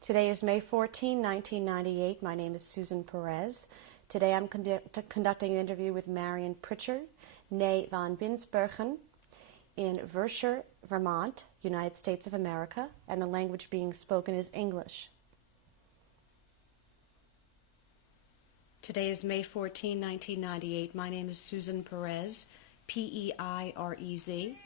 Today is May 14, 1998. My name is Susan Perez. Today I'm conducting an interview with Marion Pritchard, née Van Binsbergen, in Vershire, Vermont, United States of America, and the language being spoken is English. Today is May 14, 1998. My name is Susan Perez, P-E-I-R-E-Z.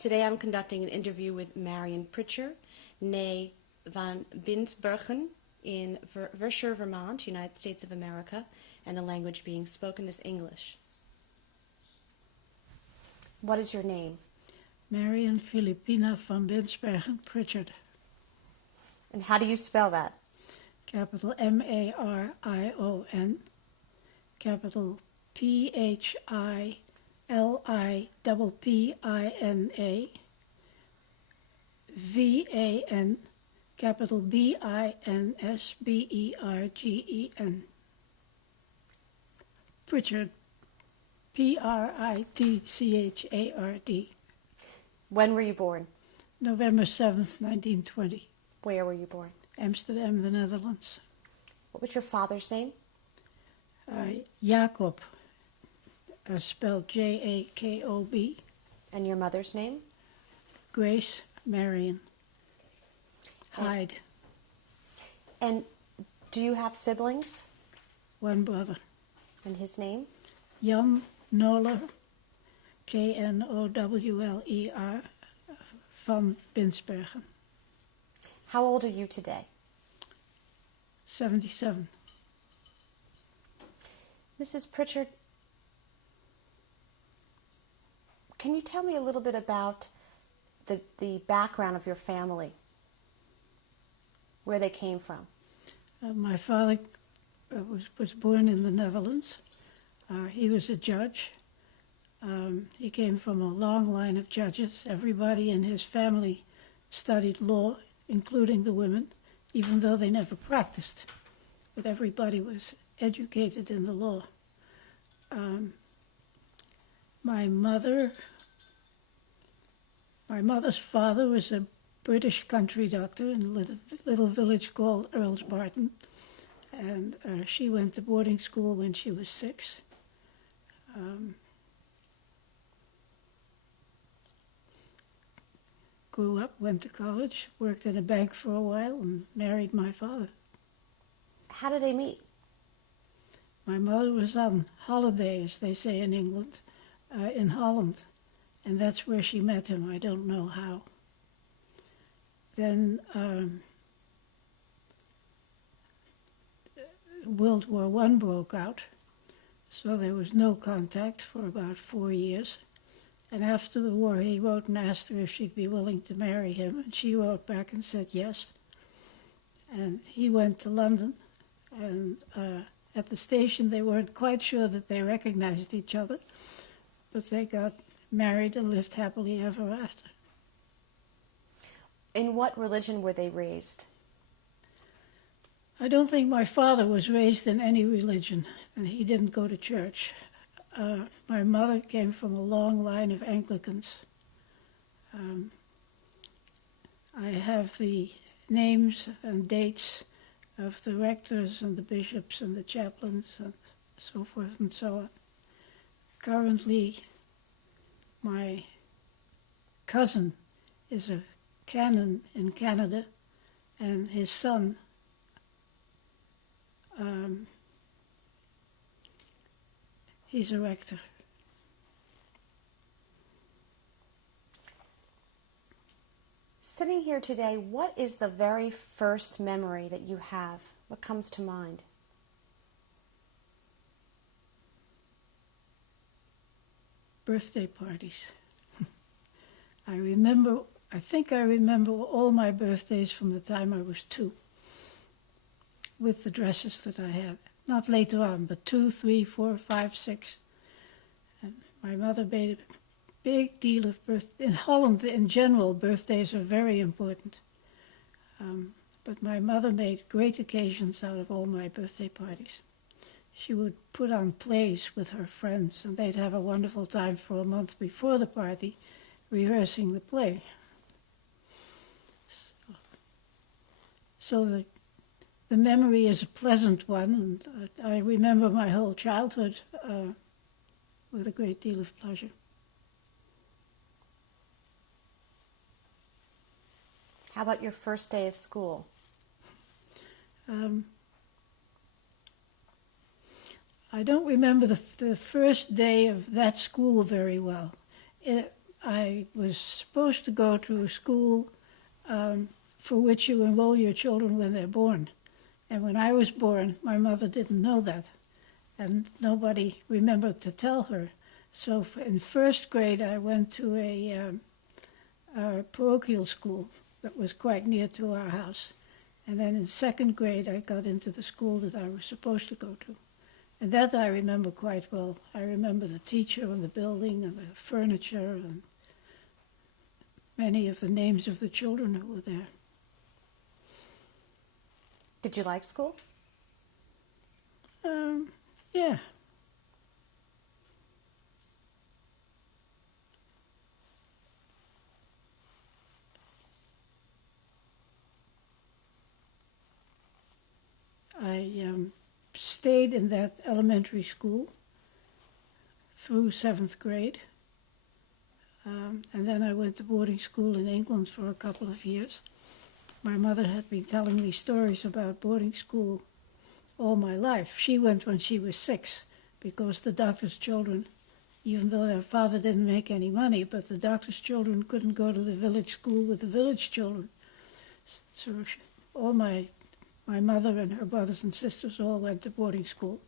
Today I'm conducting an interview with Marion Pritchard, née Van Binsbergen, in Vershire, Vermont, United States of America, and the language being spoken is English. What is your name? Marion Filipina van Binsbergen Pritchard. And how do you spell that? Capital M-A-R-I-O-N, capital P-H-I-L-I-P-P-I-N-A, V-A-N, capital B-I-N-S-B-E-R-G-E-N. Pritchard, P-R-I-T-C-H-A-R-D. When were you born? November 7th, 1920. Where were you born? Amsterdam, the Netherlands. What was your father's name? Jacob, spelled J-A-K-O-B. And your mother's name? Grace Marion Hyde. And do you have siblings? One brother. And his name? Jan Knoller, K-N-O-W-L-E-R, van Binsbergen. How old are you today? 77. Mrs. Pritchard, can you tell me a little bit about the background of your family, where they came from? My father was born in the Netherlands. He was a judge. He came from a long line of judges. Everybody in his family studied law, including the women, even though they never practiced. But everybody was educated in the law. My mother's father was a British country doctor in a little village called Earls Barton, and she went to boarding school when she was 6. Grew up, went to college, worked in a bank for a while, and married my father. How did they meet? My mother was on holiday, as they say in England, in Holland, and that's where she met him. I don't know how. Then World War I broke out, so there was no contact for about 4 years. And after the war, he wrote and asked her if she'd be willing to marry him, and she wrote back and said yes. And he went to London, and at the station they weren't quite sure that they recognized each other, but they got married and lived happily ever after. In what religion were they raised? I don't think my father was raised in any religion, and he didn't go to church. My mother came from a long line of Anglicans. I have the names and dates of the rectors and the bishops and the chaplains and so forth and so on. Currently, my cousin is a canon in Canada, and his son he's a rector. Sitting here today, what is the very first memory that you have? What comes to mind? Birthday parties. I think I remember all my birthdays from the time I was 2, with the dresses that I had. Not later on, but 2, 3, 4, 5, 6. And my mother made a big deal of birthdays. In Holland, in general, birthdays are very important. But my mother made great occasions out of all my birthday parties. She would put on plays with her friends, and they'd have a wonderful time for a month before the party, rehearsing the play. So the the memory is a pleasant one, and I remember my whole childhood with a great deal of pleasure. How about your first day of school? I don't remember the first day of that school very well. I was supposed to go to a school for which you enroll your children when they're born. And when I was born, my mother didn't know that. And nobody remembered to tell her. So in first grade, I went to a parochial school that was quite near to our house. And then in second grade, I got into the school that I was supposed to go to. And that I remember quite well. I remember the teacher and the building and the furniture and many of the names of the children who were there. Did you like school? Yeah. I stayed in that elementary school through 7th grade. And then I went to boarding school in England for a couple of years. My mother had been telling me stories about boarding school all my life. She went when she was 6 because the doctor's children, even though their father didn't make any money, but the doctor's children couldn't go to the village school with the village children. So all my mother and her brothers and sisters all went to boarding school.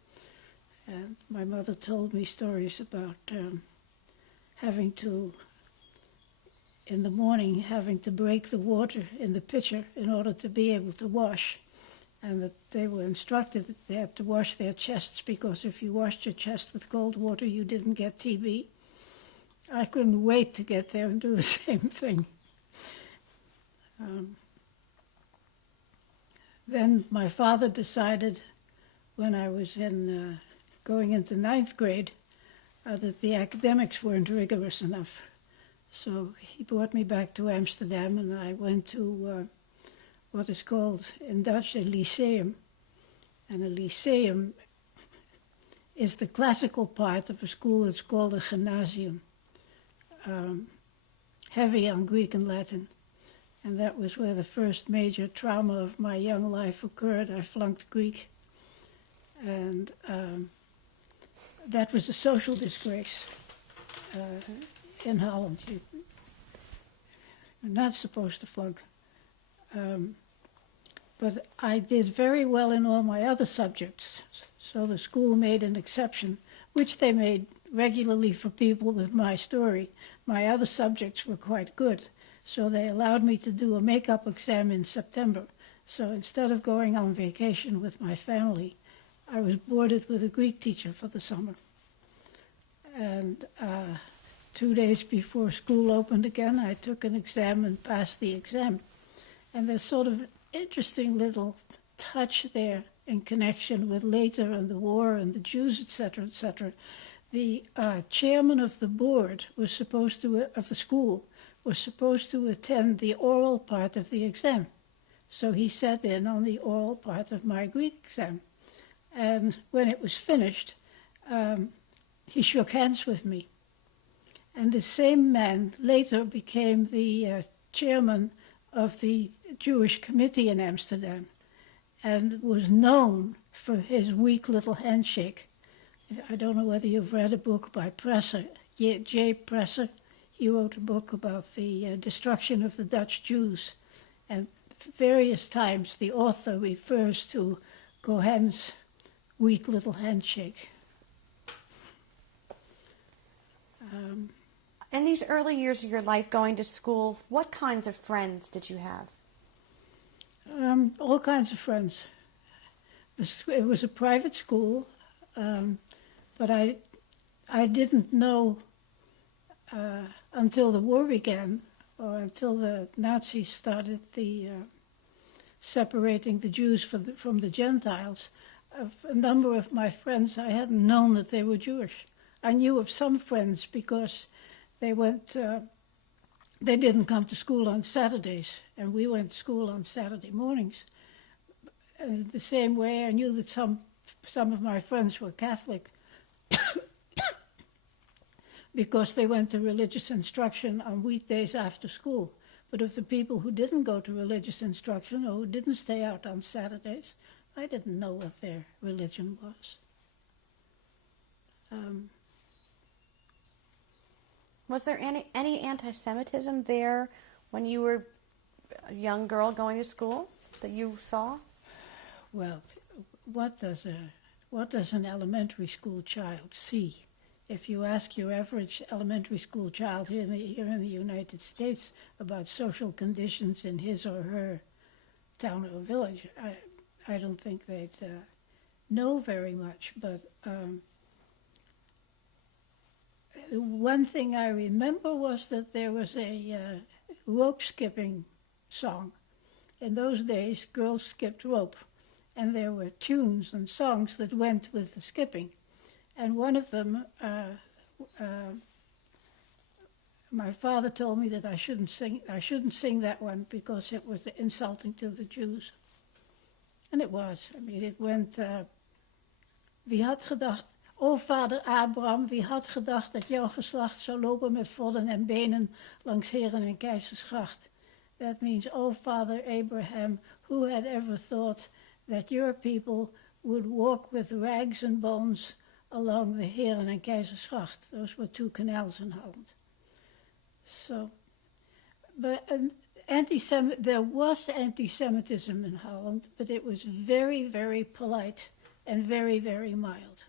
And my mother told me stories about having to, in the morning, having to break the water in the pitcher in order to be able to wash. And that they were instructed that they had to wash their chests because if you washed your chest with cold water, you didn't get TB. I couldn't wait to get there and do the same thing. Then my father decided, when I was going into 9th grade, that the academics weren't rigorous enough. So he brought me back to Amsterdam, and I went to what is called in Dutch a lyceum. And a lyceum is the classical part of a school that's called a gymnasium, heavy on Greek and Latin. And that was where the first major trauma of my young life occurred. I flunked Greek. And that was a social disgrace in Holland. You're not supposed to flunk. But I did very well in all my other subjects. So the school made an exception, which they made regularly for people with my story. My other subjects were quite good. So they allowed me to do a makeup exam in September. So instead of going on vacation with my family, I was boarded with a Greek teacher for the summer. And 2 days before school opened again, I took an exam and passed the exam. And there's sort of an interesting little touch there in connection with later and the war and the Jews, etc., etc. The chairman of the board was supposed to, of the school, was supposed to attend the oral part of the exam. So he sat in on the oral part of my Greek exam. And when it was finished, he shook hands with me. And the same man later became the chairman of the Jewish committee in Amsterdam and was known for his weak little handshake. I don't know whether you've read a book by Presser, J. Presser. He wrote a book about the destruction of the Dutch Jews. And various times the author refers to Cohen's weak little handshake. In these early years of your life going to school, what kinds of friends did you have? All kinds of friends. It was a private school, but I didn't know until the war began, or until the Nazis started separating the Jews from the Gentiles. A number of my friends, I hadn't known that they were Jewish. I knew of some friends because they didn't come to school on Saturdays, and we went to school on Saturday mornings. the same way, I knew that some of my friends were Catholic because they went to religious instruction on weekdays after school. But of the people who didn't go to religious instruction or who didn't stay out on Saturdays, I didn't know what their religion was. Was there any anti-Semitism there when you were a young girl going to school that you saw? Well, what does an elementary school child see? If you ask your average elementary school child here in the United States about social conditions in his or her town or village, I don't think they'd know very much. But one thing I remember was that there was a rope skipping song. In those days, girls skipped rope, and there were tunes and songs that went with the skipping. And one of them, my father told me that I shouldn't sing that one because it was insulting to the Jews. And it was. I mean, it went, wie had gedacht, o vader Abraham, wie had gedacht dat jouw geslacht zou lopen met vodden en benen langs Heren en Keizersgracht. That means, oh Father Abraham, who had ever thought that your people would walk with rags and bones along the Heren en Keizersgracht. Those were two canals in Holland. So, but there was anti-Semitism in Holland, but it was very, very polite and very, very mild.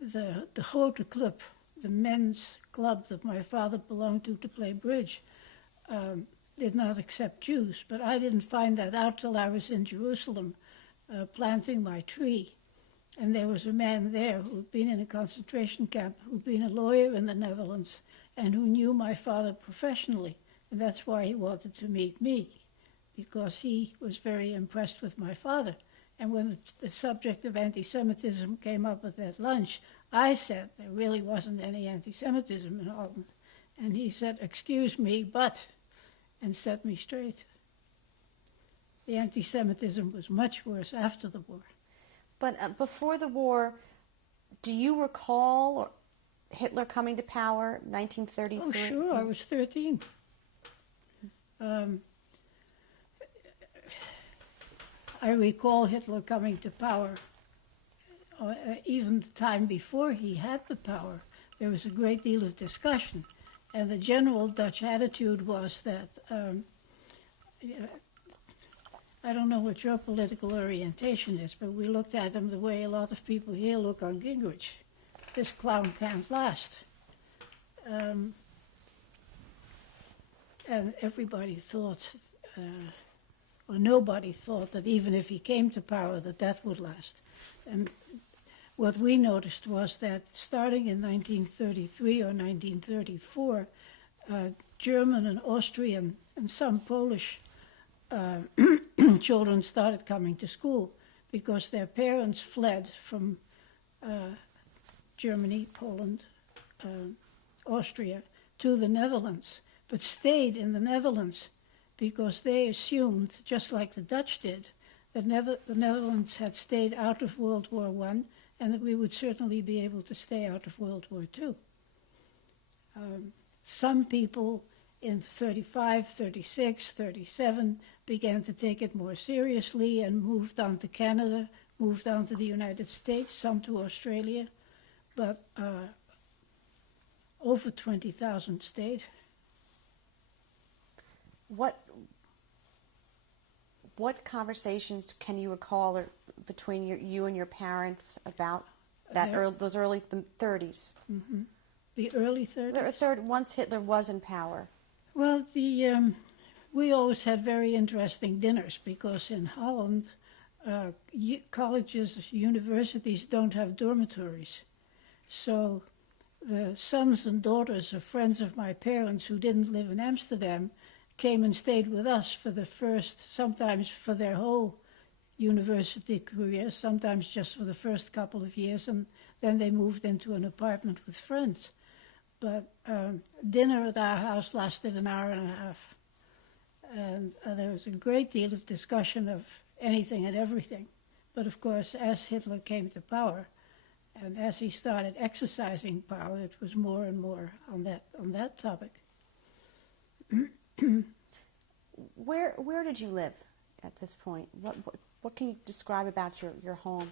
The Grote Club, the men's club that my father belonged to play bridge, did not accept Jews, but I didn't find that out till I was in Jerusalem planting my tree. And there was a man there who'd been in a concentration camp, who'd been a lawyer in the Netherlands, and who knew my father professionally. And that's why he wanted to meet me, because he was very impressed with my father. And when the subject of anti-Semitism came up at that lunch, I said there really wasn't any anti-Semitism in Holland. And he said, excuse me, but, and set me straight. The anti-Semitism was much worse after the war. But before the war, do you recall Hitler coming to power, 1933? Oh, sure, I was 13. I recall Hitler coming to power. Even the time before he had the power, there was a great deal of discussion. And the general Dutch attitude was that, I don't know what your political orientation is, but we looked at him the way a lot of people here look on Gingrich. This clown can't last. And everybody thought, or nobody thought that even if he came to power, that would last. And what we noticed was that starting in 1933 or 1934, German and Austrian and some Polish children started coming to school because their parents fled from Germany, Poland, Austria to the Netherlands, but stayed in the Netherlands because they assumed, just like the Dutch did, that the Netherlands had stayed out of World War I and that we would certainly be able to stay out of World War II. Some people in 35, 36, 37 began to take it more seriously and moved on to Canada, moved on to the United States, some to Australia, but over 20,000 stayed. What conversations can you recall between you and your parents about those early 30s? Mm-hmm. The early 30s? Once Hitler was in power. Well, we always had very interesting dinners because in Holland, colleges, universities don't have dormitories. So the sons and daughters of friends of my parents who didn't live in Amsterdam came and stayed with us for the first, sometimes for their whole university career, sometimes just for the first couple of years, and then they moved into an apartment with friends. But dinner at our house lasted an hour and a half. And there was a great deal of discussion of anything and everything. But of course, as Hitler came to power, and as he started exercising power, it was more and more on that topic. Where did you live at this point? What can you describe about your home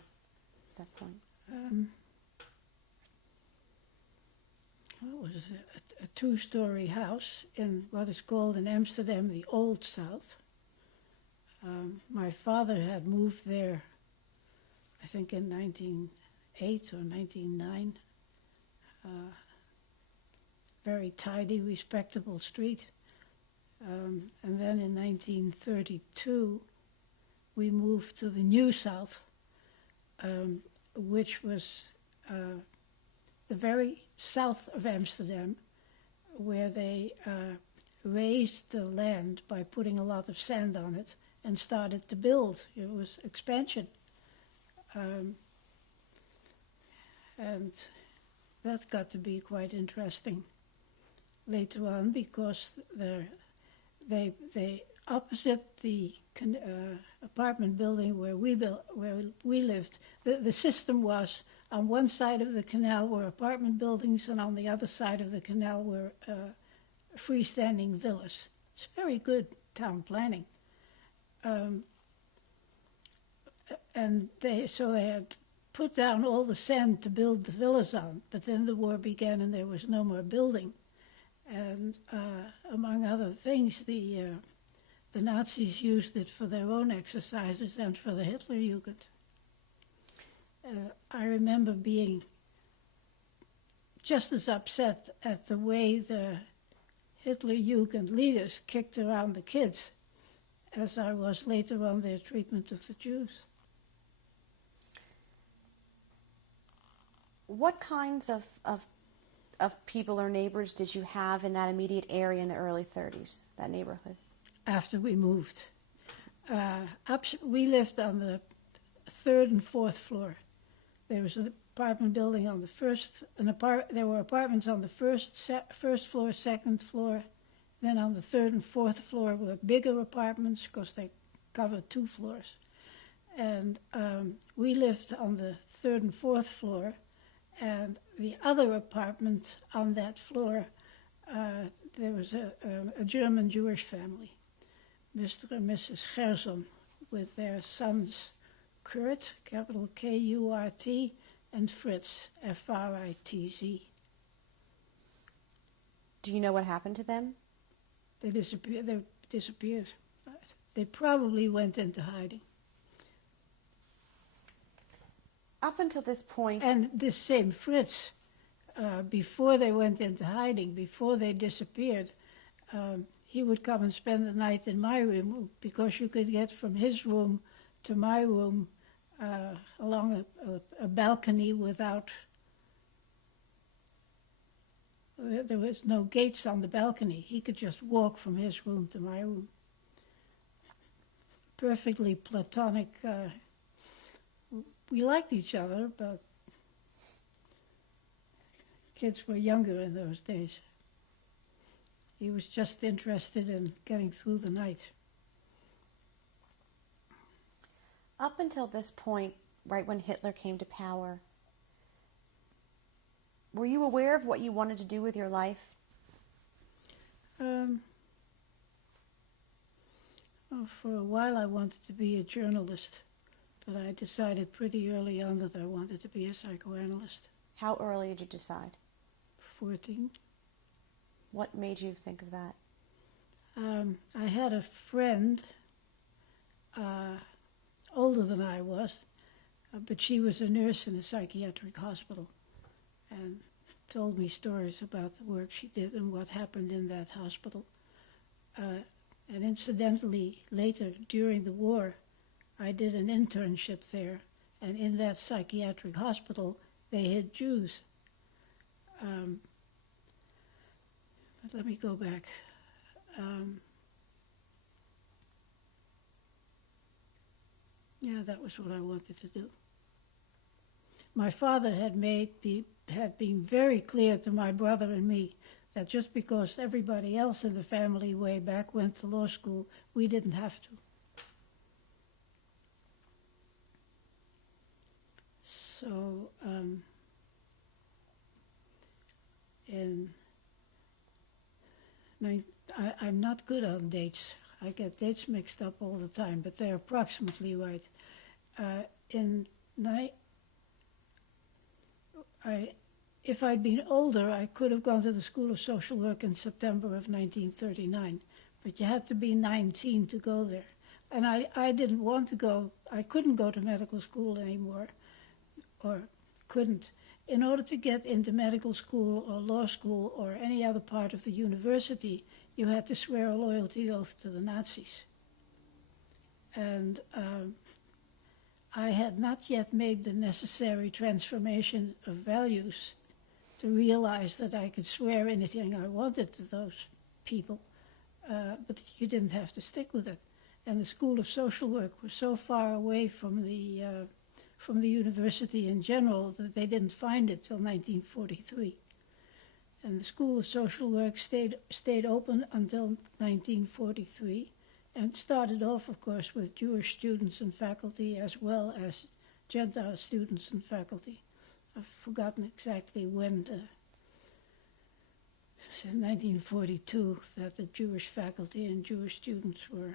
at that point? It was a two-story house in what is called in Amsterdam the Old South. My father had moved there, I think in 1908 or 1909. Very tidy, respectable street. And then in 1932, we moved to the New South, which was the very south of Amsterdam, where they raised the land by putting a lot of sand on it and started to build. It was expansion. And that got to be quite interesting later on, because they opposite the apartment building where we lived, the system was on one side of the canal were apartment buildings, and on the other side of the canal were freestanding villas. It's very good town planning. And they had put down all the sand to build the villas on, but then the war began and there was no more building. And among other things, the Nazis used it for their own exercises and for the Hitlerjugend. I remember being just as upset at the way the Hitlerjugend leaders kicked around the kids as I was later on their treatment of the Jews. What kinds of people or neighbors did you have in that immediate area in the early 30s, that neighborhood? After we moved. We lived on the third and fourth floor. There was an apartment building on the first, there were apartments on the first floor, second floor. Then on the third and fourth floor were bigger apartments because they covered 2 floors. And we lived on the third and fourth floor. And the other apartment on that floor, there was a German-Jewish family, Mr. and Mrs. Gerson, with their sons Kurt, capital K-U-R-T, and Fritz, F-R-I-T-Z. Do you know what happened to them? They disappeared. They probably went into hiding. Up until this point... And this same Fritz, before they went into hiding, before they disappeared, he would come and spend the night in my room, because you could get from his room to my room along a balcony without... There was no gates on the balcony. He could just walk from his room to my room. Perfectly platonic. We liked each other, but kids were younger in those days. He was just interested in getting through the night. Up until this point, right when Hitler came to power, were you aware of what you wanted to do with your life? For a while I wanted to be a journalist, but I decided pretty early on that I wanted to be a psychoanalyst. How early did you decide? 14. What made you think of that? I had a friend, older than I was, but she was a nurse in a psychiatric hospital, and told me stories about the work she did and what happened in that hospital. And incidentally, later, during the war, I did an internship there, and in that psychiatric hospital, they had Jews. But let me go back. Yeah, that was what I wanted to do. My father had been very clear to my brother and me that just because everybody else in the family way back went to law school, we didn't have to. So, I'm not good on dates. I get dates mixed up all the time, but they're approximately right. If I'd been older, I could have gone to the School of Social Work in September of 1939, but you had to be 19 to go there. And I didn't want to go. I couldn't go to medical school anymore, or couldn't. In order to get into medical school or law school or any other part of the university, you had to swear a loyalty oath to the Nazis. And I had not yet made the necessary transformation of values to realize that I could swear anything I wanted to those people, but you didn't have to stick with it. And the School of Social Work was so far away from the university in general that they didn't find it till 1943. And the School of Social Work stayed open until 1943, and started off, of course, with Jewish students and faculty as well as Gentile students and faculty. I've forgotten exactly when, in 1942, that the Jewish faculty and Jewish students were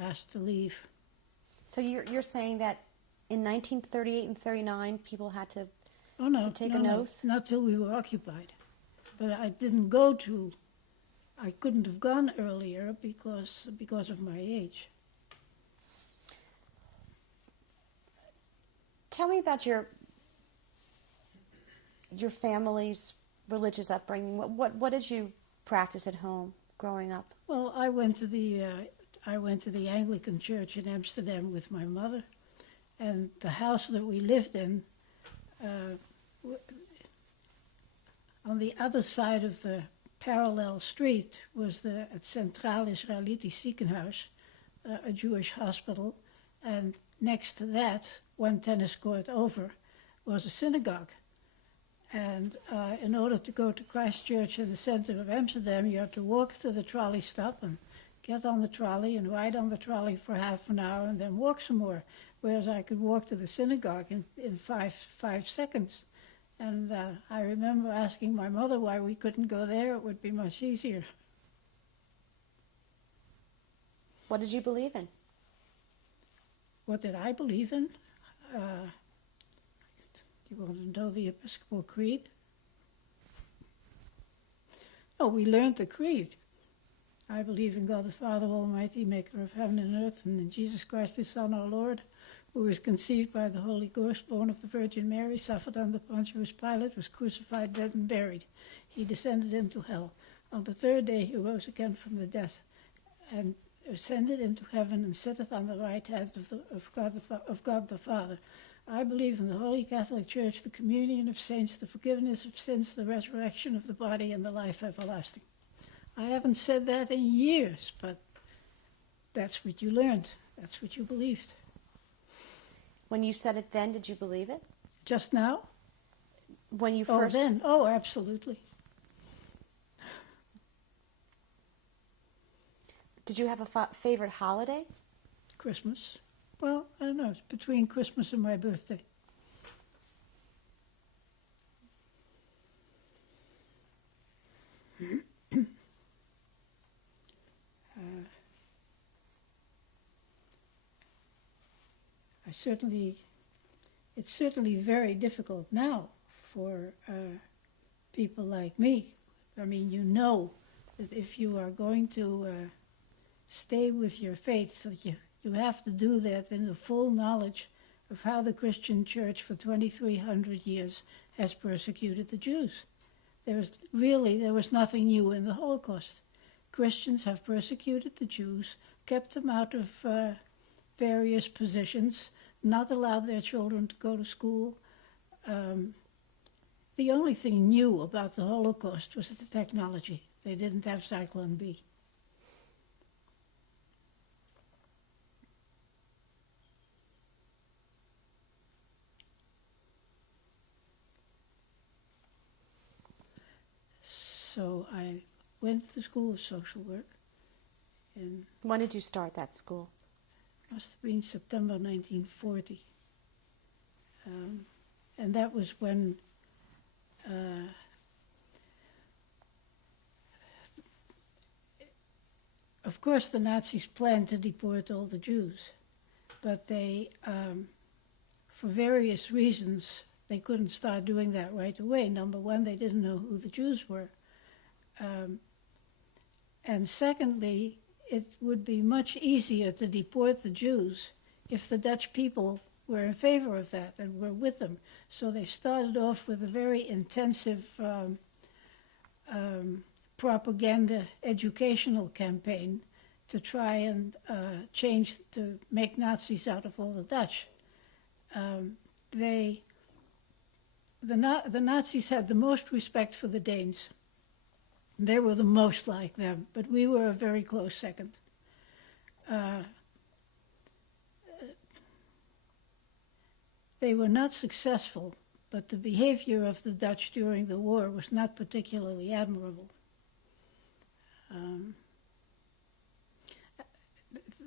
asked to leave. So you're saying that in 1938 and 39, people had to take an oath? Not till we were occupied. But I didn't go to. I couldn't have gone earlier because of my age. Tell me about your family's religious upbringing. What did you practice at home growing up? Well, I went to the Anglican church in Amsterdam with my mother, and the house that we lived in, on the other side of the parallel street was het Centraal Israelitisch Ziekenhuis, a Jewish hospital, and next to that, one tennis court over, was a synagogue. And in order to go to Christ Church in the center of Amsterdam, you had to walk to the trolley stop and get on the trolley and ride on the trolley for half an hour and then walk some more, whereas I could walk to the synagogue in five seconds. And I remember asking my mother why we couldn't go there. It would be much easier. What did you believe in? What did I believe in? You want to know the Episcopal Creed? Oh, we learned the creed. I believe in God the Father Almighty, maker of heaven and earth, and in Jesus Christ, his Son, our Lord, who was conceived by the Holy Ghost, born of the Virgin Mary, suffered under Pontius Pilate, was crucified, dead, and buried. He descended into hell. On the third day he rose again from the death, and ascended into heaven, and sitteth on the right hand of God the Father. I believe in the Holy Catholic Church, the communion of saints, the forgiveness of sins, the resurrection of the body, and the life everlasting. I haven't said that in years, but that's what you learned. That's what you believed. When you said it then, did you believe it? Just now? When you first... Oh, then. Oh, absolutely. Did you have a favorite holiday? Christmas. Well, I don't know. It's between Christmas and my birthday. It's certainly very difficult now for people like me. I mean, you know that if you are going to stay with your faith, that you have to do that in the full knowledge of how the Christian church for 2,300 years has persecuted the Jews. There was nothing new in the Holocaust. Christians have persecuted the Jews, kept them out of various positions, not allowed their children to go to school. The only thing new about the Holocaust was the technology. They didn't have Zyklon B. So I went to the School of Social Work in, When did you start that school? must have been September 1940. And that was when of course the Nazis planned to deport all the Jews, but they, for various reasons, they couldn't start doing that right away. Number one, they didn't know who the Jews were. And secondly, it would be much easier to deport the Jews if the Dutch people were in favor of that and were with them. So they started off with a very intensive propaganda educational campaign to try and to make Nazis out of all the Dutch. The Nazis had the most respect for the Danes. They were the most like them, but we were a very close second. They were not successful, but the behavior of the Dutch during the war was not particularly admirable.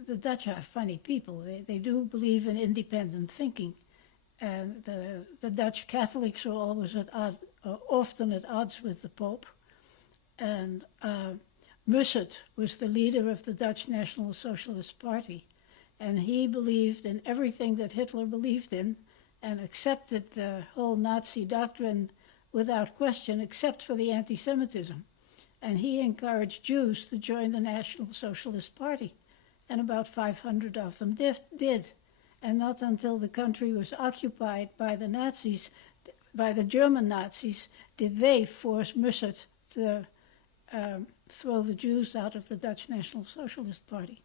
The Dutch are funny people. They do believe in independent thinking, and the Dutch Catholics are always often at odds with the Pope. And Mussert was the leader of the Dutch National Socialist Party, and he believed in everything that Hitler believed in and accepted the whole Nazi doctrine without question, except for the anti-Semitism. And he encouraged Jews to join the National Socialist Party, and about 500 of them did. And not until the country was occupied by the Nazis, by the German Nazis, did they force Mussert to throw the Jews out of the Dutch National Socialist Party.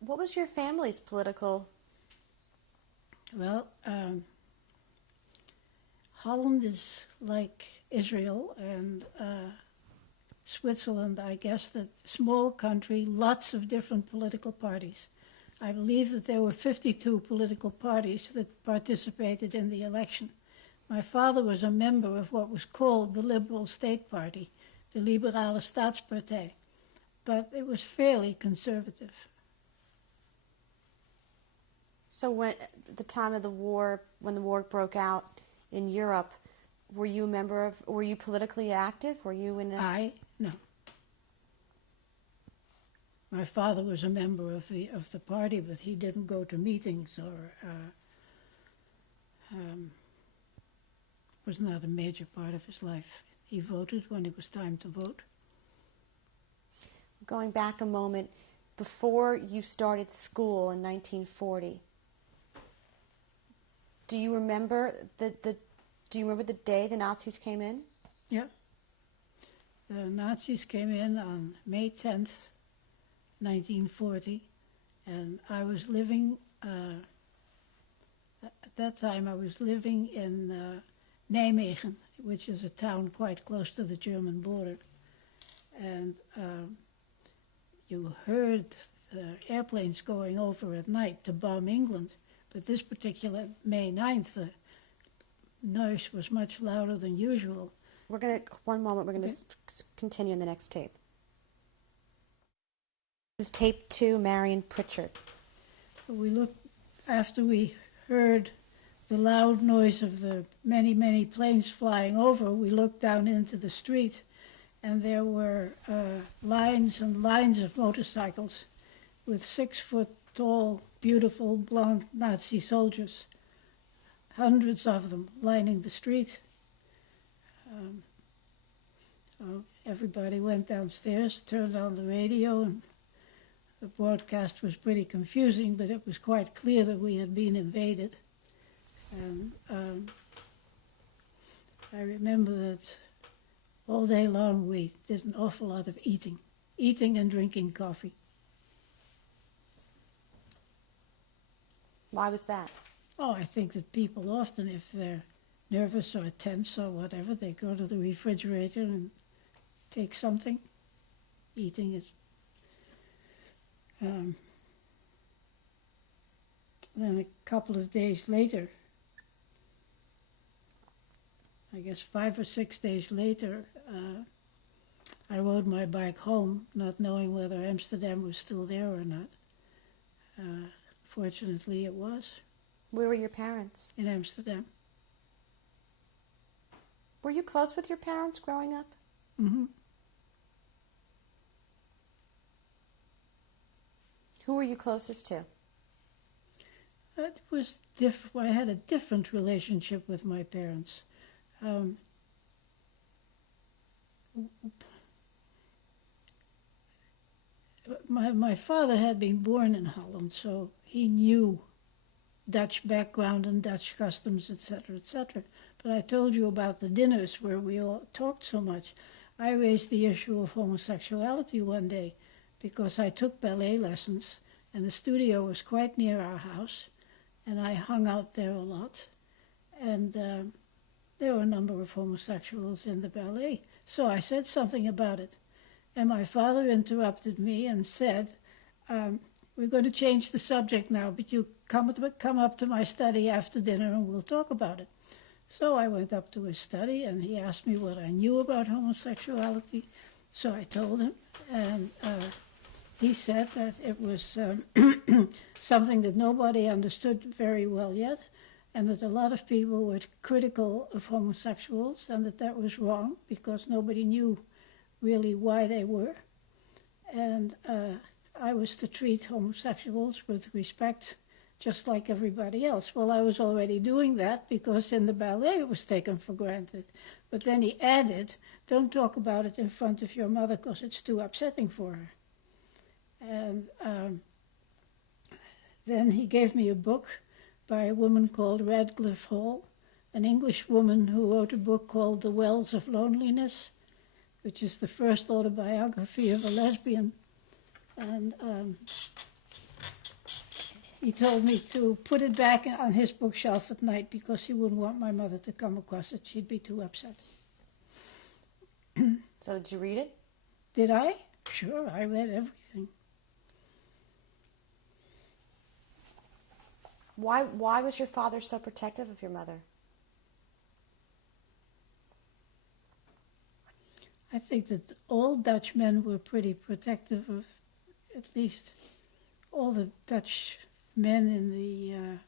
What was your family's political? Well, Holland is like Israel and Switzerland, I guess, that small country, lots of different political parties. I believe that there were 52 political parties that participated in the election. My father was a member of what was called the Liberal State Party, the Liberale Staatspartij, but it was fairly conservative. So when the time of the war, when the war broke out in Europe, were you a member of? Were you politically active? Were you in? No. My father was a member of the party, but he didn't go to meetings or was not a major part of his life. He voted when it was time to vote. Going back a moment, before you started school in 1940, do you remember the day the Nazis came in? Yeah. The Nazis came in on May 10th, 1940, and I was living, at that time I was living in Nijmegen, which is a town quite close to the German border. And you heard airplanes going over at night to bomb England, but this particular May 9th, the noise was much louder than usual. One moment, we're going to continue in the next tape. This is tape 2, Marion Pritchard. We looked, after we heard the loud noise of the many, many planes flying over, we looked down into the street, and there were lines and lines of motorcycles with 6-foot-tall, beautiful, blonde Nazi soldiers, hundreds of them lining the street. Everybody went downstairs, turned on the radio, and the broadcast was pretty confusing, but it was quite clear that we had been invaded. And I remember that all day long we did an awful lot of eating and drinking coffee. Why was that? Oh, I think that people often, if they're nervous or tense or whatever, they go to the refrigerator and take something. Eating is... then a couple of days later, I guess 5 or 6 days later, I rode my bike home, not knowing whether Amsterdam was still there or not. Fortunately, it was Where were your parents? in Amsterdam. Were you close with your parents growing up? Hmm. Who were you closest to? It was I had a different relationship with my parents. My father had been born in Holland, so he knew Dutch background and Dutch customs, etc., etc. But I told you about the dinners where we all talked so much. I raised the issue of homosexuality one day because I took ballet lessons and the studio was quite near our house and I hung out there a lot. And there were a number of homosexuals in the ballet. So I said something about it. And my father interrupted me and said, we're going to change the subject now, but you come up to my study after dinner and we'll talk about it. So I went up to his study and he asked me what I knew about homosexuality. So I told him, and he said that it was something that nobody understood very well yet, and that a lot of people were critical of homosexuals, and that was wrong because nobody knew really why they were. And I was to treat homosexuals with respect just like everybody else. Well, I was already doing that because in the ballet it was taken for granted. But then he added, don't talk about it in front of your mother because it's too upsetting for her. And then he gave me a book by a woman called Radcliffe Hall, an English woman who wrote a book called The Wells of Loneliness, which is the first autobiography of a lesbian. And he told me to put it back on his bookshelf at night because he wouldn't want my mother to come across it. She'd be too upset. So did you read it? Did I? Sure, I read everything. Why was your father so protective of your mother? I think that all Dutch men were pretty protective of, at least all the Dutch men in the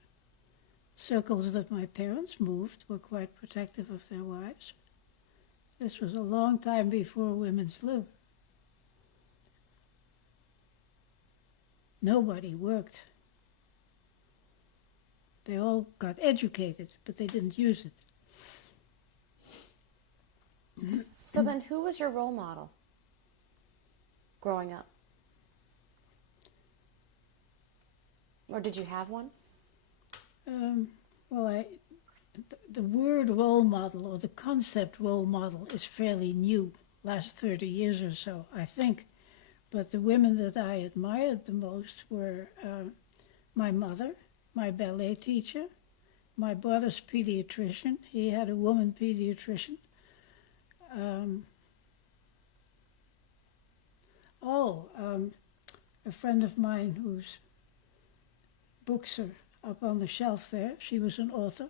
circles that my parents moved were quite protective of their wives. This was a long time before women's lib. Nobody worked. They all got educated, but they didn't use it. So then who was your role model growing up? Or did you have one? Well, the word role model or the concept role model is fairly new, last 30 years or so, I think. But the women that I admired the most were my mother, my ballet teacher, my brother's pediatrician. He had a woman pediatrician. A friend of mine whose books are up on the shelf there, she was an author.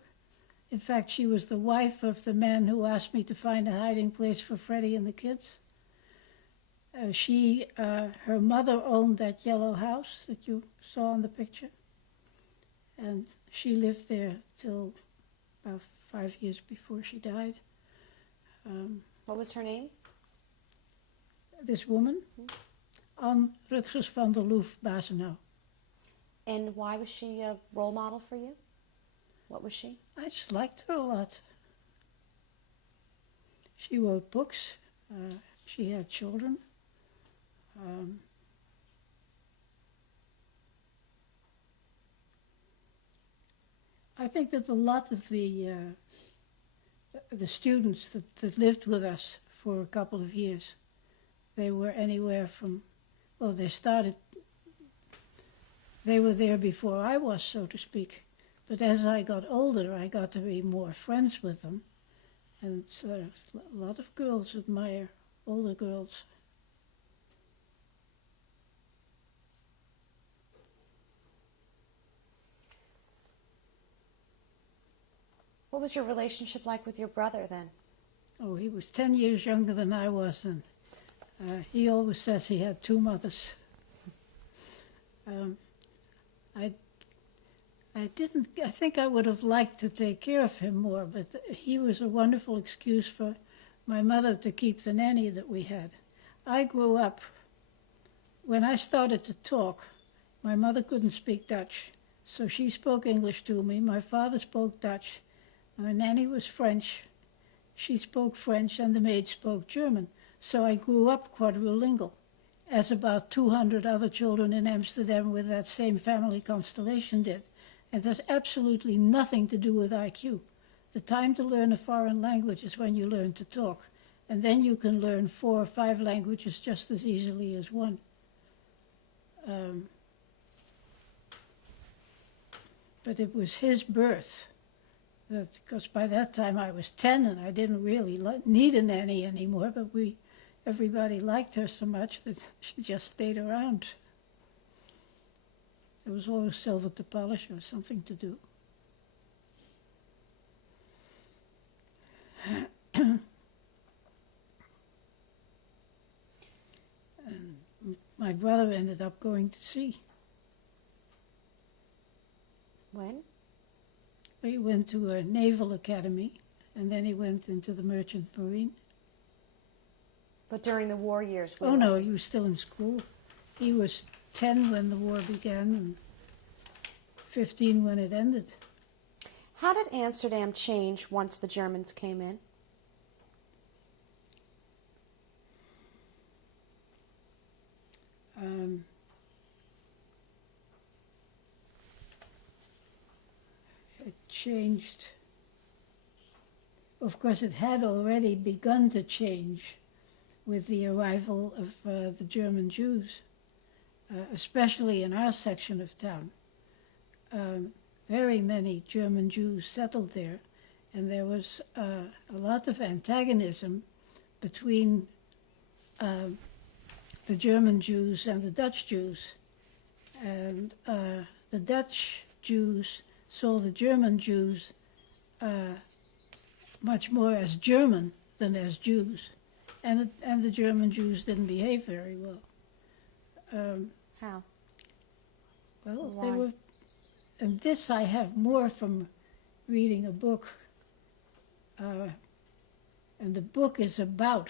In fact, she was the wife of the man who asked me to find a hiding place for Freddie and the kids. Her mother owned that yellow house that you saw in the picture. And she lived there till about 5 years before she died. What was her name? This woman, Anne Rutgers van der Loof Bazenau. And why was she a role model for you? What was she? I just liked her a lot. She wrote books. She had children. I think that a lot of the students that lived with us for a couple of years, they were anywhere from, well, they were there before I was, so to speak. But as I got older, I got to be more friends with them. And a lot of girls admire older girls. What was your relationship like with your brother then? Oh, he was 10 years younger than I was, and he always says he had two mothers. I think I would have liked to take care of him more, but he was a wonderful excuse for my mother to keep the nanny that we had. I grew up, when I started to talk, my mother couldn't speak Dutch, so she spoke English to me. My father spoke Dutch. My nanny was French. She spoke French, and the maid spoke German. So I grew up quadrilingual, as about 200 other children in Amsterdam with that same family constellation did. It has absolutely nothing to do with IQ. The time to learn a foreign language is when you learn to talk, and then you can learn 4 or 5 languages just as easily as one. But it was his birth, because by that time I was 10 and I didn't really need a nanny anymore, but everybody liked her so much that she just stayed around. There was always silver to polish or something to do. And my brother ended up going to sea. When? He went to a naval academy, and then he went into the merchant marine. But during the war years? Oh no, he was still in school. He was 10 when the war began and 15 when it ended. How did Amsterdam change once the Germans came in? It changed. Of course, it had already begun to change with the arrival of the German Jews, especially in our section of town. Very many German Jews settled there, and there was a lot of antagonism between the German Jews and the Dutch Jews. And the Dutch Jews saw the German Jews much more as German than as Jews. And the German Jews didn't behave very well. How? Well, Why? they were, and this I have more from reading a book, and the book is about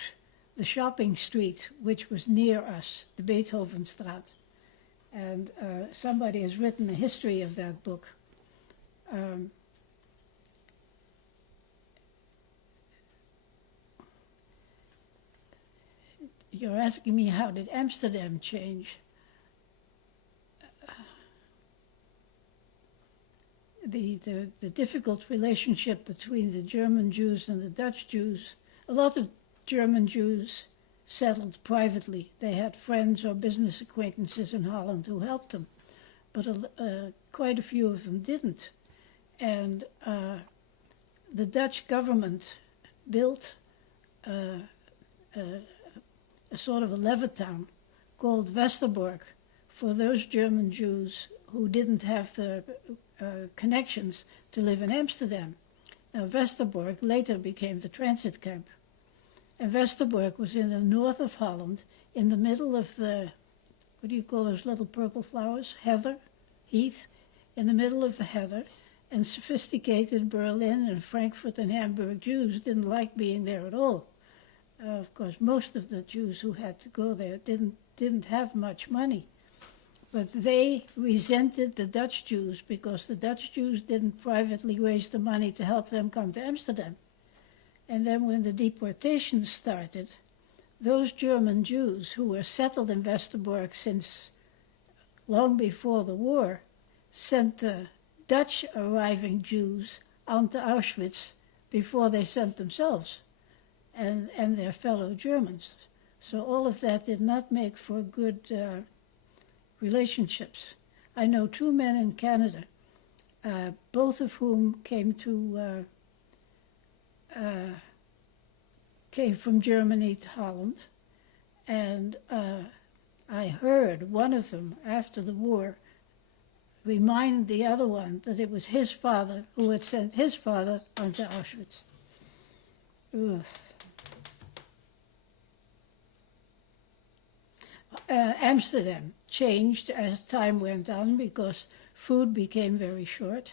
the shopping street which was near us, the Beethovenstraat. And somebody has written a history of that book. You're asking me how did Amsterdam change? The difficult relationship between the German Jews and the Dutch Jews. A lot of German Jews settled privately. They had friends or business acquaintances in Holland who helped them, but quite a few of them didn't. And the Dutch government built a sort of a levittown called Westerbork for those German Jews who didn't have the connections to live in Amsterdam. Now, Westerbork later became the transit camp. And Westerbork was in the north of Holland, in the middle of the, what do you call those little purple flowers? Heather, heath, in the middle of the heather. And sophisticated Berlin and Frankfurt and Hamburg Jews didn't like being there at all. Of course, most of the Jews who had to go there didn't have much money. But they resented the Dutch Jews because the Dutch Jews didn't privately raise the money to help them come to Amsterdam. And then when the deportations started, those German Jews who were settled in Westerbork since long before the war sent the Dutch arriving Jews on to Auschwitz before they sent themselves and their fellow Germans. So all of that did not make for good relationships. I know 2 men in Canada, both of whom came from Germany to Holland, and I heard one of them after the war remind the other one that it was his father who had sent his father onto Auschwitz. Ugh. Amsterdam changed as time went on because food became very short.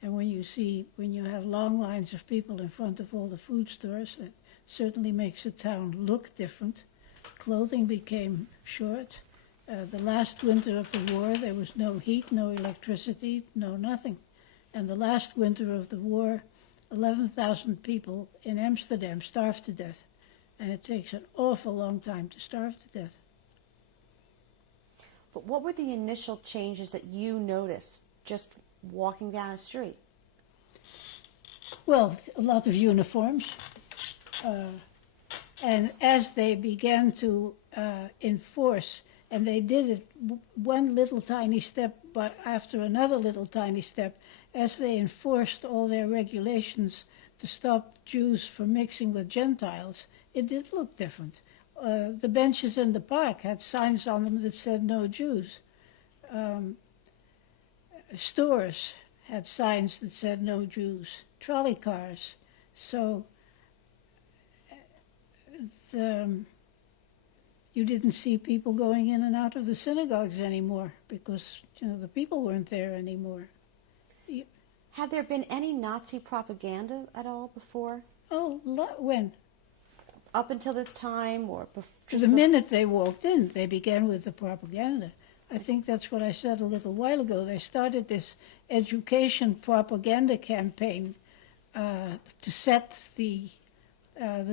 And when you have long lines of people in front of all the food stores, it certainly makes a town look different. Clothing became short. The last winter of the war, there was no heat, no electricity, no nothing. And the last winter of the war, 11,000 people in Amsterdam starved to death. And it takes an awful long time to starve to death. But what were the initial changes that you noticed just walking down a street? Well, a lot of uniforms. And as they began to enforce, and they did it one little tiny step, but after another little tiny step, as they enforced all their regulations to stop Jews from mixing with Gentiles, it did look different. The benches in the park had signs on them that said no Jews. Stores had signs that said no Jews. Trolley cars. So you didn't see people going in and out of the synagogues anymore because the people weren't there anymore. Had there been any Nazi propaganda at all before? Oh, when? Up until this time, or The minute they walked in, they began with the propaganda. I think that's what I said a little while ago. They started this education propaganda campaign to set the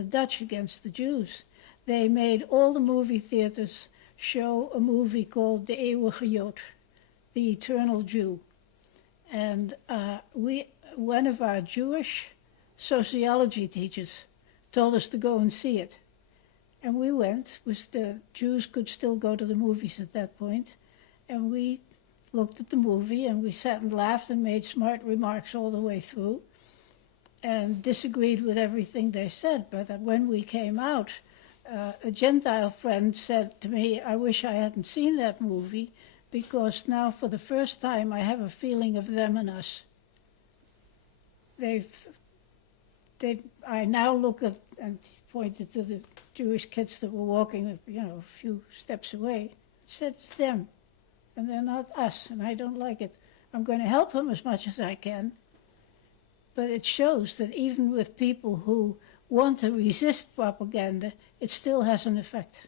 Dutch against the Jews. They made all the movie theaters show a movie called De Eeuwige Jood, the Eternal Jew. And one of our Jewish sociology teachers told us to go and see it. And we went, the Jews could still go to the movies at that point, and we looked at the movie and we sat and laughed and made smart remarks all the way through and disagreed with everything they said. But when we came out, a Gentile friend said to me, I wish I hadn't seen that movie because now for the first time I have a feeling of them and us. I now look at, and he pointed to the Jewish kids that were walking, a few steps away, said it's them, and they're not us, and I don't like it. I'm going to help them as much as I can, but it shows that even with people who want to resist propaganda, it still has an effect.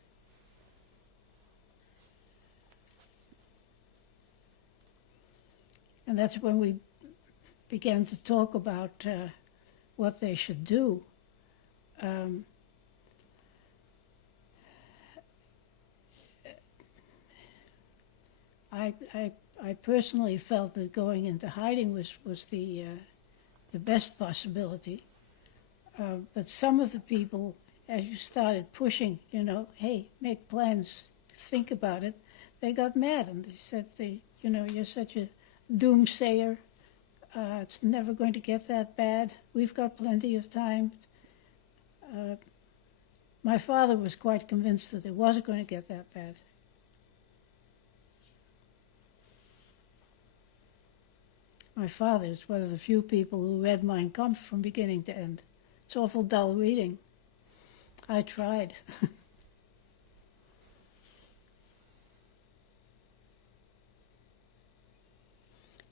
And that's when we began to talk about what they should do. I personally felt that going into hiding was the best possibility. But some of the people, as you started pushing, hey, make plans, think about it, they got mad and they said, you're such a doomsayer. It's never going to get that bad. We've got plenty of time. My father was quite convinced that it wasn't going to get that bad. My father is one of the few people who read Mein Kampf from beginning to end. It's awful dull reading. I tried.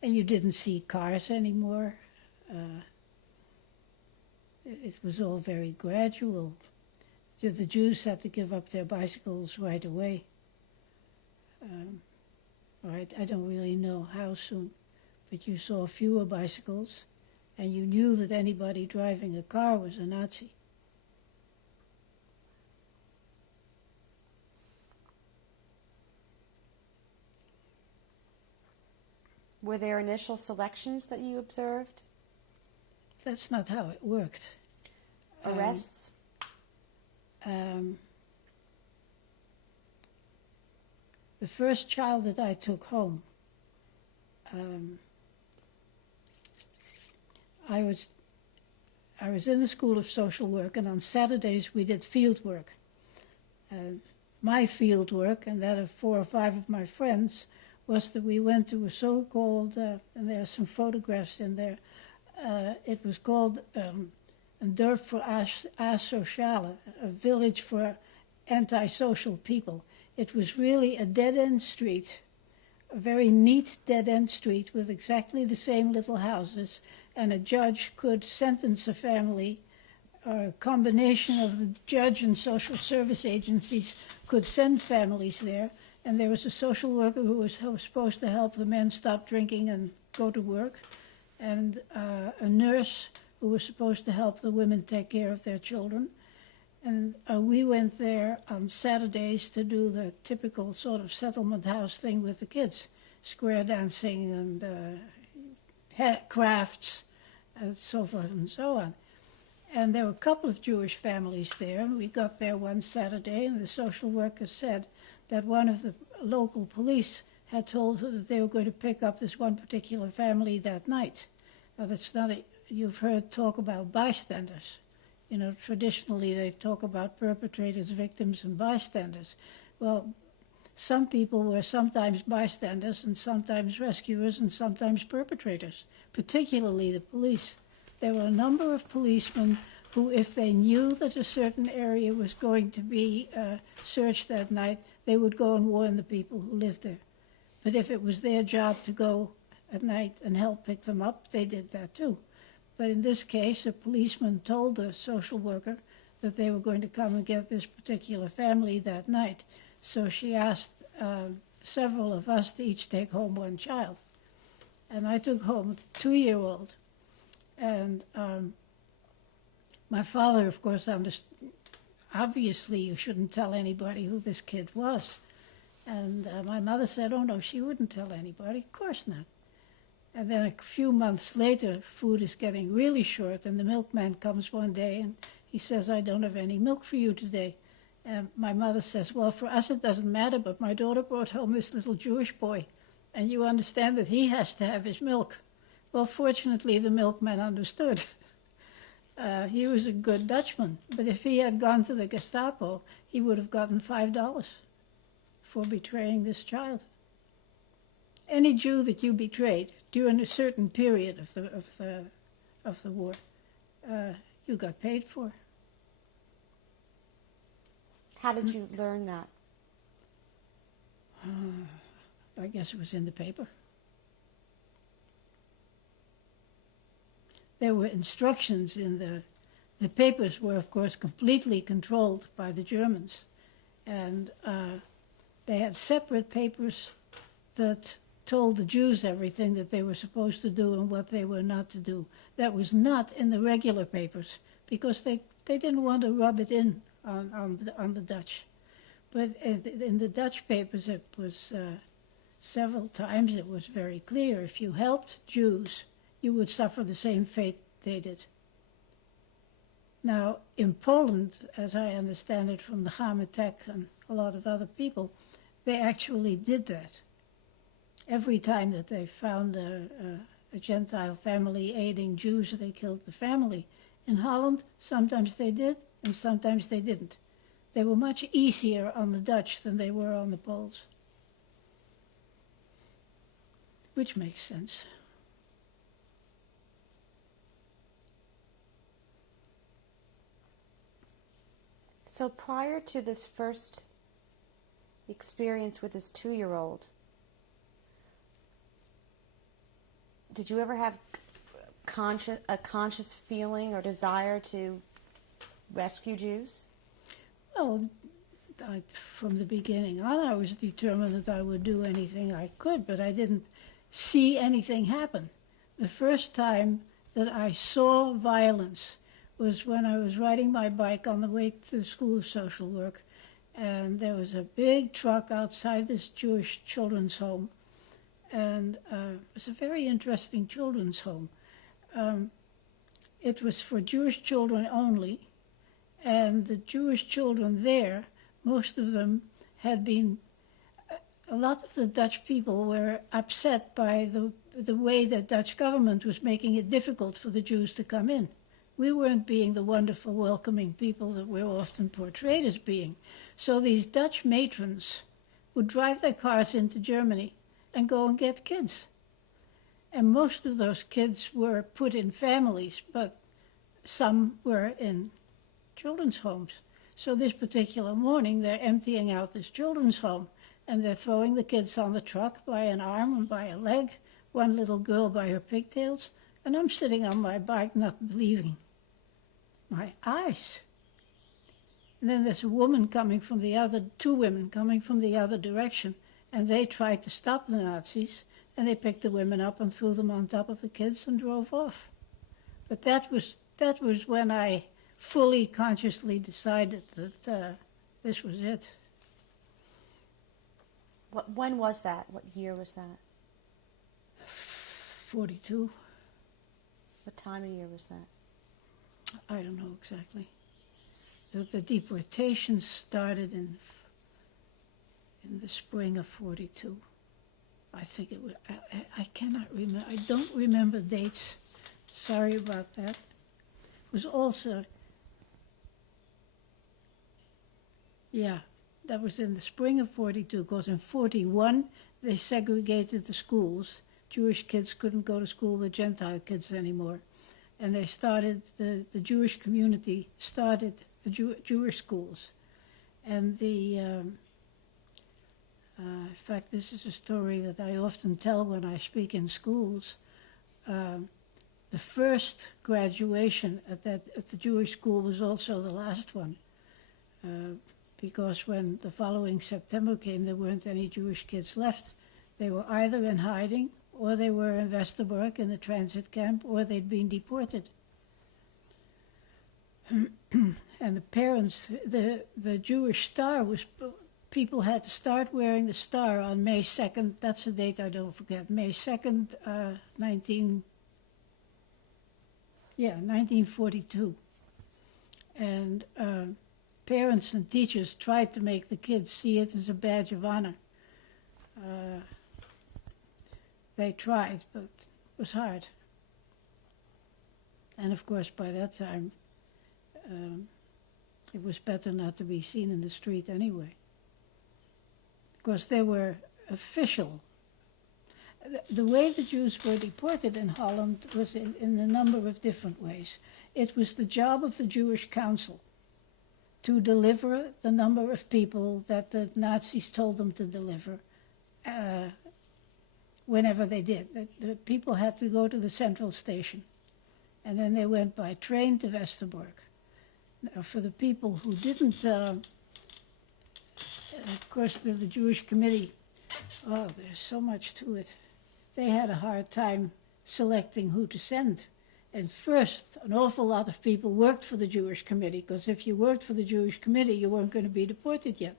And you didn't see cars anymore. It was all very gradual. The Jews had to give up their bicycles right away. I don't really know how soon, but you saw fewer bicycles, and you knew that anybody driving a car was a Nazi. Were there initial selections that you observed? That's not how it worked. Arrests? The first child that I took home, I was in the School of Social Work, and on Saturdays we did field work. My field work and that of 4 or 5 of my friends was that we went to a so-called, and there are some photographs in there, it was called een dorp voor asocialen, a village for antisocial people. It was really a dead-end street, a very neat dead-end street with exactly the same little houses, and a judge could sentence a family, or a combination of the judge and social service agencies could send families there, and there was a social worker who was supposed to help the men stop drinking and go to work, and a nurse who was supposed to help the women take care of their children. And we went there on Saturdays to do the typical sort of settlement house thing with the kids, square dancing and crafts, and so forth and so on. And there were a couple of Jewish families there, and we got there one Saturday, and the social worker said that one of the local police had told her that they were going to pick up this one particular family that night. Now, that's not you've heard talk about bystanders. You know, traditionally they talk about perpetrators, victims, and bystanders. Well, some people were sometimes bystanders and sometimes rescuers and sometimes perpetrators, particularly the police. There were a number of policemen who, if they knew that a certain area was going to be searched that night, they would go and warn the people who lived there. But if it was their job to go at night and help pick them up, they did that too. But in this case, a policeman told the social worker that they were going to come and get this particular family that night. So she asked several of us to each take home one child. And I took home a 2-year-old. And my father, of course, obviously you shouldn't tell anybody who this kid was. And my mother said, oh no, she wouldn't tell anybody, of course not. And then a few months later, food is getting really short, and the milkman comes one day and he says, I don't have any milk for you today. And my mother says, well, for us it doesn't matter, but my daughter brought home this little Jewish boy, and you understand that he has to have his milk. Well, fortunately, the milkman understood. He was a good Dutchman, but if he had gone to the Gestapo, he would have gotten $5 for betraying this child. Any Jew that you betrayed during a certain period of the war, you got paid for. How did you learn that? I guess it was in the paper. There were instructions in the papers were, of course, completely controlled by the Germans. And they had separate papers that told the Jews everything that they were supposed to do and what they were not to do. That was not in the regular papers, because they didn't want to rub it in on the Dutch. But in the Dutch papers, it was several times it was very clear. If you helped Jews, you would suffer the same fate they did. Now, in Poland, as I understand it from the Chametek and a lot of other people, they actually did that. Every time that they found a Gentile family aiding Jews, they killed the family. In Holland, sometimes they did, and sometimes they didn't. They were much easier on the Dutch than they were on the Poles. Which makes sense. So prior to this first experience with this 2-year-old, did you ever have a conscious feeling or desire to rescue Jews? Well, from the beginning on, I was determined that I would do anything I could, but I didn't see anything happen. The first time that I saw violence was when I was riding my bike on the way to the School of Social Work, and there was a big truck outside this Jewish children's home, and it was a very interesting children's home. It was for Jewish children only, and the Jewish children there, most of them had been, a lot of the Dutch people were upset by the way the Dutch government was making it difficult for the Jews to come in. We weren't being the wonderful, welcoming people that we're often portrayed as being. So these Dutch matrons would drive their cars into Germany and go and get kids. And most of those kids were put in families, but some were in children's homes. So this particular morning, they're emptying out this children's home, and they're throwing the kids on the truck by an arm and by a leg, one little girl by her pigtails, and I'm sitting on my bike not believing my eyes. And then there's a woman coming from the other, two women coming from the other direction, and they tried to stop the Nazis, and they picked the women up and threw them on top of the kids and drove off. But that was when I fully consciously decided that this was it. When was that? What year was that? 42. What time of year was that? I don't know exactly. The deportation started in the spring of 42. I think it was, I cannot remember, I don't remember dates. Sorry about that. It was also, yeah, that was in the spring of 42, because in 41 they segregated the schools. Jewish kids couldn't go to school with Gentile kids anymore. And they started, the Jewish community started Jewish schools. And in fact, this is a story that I often tell when I speak in schools. The first graduation at the Jewish school was also the last one, because when the following September came, there weren't any Jewish kids left. They were either in hiding, or they were in Westerbork in the transit camp, or they'd been deported. And the parents, the Jewish star was, people had to start wearing the star on May 2nd, that's a date I don't forget, May 2nd, 1942. And parents and teachers tried to make the kids see it as a badge of honor. They tried, but it was hard. And of course, by that time, it was better not to be seen in the street anyway. Because they were official. The way the Jews were deported in Holland was in a number of different ways. It was the job of the Jewish Council to deliver the number of people that the Nazis told them to deliver whenever they did. The people had to go to the central station, and then they went by train to Westerbork. Now, for the people who didn't, of course, the Jewish Committee, oh, there's so much to it. They had a hard time selecting who to send. And first, an awful lot of people worked for the Jewish Committee, because if you worked for the Jewish Committee, you weren't going to be deported yet.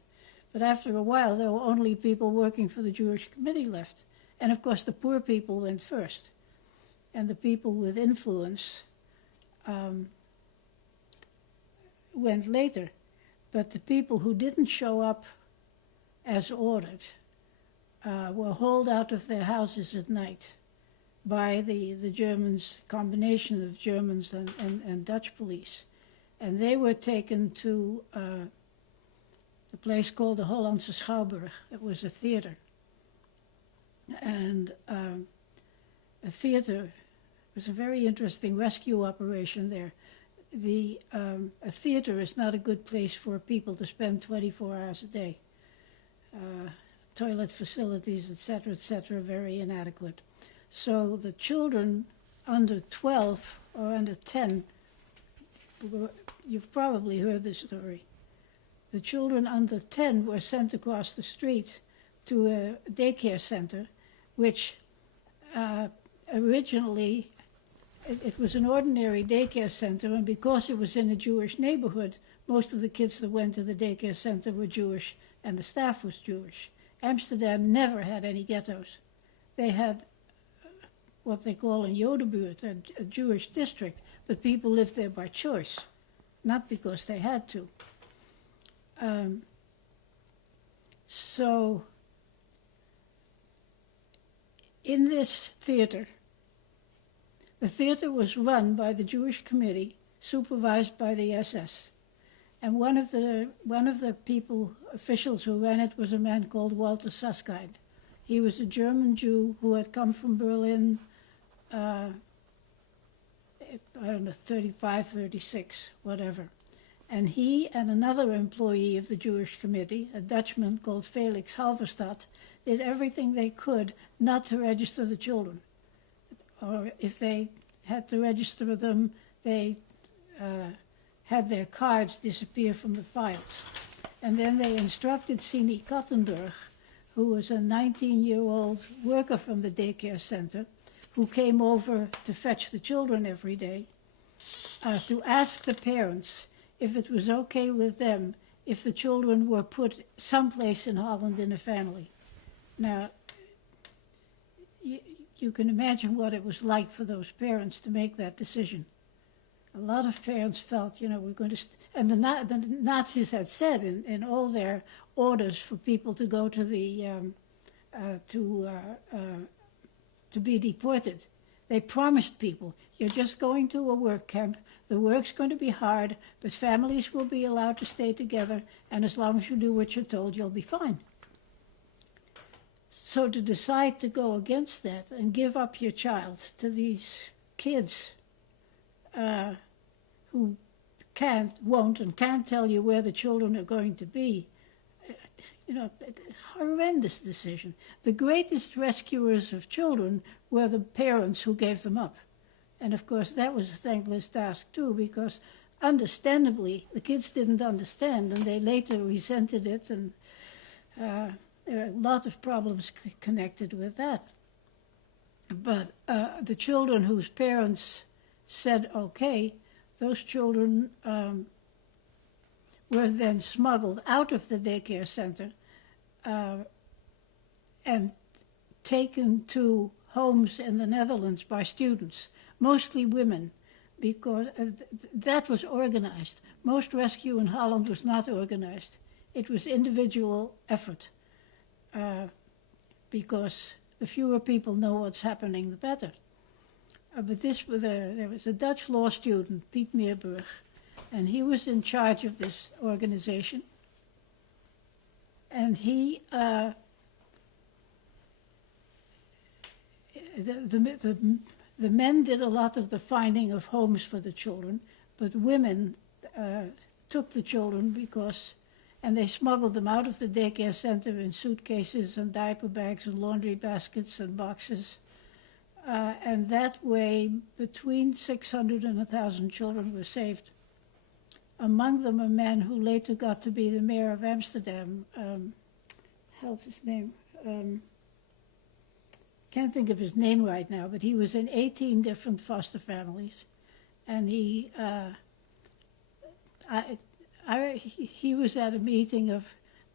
But after a while, there were only people working for the Jewish Committee left. And of course, the poor people went first. And the people with influence went later. But the people who didn't show up as ordered were hauled out of their houses at night by the Germans, combination of Germans and Dutch police. And they were taken to a place called the Hollandse Schouwburg. It was a theater. And a theater was a very interesting rescue operation there. A theater is not a good place for people to spend 24 hours a day. Toilet facilities, etc., very inadequate. So the children under 12 or under 10, you've probably heard this story. The children under 10 were sent across the street to a daycare center, which originally, it was an ordinary daycare center, and because it was in a Jewish neighborhood, most of the kids that went to the daycare center were Jewish, and the staff was Jewish. Amsterdam never had any ghettos. They had what they call a Jodenbuurt, a Jewish district, but people lived there by choice, not because they had to. So in this theater, the theater was run by the Jewish Committee, supervised by the SS. And one of the people, officials who ran it was a man called Walter Saskheid. He was a German Jew who had come from Berlin, I don't know, 35, 36, whatever. And he and another employee of the Jewish Committee, a Dutchman called Felix Halverstadt, did everything they could not to register the children. Or if they had to register them, they had their cards disappear from the files. And then they instructed Sini Kattenberg, who was a 19-year-old worker from the daycare center, who came over to fetch the children every day, to ask the parents if it was okay with them if the children were put someplace in Holland in a family. Now, you can imagine what it was like for those parents to make that decision. A lot of parents felt, we're going to, and the Nazis had said in all their orders for people to go to the, to be deported, they promised people, you're just going to a work camp, the work's going to be hard, but families will be allowed to stay together, and as long as you do what you're told, you'll be fine. So to decide to go against that and give up your child to these kids who won't and can't tell you where the children are going to be, horrendous decision. The greatest rescuers of children were the parents who gave them up. And of course that was a thankless task too, because understandably the kids didn't understand and they later resented it, and there are a lot of problems connected with that. But the children whose parents said okay, those children were then smuggled out of the daycare center and taken to homes in the Netherlands by students, mostly women, because that was organized. Most rescue in Holland was not organized. It was individual effort, because the fewer people know what's happening, the better. But there was a Dutch law student, Piet Meerburg, and he was in charge of this organization. And he, the men did a lot of the finding of homes for the children, but women took the children and they smuggled them out of the daycare center in suitcases and diaper bags and laundry baskets and boxes. And that way, between 600 and 1,000 children were saved. Among them a man who later got to be the mayor of Amsterdam. How's his name? Can't think of his name right now, but he was in 18 different foster families. And he was at a meeting of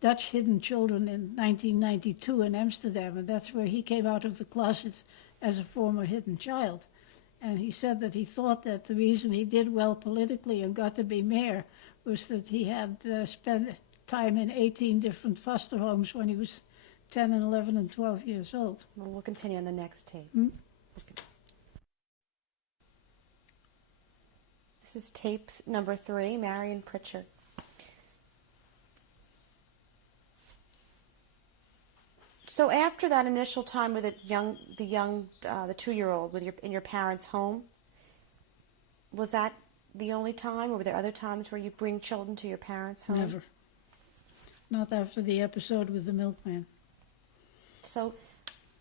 Dutch hidden children in 1992 in Amsterdam, and that's where he came out of the closet as a former hidden child. And he said that he thought that the reason he did well politically and got to be mayor was that he had spent time in 18 different foster homes when he was 10 and 11 and 12 years old. Well, we'll continue on the next tape. This is tape number 3, Marion Pritchard. So after that initial time with the 2-year-old in your parents' home, was that the only time, or were there other times where you bring children to your parents' home? Never. Not after the episode with the milkman. So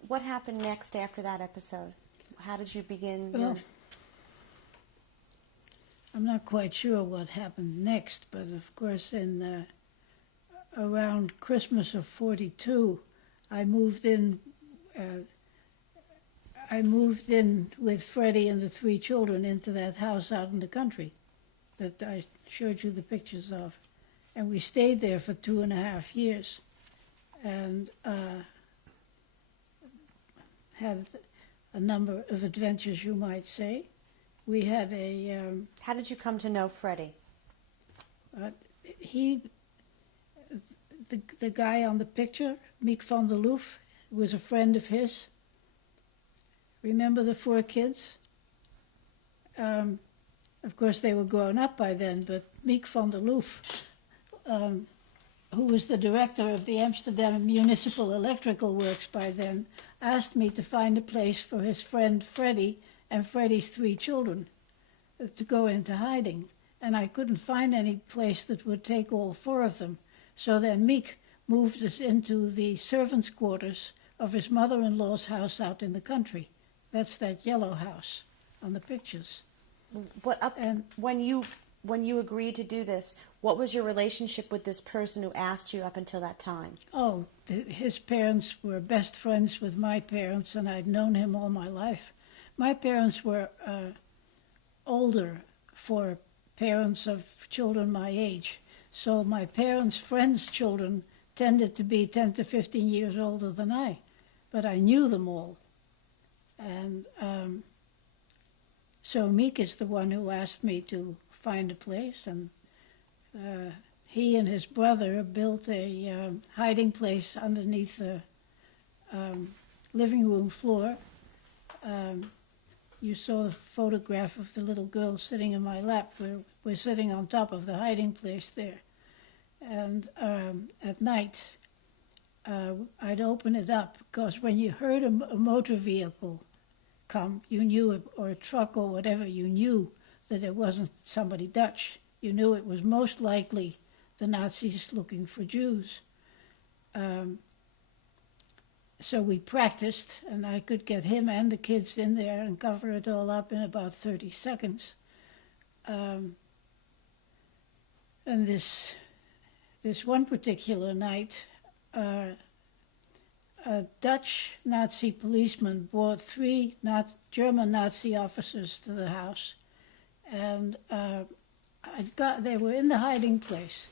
what happened next after that episode? How did you begin? Well, I'm not quite sure what happened next, but of course in around Christmas of '42, I moved in with Freddie and the 3 children into that house out in the country that I showed you the pictures of. And we stayed there for 2.5 years and had a number of adventures, you might say. We had a... How did you come to know Freddie? The guy on the picture, Miek van der Loof, was a friend of his. Remember the 4 kids? Of course, they were grown up by then, but Miek van der Loof who was the director of the Amsterdam Municipal Electrical Works by then, asked me to find a place for his friend Freddie and Freddie's 3 children to go into hiding. And I couldn't find any place that would take all 4 of them. So then Miek moved us into the servants' quarters of his mother-in-law's house out in the country. That's that yellow house on the pictures. When you agreed to do this, what was your relationship with this person who asked you up until that time? Oh, his parents were best friends with my parents, and I'd known him all my life. My parents were older for parents of children my age. So my parents' friends' children tended to be 10 to 15 years older than I. But I knew them all. And so Miek is the one who asked me to find a place, and he and his brother built a hiding place underneath the living room floor. You saw the photograph of the little girl sitting in my lap. We're sitting on top of the hiding place there. And at night, I'd open it up, because when you heard a motor vehicle come, you knew it, or a truck or whatever, you knew that it wasn't somebody Dutch. You knew it was most likely the Nazis looking for Jews. So we practiced, and I could get him and the kids in there and cover it all up in about 30 seconds. And this one particular night, a Dutch Nazi policeman brought 3 German Nazi officers to the house, and they were in the hiding place,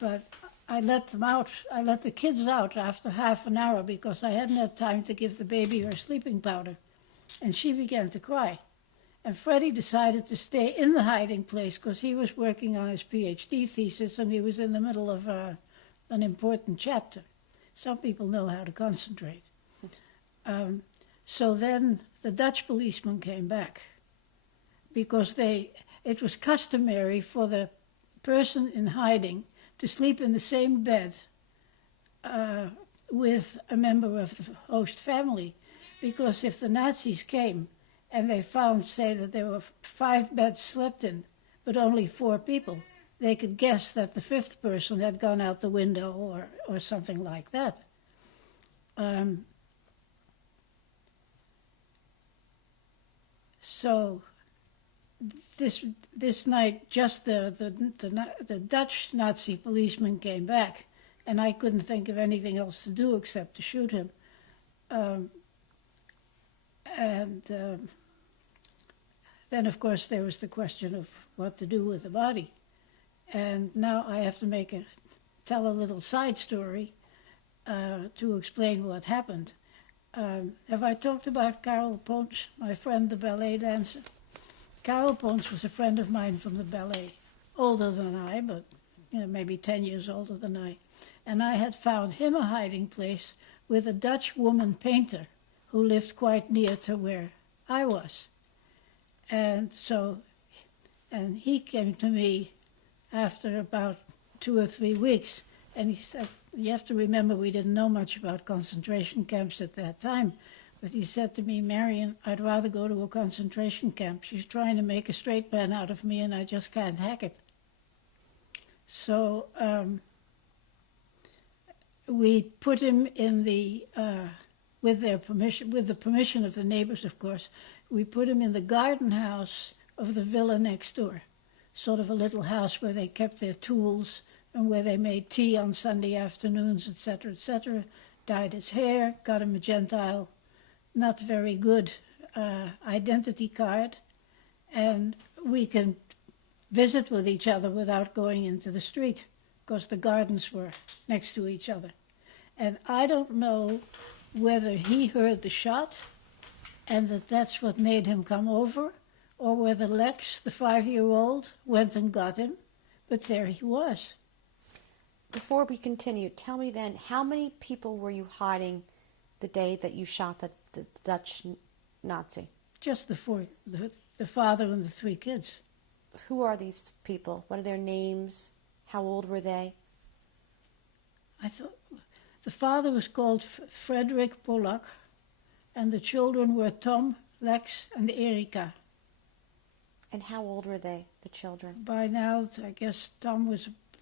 but I let them out. I let the kids out after half an hour because I hadn't had time to give the baby her sleeping powder, and she began to cry. And Freddie decided to stay in the hiding place because he was working on his PhD thesis and he was in the middle of an important chapter. Some people know how to concentrate. So then the Dutch policeman came back because it was customary for the person in hiding to sleep in the same bed with a member of the host family, because if the Nazis came and they found, say, that there were 5 beds slept in, but only 4 people, they could guess that the 5th person had gone out the window or something like that. So this night, just the Dutch Nazi policeman came back, and I couldn't think of anything else to do except to shoot him. Then, of course, there was the question of what to do with the body. And now I have to tell a little side story to explain what happened. Have I talked about Karel Pons, my friend, the ballet dancer? Karel Pons was a friend of mine from the ballet, older than I, but maybe 10 years older than I. And I had found him a hiding place with a Dutch woman painter who lived quite near to where I was. And he came to me after about 2 or 3 weeks, and he said, you have to remember we didn't know much about concentration camps at that time, but he said to me, Marion, I'd rather go to a concentration camp. She's trying to make a straight man out of me, and I just can't hack it. So we put him in with the permission of the neighbors, of course, we put him in the garden house of the villa next door, sort of a little house where they kept their tools and where they made tea on Sunday afternoons, etc., etc., dyed his hair, got him a Gentile, not very good identity card, and we can visit with each other without going into the street because the gardens were next to each other. And I don't know whether he heard the shot and that's what made him come over, or whether Lex, the 5-year-old, went and got him, but there he was. Before we continue, tell me then, how many people were you hiding the day that you shot the Dutch Nazi? Just the 4, the father and the 3 kids. Who are these people? What are their names? How old were they? I thought the father was called Frederick Polak, and the children were Tom, Lex, and Erika. And how old were they, the children? By now, I guess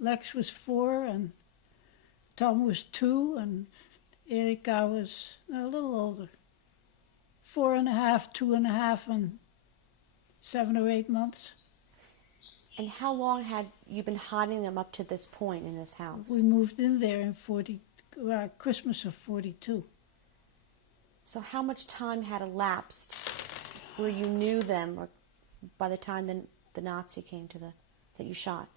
Lex was 4, and Tom was 2, and Erika was a little older. 4.5, 2.5, and 7 or 8 months. And how long had you been hiding them up to this point in this house? We moved in there in Christmas of 42. So how much time had elapsed where you knew them, or by the time the Nazi came that you shot?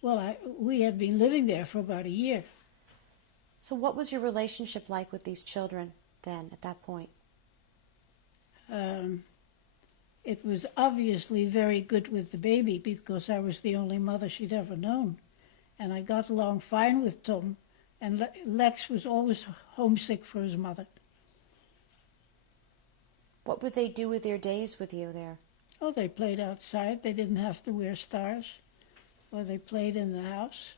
Well, we had been living there for about a year. So what was your relationship like with these children then, at that point? It was obviously very good with the baby because I was the only mother she'd ever known. And I got along fine with Tom, and Lex was always homesick for his mother. What would they do with their days with you there? Oh, they played outside. They didn't have to wear stars. Or they played in the house.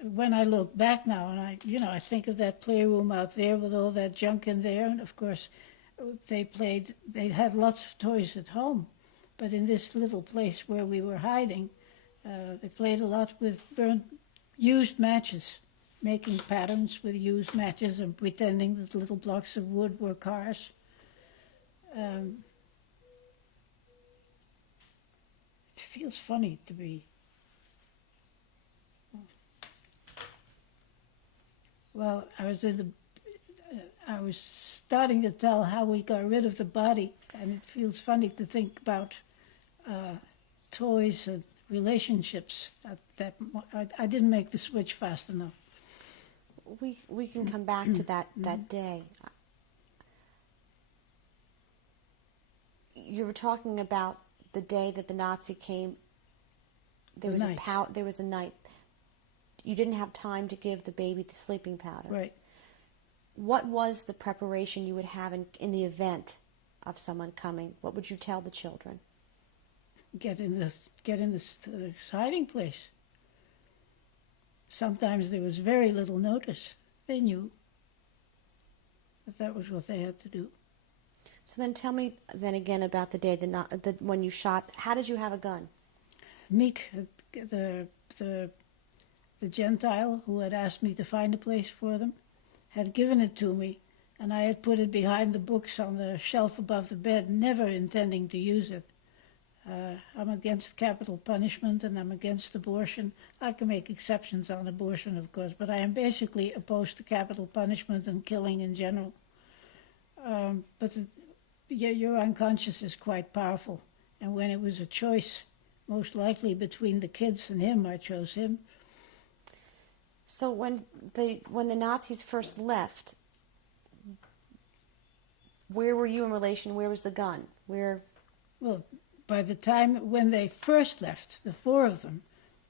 When I look back now, and I think of that playroom out there with all that junk in there, and of course, they had lots of toys at home, but in this little place where we were hiding, they played a lot with used matches, making patterns with used matches and pretending that little blocks of wood were cars. It feels funny to be. Well, I was starting to tell how we got rid of the body, and it feels funny to think about toys and relationships. I didn't make the switch fast enough. We can come back to that day. You were talking about the day that the Nazi came. There was a night. You didn't have time to give the baby the sleeping powder. Right. What was the preparation you would have in the event of someone coming? What would you tell the children? Get in this hiding place. Sometimes there was very little notice. They knew that was what they had to do. So then tell me then again about the day when you shot. How did you have a gun? Meek, the Gentile who had asked me to find a place for them, had given it to me, and I had put it behind the books on the shelf above the bed, never intending to use it. I'm against capital punishment and I'm against abortion. I can make exceptions on abortion, of course, but I am basically opposed to capital punishment and killing in general. But your unconscious is quite powerful, and when it was a choice, most likely between the kids and him, I chose him. So when the Nazis first left, where were you in relation? Where was the gun? Where? Well, by the time when they first left, the 4 of them,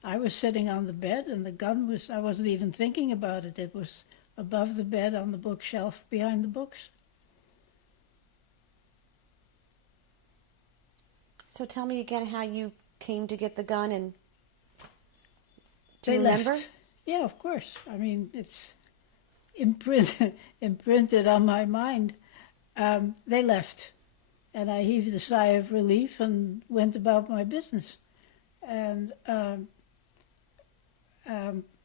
I was sitting on the bed and the gun I wasn't even thinking about it. It was above the bed on the bookshelf behind the books. So tell me again how you came to get the gun, and do They you remember? left. Yeah, of course. I mean, it's imprinted on my mind. They left, and I heaved a sigh of relief and went about my business, and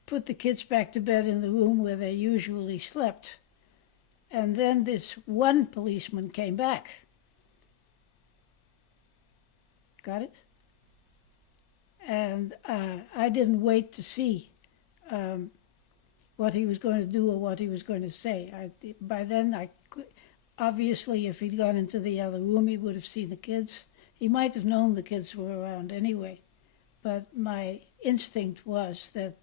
put the kids back to bed in the room where they usually slept. And then this one policeman came back. Got it? And I didn't wait to see what he was going to do or what he was going to say. By then, obviously, if he'd gone into the other room, he would have seen the kids. He might have known the kids were around anyway. But my instinct was that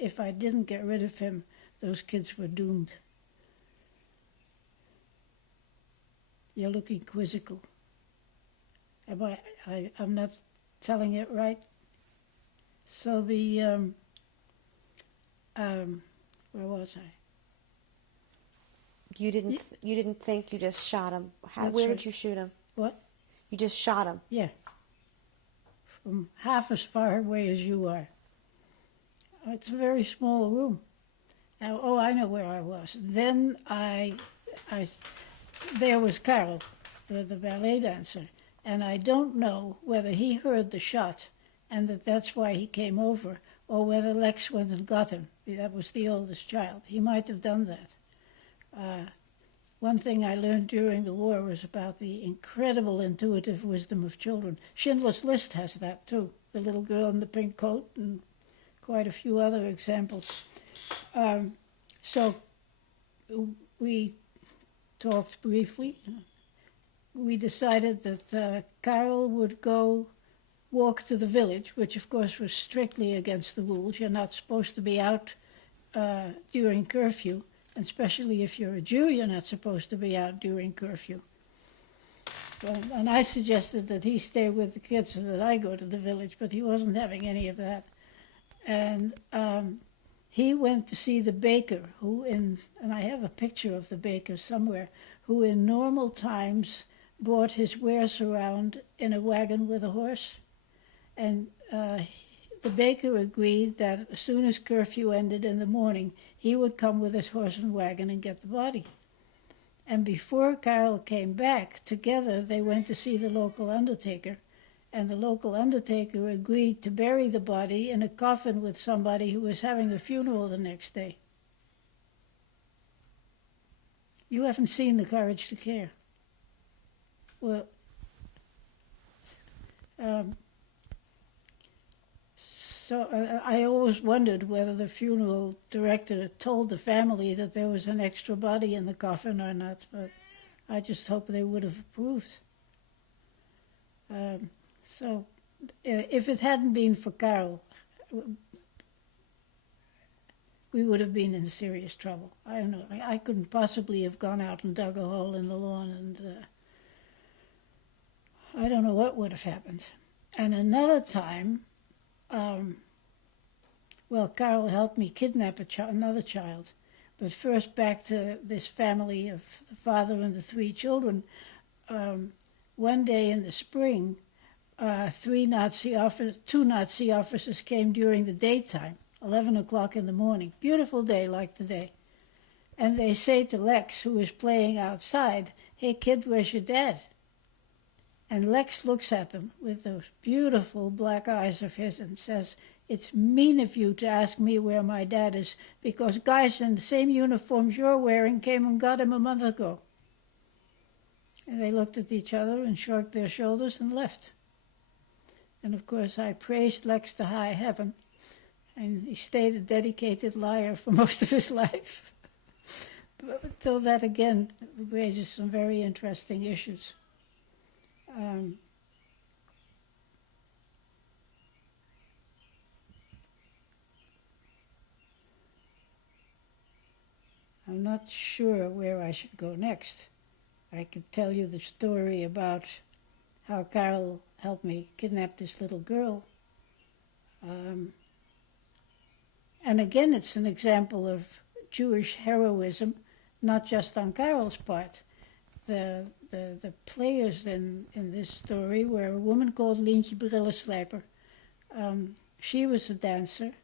if I didn't get rid of him, those kids were doomed. You're looking quizzical. I'm not telling it right. So where was I? You didn't think, you just shot him. Where did you shoot him? What? You just shot him. Yeah. From half as far away as you are. It's a very small room. Oh, I know where I was. Then there was Karel, the ballet dancer, and I don't know whether he heard the shot and that's why he came over, or whether Lex went and got him. That was the oldest child. He might have done that. One thing I learned during the war was about the incredible intuitive wisdom of children. Schindler's List has that too, the little girl in the pink coat, and quite a few other examples. So we talked briefly. We decided that Karel would go walk to the village, which of course was strictly against the rules. You're not supposed to be out during curfew, and especially if you're a Jew, you're not supposed to be out during curfew. And I suggested that he stay with the kids so that I go to the village, but he wasn't having any of that. And he went to see the baker, and I have a picture of the baker somewhere, who in normal times brought his wares around in a wagon with a horse. And the baker agreed that as soon as curfew ended in the morning, he would come with his horse and wagon and get the body. And before Karel came back, together they went to see the local undertaker. And the local undertaker agreed to bury the body in a coffin with somebody who was having the funeral the next day. You haven't seen The Courage to Care. Well, so I always wondered whether the funeral director told the family that there was an extra body in the coffin or not, but I just hope they would have approved. So if it hadn't been for Karel, we would have been in serious trouble. I don't know. I couldn't possibly have gone out and dug a hole in the lawn, and I don't know what would have happened. And another time, Karel helped me kidnap another child. But first, back to this family of the father and the three children. One day in the spring, two Nazi officers came during the daytime, 11 o'clock in the morning. Beautiful day like today. And they say to Lex, who is playing outside, "Hey kid, where's your dad?" And Lex looks at them with those beautiful black eyes of his and says, "It's mean of you to ask me where my dad is, because guys in the same uniforms you're wearing came and got him a month ago." And they looked at each other and shrugged their shoulders and left. And of course I praised Lex to high heaven, and he stayed a dedicated liar for most of his life. So that again raises some very interesting issues. I'm not sure where I should go next. I could tell you the story about how Karel helped me kidnap this little girl. And again, it's an example of Jewish heroism, not just on Karel's part. The players in this story were a woman called Lientje Brillenslijper. She was a dancer.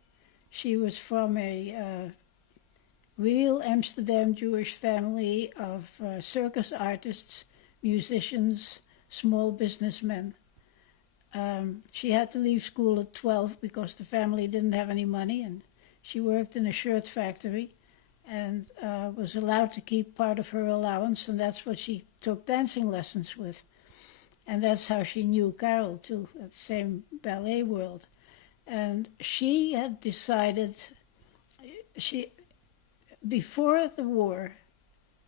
She was from a real Amsterdam Jewish family of circus artists, musicians, small businessmen. She had to leave school at 12 because the family didn't have any money, and she worked in a shirt factory and was allowed to keep part of her allowance, and that's what she took dancing lessons with. And that's how she knew Karel, too, that same ballet world. And she had decided, before the war,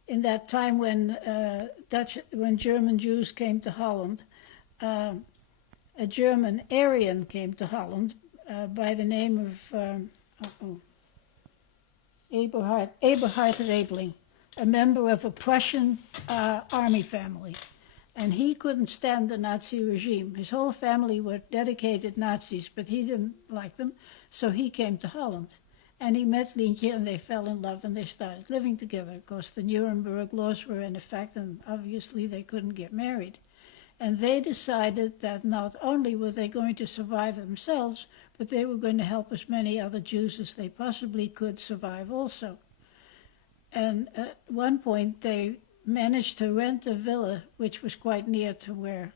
in that time when German Jews came to Holland, a German Aryan came to Holland by the name of Eberhard Rebling, a member of a Prussian army family. And he couldn't stand the Nazi regime. His whole family were dedicated Nazis, but he didn't like them, so he came to Holland. And he met Lientje, and they fell in love, and they started living together. Of course, the Nuremberg laws were in effect, and obviously they couldn't get married. And they decided that not only were they going to survive themselves, but they were going to help as many other Jews as they possibly could survive also. And at one point, they managed to rent a villa, which was quite near to where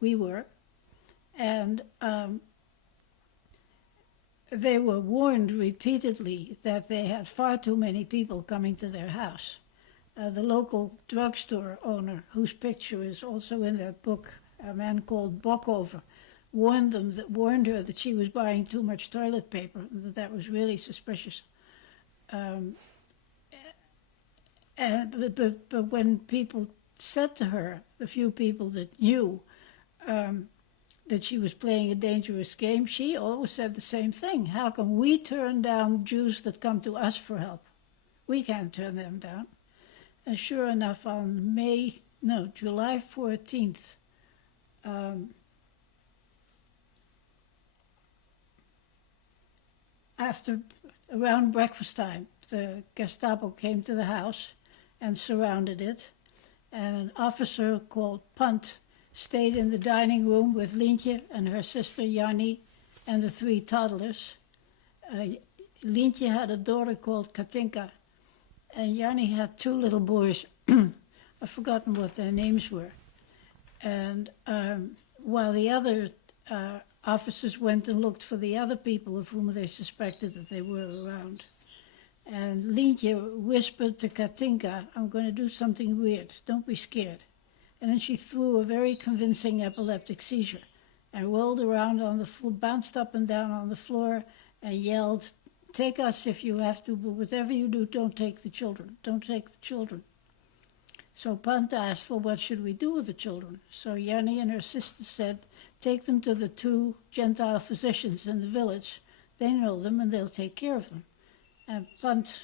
we were, and they were warned repeatedly that they had far too many people coming to their house. The local drugstore owner, whose picture is also in that book, a man called Bockover, warned her that she was buying too much toilet paper, and that was really suspicious. But when people said to her, the few people that knew, that she was playing a dangerous game, she always said the same thing. How can we turn down Jews that come to us for help? We can't turn them down. And sure enough, on July 14th, around breakfast time, the Gestapo came to the house and surrounded it, and an officer called Punt stayed in the dining room with Lientje and her sister Jannie and the 3 toddlers. Lientje had a daughter called Katinka, and Jannie had 2 little boys. I've forgotten what their names were. And while the other officers went and looked for the other people of whom they suspected that they were around. And Lientje whispered to Katinka, "I'm going to do something weird, don't be scared." And then she threw a very convincing epileptic seizure and rolled around on the floor, bounced up and down on the floor and yelled, "Take us if you have to, but whatever you do, don't take the children, don't take the children." So Pant asked, "Well, what should we do with the children?" So Jannie and her sister said, "Take them to the 2 Gentile physicians in the village. They know them and they'll take care of them." And Pant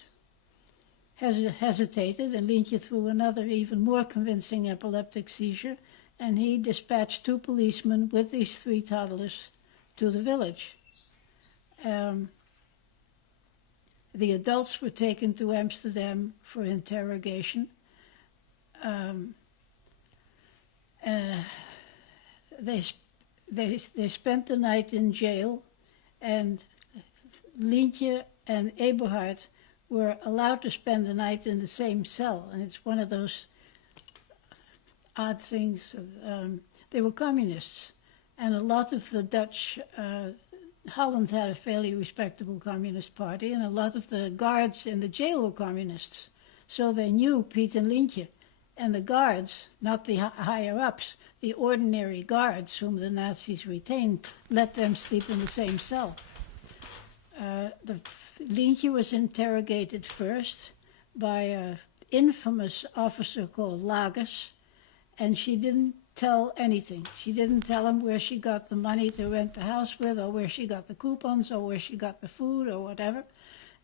hesitated, and Lientje threw another even more convincing epileptic seizure, and he dispatched 2 policemen with these 3 toddlers to the village. The adults were taken to Amsterdam for interrogation. They spent the night in jail, and Lientje and Eberhard were allowed to spend the night in the same cell, and it's one of those odd things. They were communists, and a lot of the Dutch, Holland had a fairly respectable communist party, and a lot of the guards in the jail were communists. So they knew Piet and Lientje, and the guards, not the higher-ups, the ordinary guards whom the Nazis retained, let them sleep in the same cell. Lientje was interrogated first by an infamous officer called Lagers, and she didn't tell anything. She didn't tell him where she got the money to rent the house with, or where she got the coupons, or where she got the food, or whatever.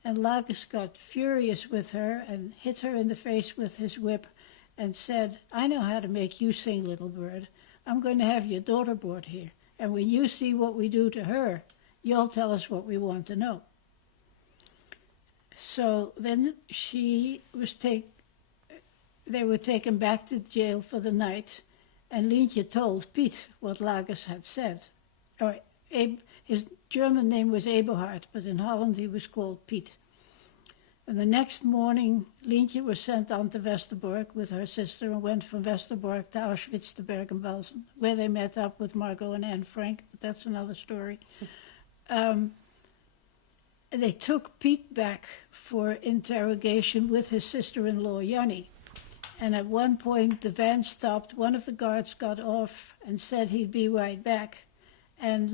And Lagers got furious with her and hit her in the face with his whip and said, "I know how to make you sing, little bird. I'm going to have your daughter brought here, and when you see what we do to her, you'll tell us what we want to know." So then they were taken back to jail for the night, and Lientje told Piet what Lagers had said. His German name was Eberhard, but in Holland he was called Piet. And the next morning, Lientje was sent on to Westerbork with her sister and went from Westerbork to Auschwitz to Bergen-Belsen, where they met up with Margot and Anne Frank, but that's another story. They took Piet back for interrogation with his sister-in-law, Jannie. And at one point, the van stopped. One of the guards got off and said he'd be right back. And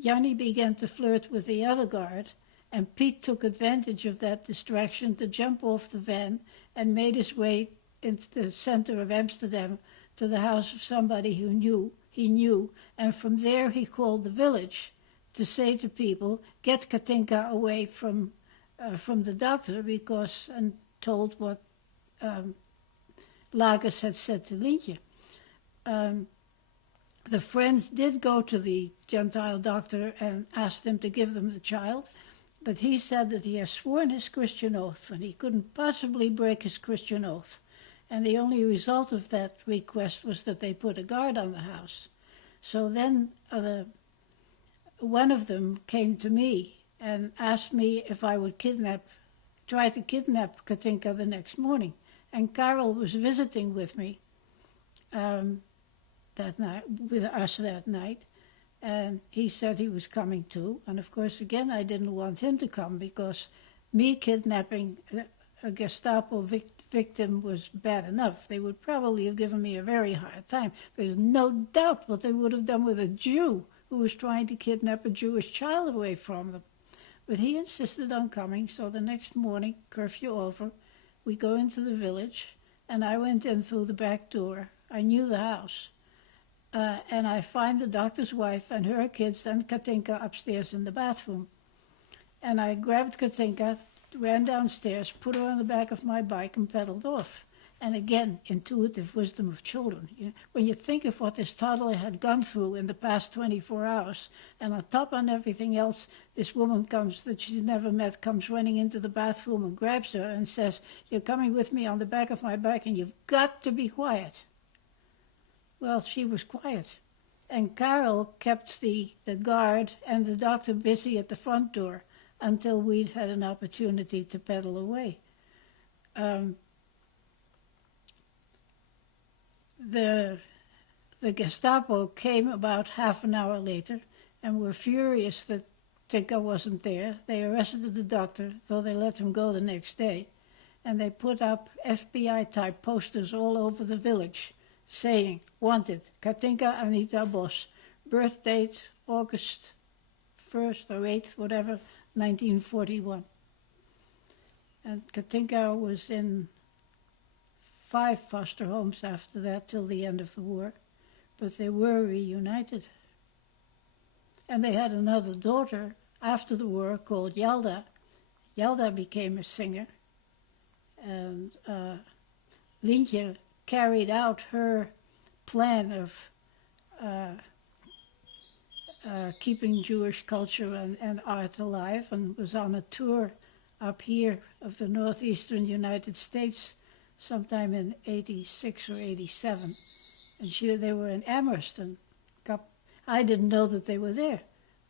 Jannie began to flirt with the other guard, and Piet took advantage of that distraction to jump off the van and made his way into the center of Amsterdam to the house of somebody he knew, and from there he called the village to say to people, "Get Katinka away from the doctor," and told what Lagers had said to Lientje. The friends did go to the Gentile doctor and asked him to give them the child, but he said that he has sworn his Christian oath and he couldn't possibly break his Christian oath. And the only result of that request was that they put a guard on the house. So then one of them came to me and asked me if I would try to kidnap Katinka the next morning. And Karel was visiting with me that night, with us that night, and he said he was coming too. And of course, again, I didn't want him to come because me kidnapping a Gestapo victim was bad enough. They would probably have given me a very hard time. There's no doubt what they would have done with a Jew who was trying to kidnap a Jewish child away from them. But he insisted on coming, so the next morning, curfew over, we go into the village, and I went in through the back door. I knew the house. And I find the doctor's wife and her kids and Katinka upstairs in the bathroom. And I grabbed Katinka, ran downstairs, put her on the back of my bike, and pedaled off. And again, intuitive wisdom of children. You know, when you think of what this toddler had gone through in the past 24 hours, and on top of everything else, this woman comes that she's never met, comes running into the bathroom and grabs her and says, "You're coming with me on the back of my bike, and you've got to be quiet." Well, she was quiet. And Karel kept the guard and the doctor busy at the front door until we'd had an opportunity to pedal away. The Gestapo came about half an hour later and were furious that Tinka wasn't there. They arrested the doctor, though they let him go the next day, and they put up FBI-type posters all over the village saying, "Wanted, Katinka Anita Bos, birth date August 1st or 8th, whatever, 1941. And Katinka was in 5 foster homes after that till the end of the war, but they were reunited. And they had another daughter after the war called Yalda. Yalda became a singer, and Lientje carried out her plan of keeping Jewish culture and art alive, and was on a tour up here of the northeastern United States sometime in 86 or 87. And they were in Amherst, and I didn't know that they were there.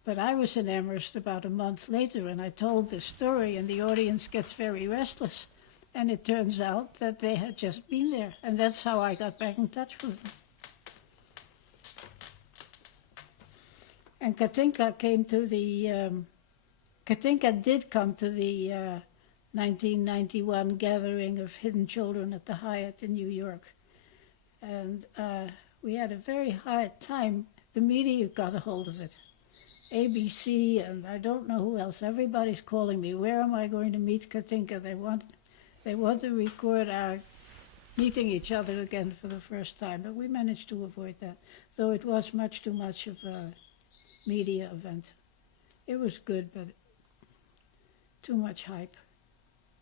But I was in Amherst about a month later, and I told this story, and the audience gets very restless. And it turns out that they had just been there, and that's how I got back in touch with them. And Katinka did come to the 1991 gathering of hidden children at the Hyatt in New York. And we had a very hard time. The media got a hold of it. ABC and I don't know who else. Everybody's calling me. Where am I going to meet Katinka? They want to record our meeting each other again for the first time. But we managed to avoid that, though it was much too much of a media event. It was good, but too much hype.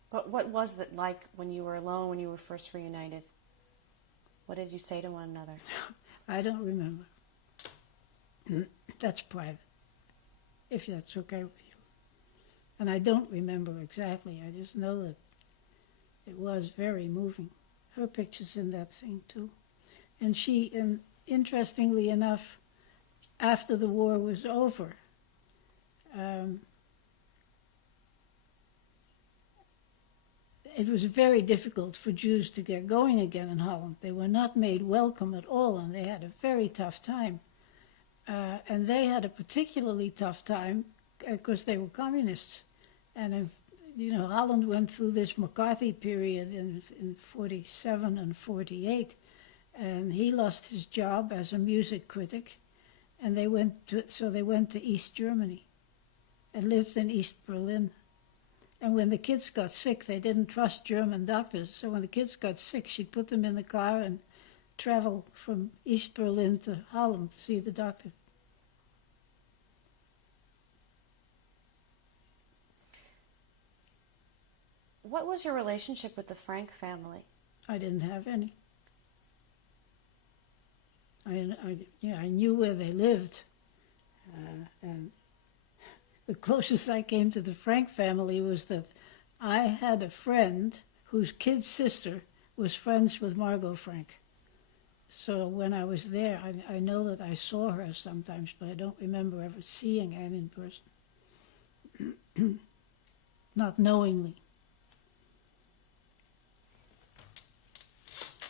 But what was it like when you were alone, when you were first reunited? What did you say to one another? I don't remember. That's private, if that's okay with you. And I don't remember exactly. I just know that it was very moving. Her picture's in that thing, too. And interestingly enough, after the war was over, it was very difficult for Jews to get going again in Holland. They were not made welcome at all, and they had a very tough time. And they had a particularly tough time because they were communists. And, Holland went through this McCarthy period in 47 and 48, and he lost his job as a music critic, and they went to East Germany and lived in East Berlin. And when the kids got sick, they didn't trust German doctors. So when the kids got sick, she'd put them in the car and travel from East Berlin to Holland to see the doctor. What was your relationship with the Frank family? I didn't have any. I knew where they lived. And the closest I came to the Frank family was that I had a friend whose kid's sister was friends with Margot Frank. So when I was there, I know that I saw her sometimes, but I don't remember ever seeing Anne in person. Not knowingly.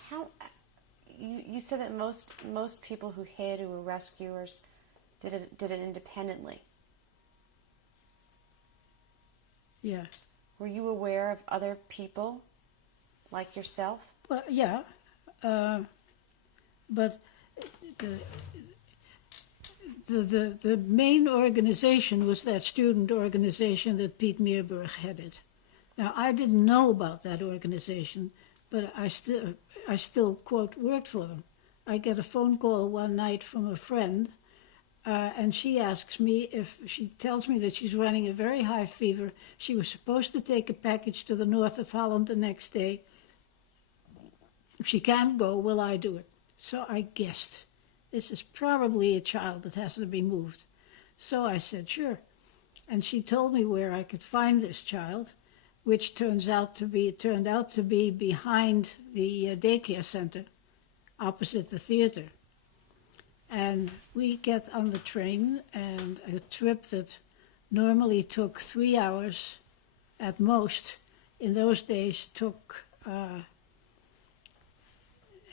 How you said that most people who hid, who were rescuers, did it independently. Yeah. Were you aware of other people like yourself? Well, yeah. But the main organization was that student organization that Piet Meerburg headed. Now, I didn't know about that organization, but I still, quote, worked for them. I get a phone call one night from a friend, and she asks me she tells me that she's running a very high fever. She was supposed to take a package to the north of Holland the next day. If she can't go, will I do it? So I guessed, this is probably a child that has to be moved. So I said, sure. And she told me where I could find this child, which turned out to be behind the daycare center, opposite the theater. And we get on the train, and a trip that normally took 3 hours at most, in those days took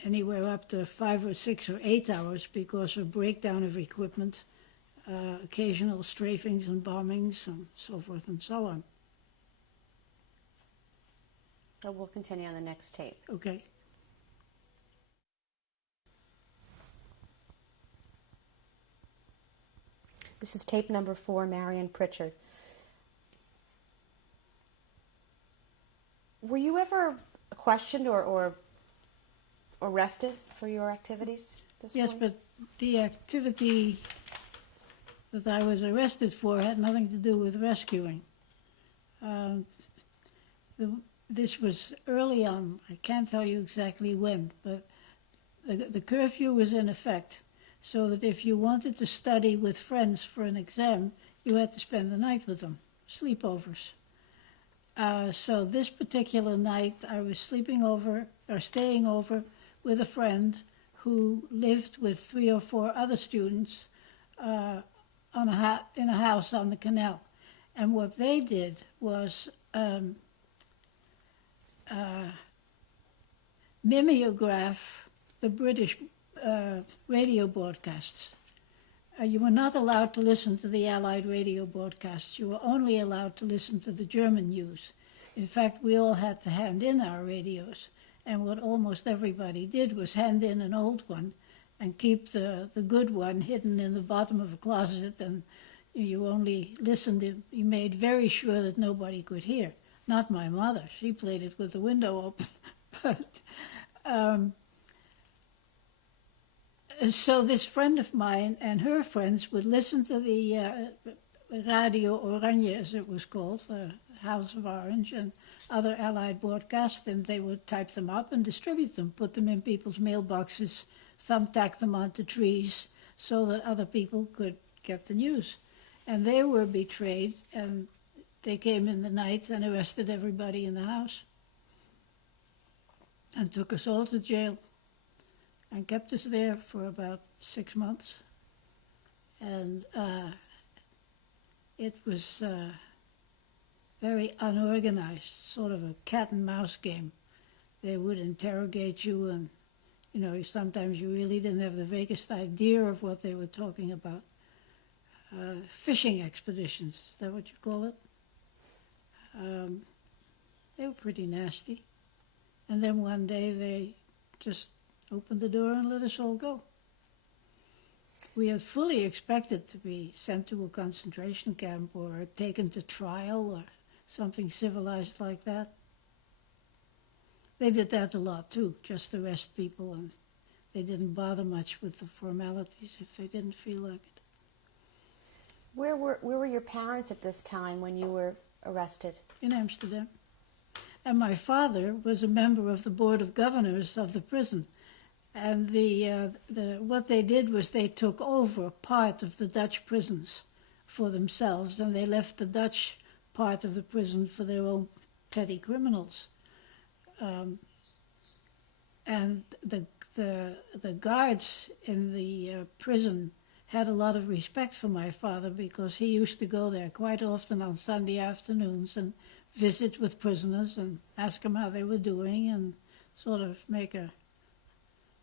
anywhere up to 5 or 6 or 8 hours because of breakdown of equipment, occasional strafings and bombings, and so forth and so on. So we'll continue on the next tape. Okay. This is tape number 4, Marion Pritchard. Were you ever questioned or arrested for your activities at this Yes, point? but the activity that I was arrested for had nothing to do with rescuing. This was early on. I can't tell you exactly when, but the curfew was in effect, so that if you wanted to study with friends for an exam, you had to spend the night with them, sleepovers. So this particular night, I was staying over with a friend who lived with 3 or 4 other students in a house on the canal. And what they did was mimeograph the British radio broadcasts. You were not allowed to listen to the Allied radio broadcasts. You were only allowed to listen to the German news. In fact, we all had to hand in our radios. And what almost everybody did was hand in an old one and keep the good one hidden in the bottom of a closet. And you only listened, you made very sure that nobody could hear. Not my mother. She played it with the window open. But so this friend of mine and her friends would listen to the Radio Oranje, as it was called, House of Orange, and other Allied broadcasts, and they would type them up and distribute them, put them in people's mailboxes, thumbtack them onto trees so that other people could get the news. And they were betrayed, and they came in the night and arrested everybody in the house and took us all to jail and kept us there for about 6 months. And it was very unorganized, sort of a cat and mouse game. They would interrogate you, and sometimes you really didn't have the vaguest idea of what they were talking about. Fishing expeditions, is that what you call it? They were pretty nasty. And then one day they just opened the door and let us all go. We had fully expected to be sent to a concentration camp or taken to trial or something civilized like that. They did that a lot too, just arrest people, and they didn't bother much with the formalities if they didn't feel like it. Where were your parents at this time when you were arrested? In Amsterdam. And my father was a member of the Board of Governors of the prison. And what they did was they took over part of the Dutch prisons for themselves, and they left the Dutch part of the prison for their own petty criminals. And the the guards in the prison had a lot of respect for my father because he used to go there quite often on Sunday afternoons and visit with prisoners and ask them how they were doing and sort of make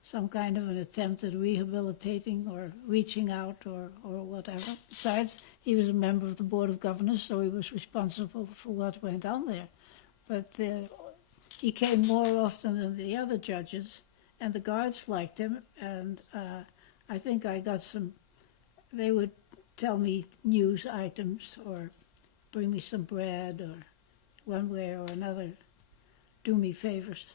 some kind of an attempt at rehabilitating or reaching out or whatever. Besides, he was a member of the Board of Governors, so he was responsible for what went on there. But he came more often than the other judges, and the guards liked him, and I think I got they would tell me news items or bring me some bread or one way or another do me favors.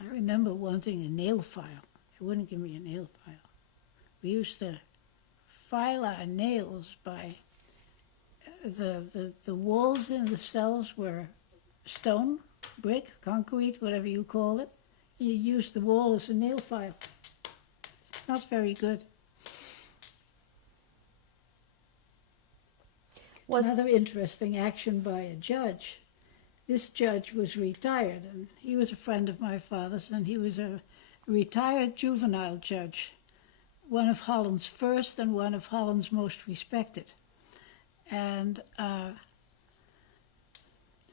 I remember wanting a nail file. They wouldn't give me a nail file. We used to file our nails by the walls in the cells were stone, brick, concrete, whatever you call it. You use the wall as a nail file. It's not very good. Another interesting action by a judge. This judge was retired, and he was a friend of my father's, and he was a retired juvenile judge, one of Holland's first and one of Holland's most respected. And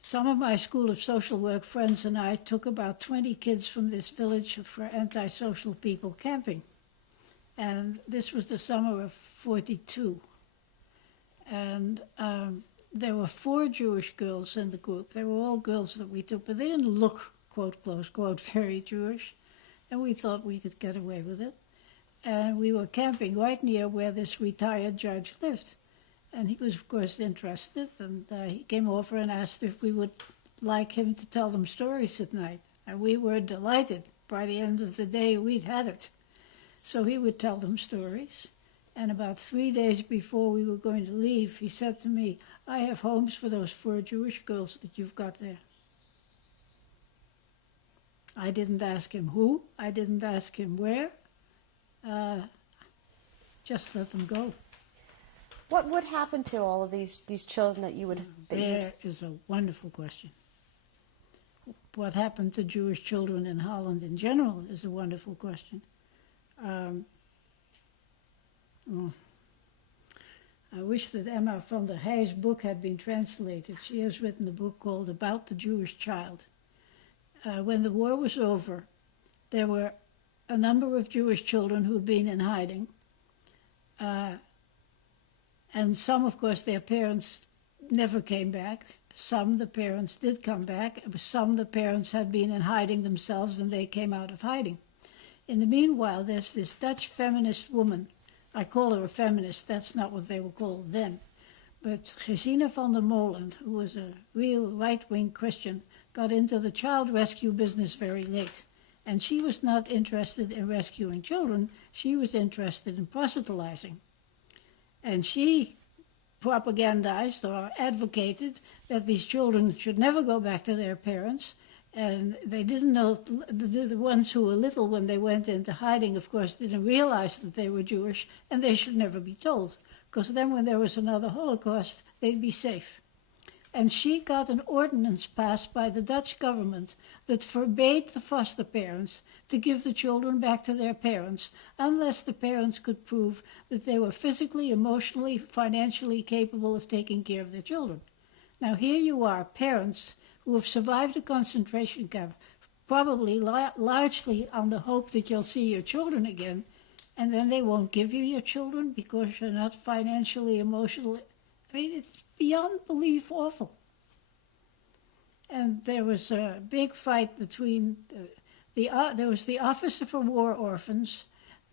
some of my School of Social Work friends and I took about 20 kids from this village for antisocial people camping. And this was the summer of '42. And there were 4 Jewish girls in the group. They were all girls that we took, but they didn't look, quote, close quote, very Jewish. And we thought we could get away with it. And we were camping right near where this retired judge lived. And he was, of course, interested, and he came over and asked if we would like him to tell them stories at night. And we were delighted. By the end of the day, we'd had it. So he would tell them stories. And about 3 days before we were going to leave, he said to me, "I have homes for those 4 Jewish girls that you've got there." I didn't ask him who. I didn't ask him where. Just let them go. What would happen to all of these children that you would... There is a wonderful question. What happened to Jewish children in Holland in general is a wonderful question. I wish that Emma van der Heij's book had been translated. She has written a book called About the Jewish Child. When the war was over, there were a number of Jewish children who had been in hiding. And some, of course, their parents never came back. Some, the parents did come back. Some, the parents had been in hiding themselves and they came out of hiding. In the meanwhile, there's this Dutch feminist woman. I call her a feminist. That's not what they were called then. But Gesine van der Molen, who was a real right-wing Christian, got into the child rescue business very late. And she was not interested in rescuing children. She was interested in proselytizing. And she propagandized or advocated that these children should never go back to their parents. And they didn't know, the ones who were little when they went into hiding, of course, didn't realize that they were Jewish, and they should never be told, because then when there was another Holocaust, they'd be safe. And she got an ordinance passed by the Dutch government that forbade the foster parents to give the children back to their parents unless the parents could prove that they were physically, emotionally, financially capable of taking care of their children. Now here you are, parents who have survived a concentration camp, probably largely on the hope that you'll see your children again, and then they won't give you your children because you're not financially, emotionally. I mean, it's beyond belief awful. And there was a big fight between there was the Officer for War Orphans,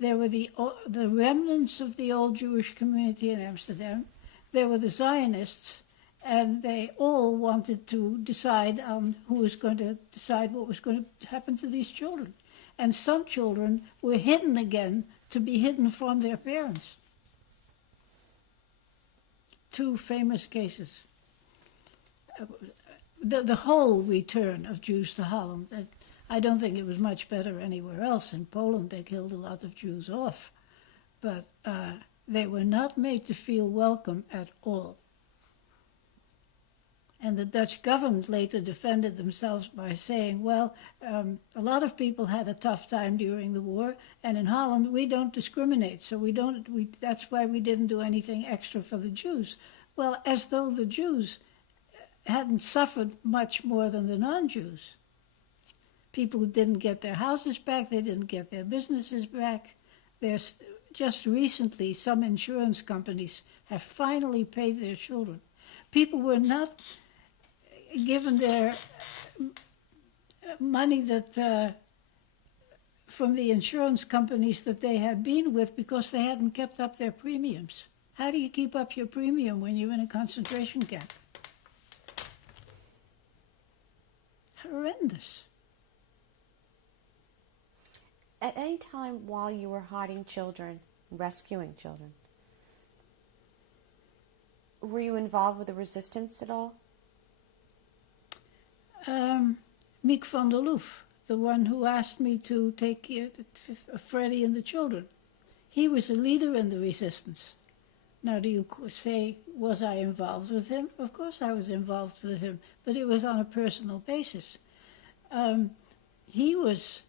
there were the remnants of the old Jewish community in Amsterdam, there were the Zionists, and they all wanted to decide on who was going to decide what was going to happen to these children. And some children were hidden again to be hidden from their parents. 2 famous cases. The whole return of Jews to Holland, I don't think it was much better anywhere else. In Poland, they killed a lot of Jews off. But they were not made to feel welcome at all. And the Dutch government later defended themselves by saying, well, a lot of people had a tough time during the war, and in Holland we don't discriminate, so that's why we didn't do anything extra for the Jews. Well, as though the Jews hadn't suffered much more than the non-Jews. People who didn't get their houses back, they didn't get their businesses back. There's just recently, some insurance companies have finally paid their children. People were not given their money that from the insurance companies that they had been with because they hadn't kept up their premiums. How do you keep up your premium when you're in a concentration camp? Horrendous. At any time while you were hiding children, rescuing children, were you involved with the resistance at all? Miek van der Loof, the one who asked me to take care of Freddie and the children. He was a leader in the resistance. Now, do you say, was I involved with him? Of course I was involved with him, but it was on a personal basis. He was,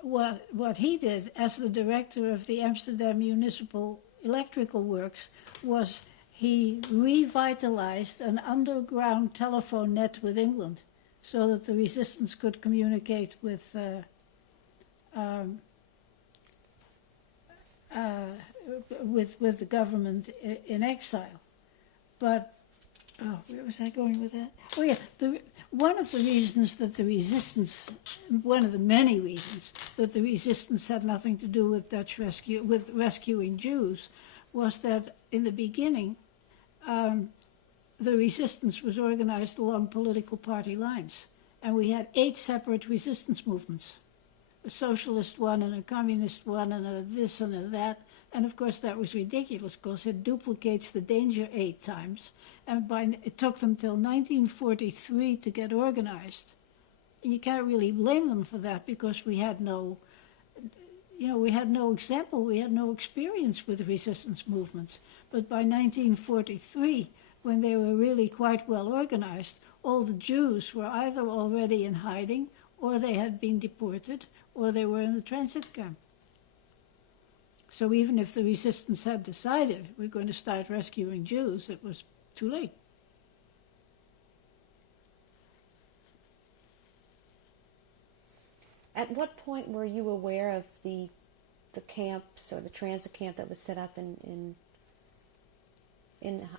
what he did as the director of the Amsterdam Municipal Electrical Works was he revitalized an underground telephone net with England so that the resistance could communicate with the government in exile. But, where was I going with that? Oh yeah, one of the reasons that the resistance, one of the many reasons that the resistance had nothing to do with with rescuing Jews, was that in the beginning, the resistance was organized along political party lines, and we had 8 separate resistance movements, a socialist one and a communist one and a this and a that. And of course that was ridiculous because it duplicates the danger 8 times. And it took them till 1943 to get organized. And you can't really blame them for that because we had no example, we had no experience with resistance movements. But by 1943, when they were really quite well organized, all the Jews were either already in hiding, or they had been deported, or they were in the transit camp. So even if the resistance had decided we're going to start rescuing Jews, it was too late. At what point were you aware of the camps or the transit camp that was set up in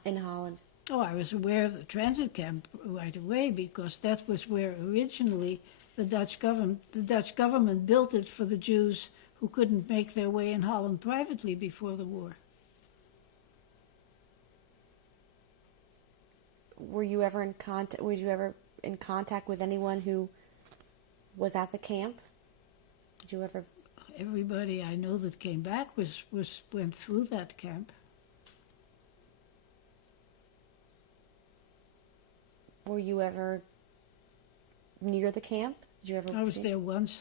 Holland? Oh, I was aware of the transit camp right away because that was where originally the Dutch government built it for the Jews who couldn't make their way in Holland privately before the war. Were you ever in contact with anyone who was at the camp? Did you ever? Everybody I know that came back went through that camp. Were you ever near the camp? Did you ever? I was there once.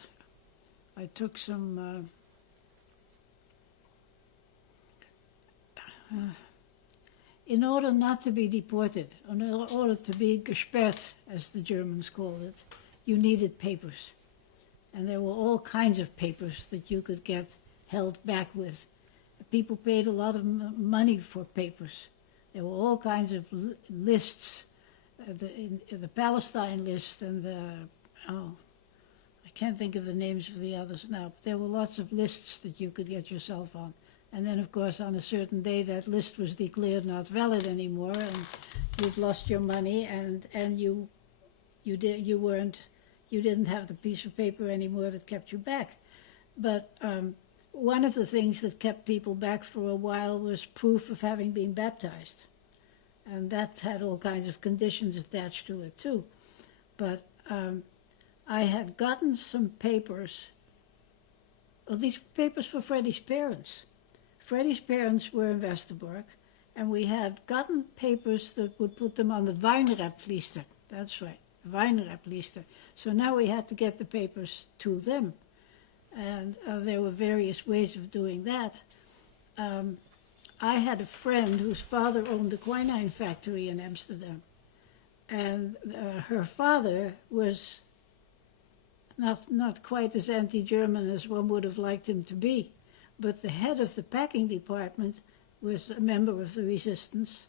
I took some in order not to be deported, in order to be gesperrt, as the Germans called it, you needed papers. And there were all kinds of papers that you could get held back with. People paid a lot of money for papers. There were all kinds of lists, the Palestine list and I can't think of the names of the others now, but there were lots of lists that you could get yourself on. And then, of course, on a certain day, that list was declared not valid anymore, and you'd lost your money, and you didn't have the piece of paper anymore that kept you back. But one of the things that kept people back for a while was proof of having been baptized, and that had all kinds of conditions attached to it too. But I had gotten some papers. Oh, these papers for Freddie's parents. Freddie's parents were in Westerbork, and we had gotten papers that would put them on the Weinrabliste. That's right, Weinrabliste. So now we had to get the papers to them. And there were various ways of doing that. I had a friend whose father owned a quinine factory in Amsterdam. And her father was not quite as anti-German as one would have liked him to be, but the head of the packing department was a member of the resistance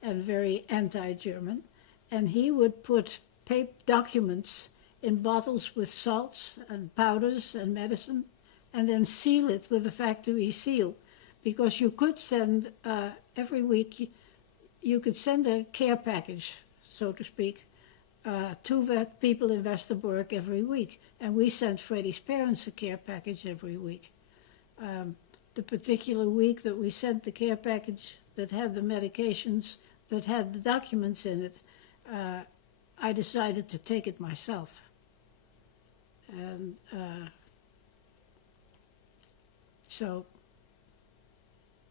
and very anti-German, and he would put documents in bottles with salts and powders and medicine, and then seal it with a factory seal, because you could send every week, you could send a care package, so to speak, to people in Westerbork every week, and we sent Freddie's parents a care package every week. The particular week that we sent the care package that had the medications, that had the documents in it, I decided to take it myself. And so...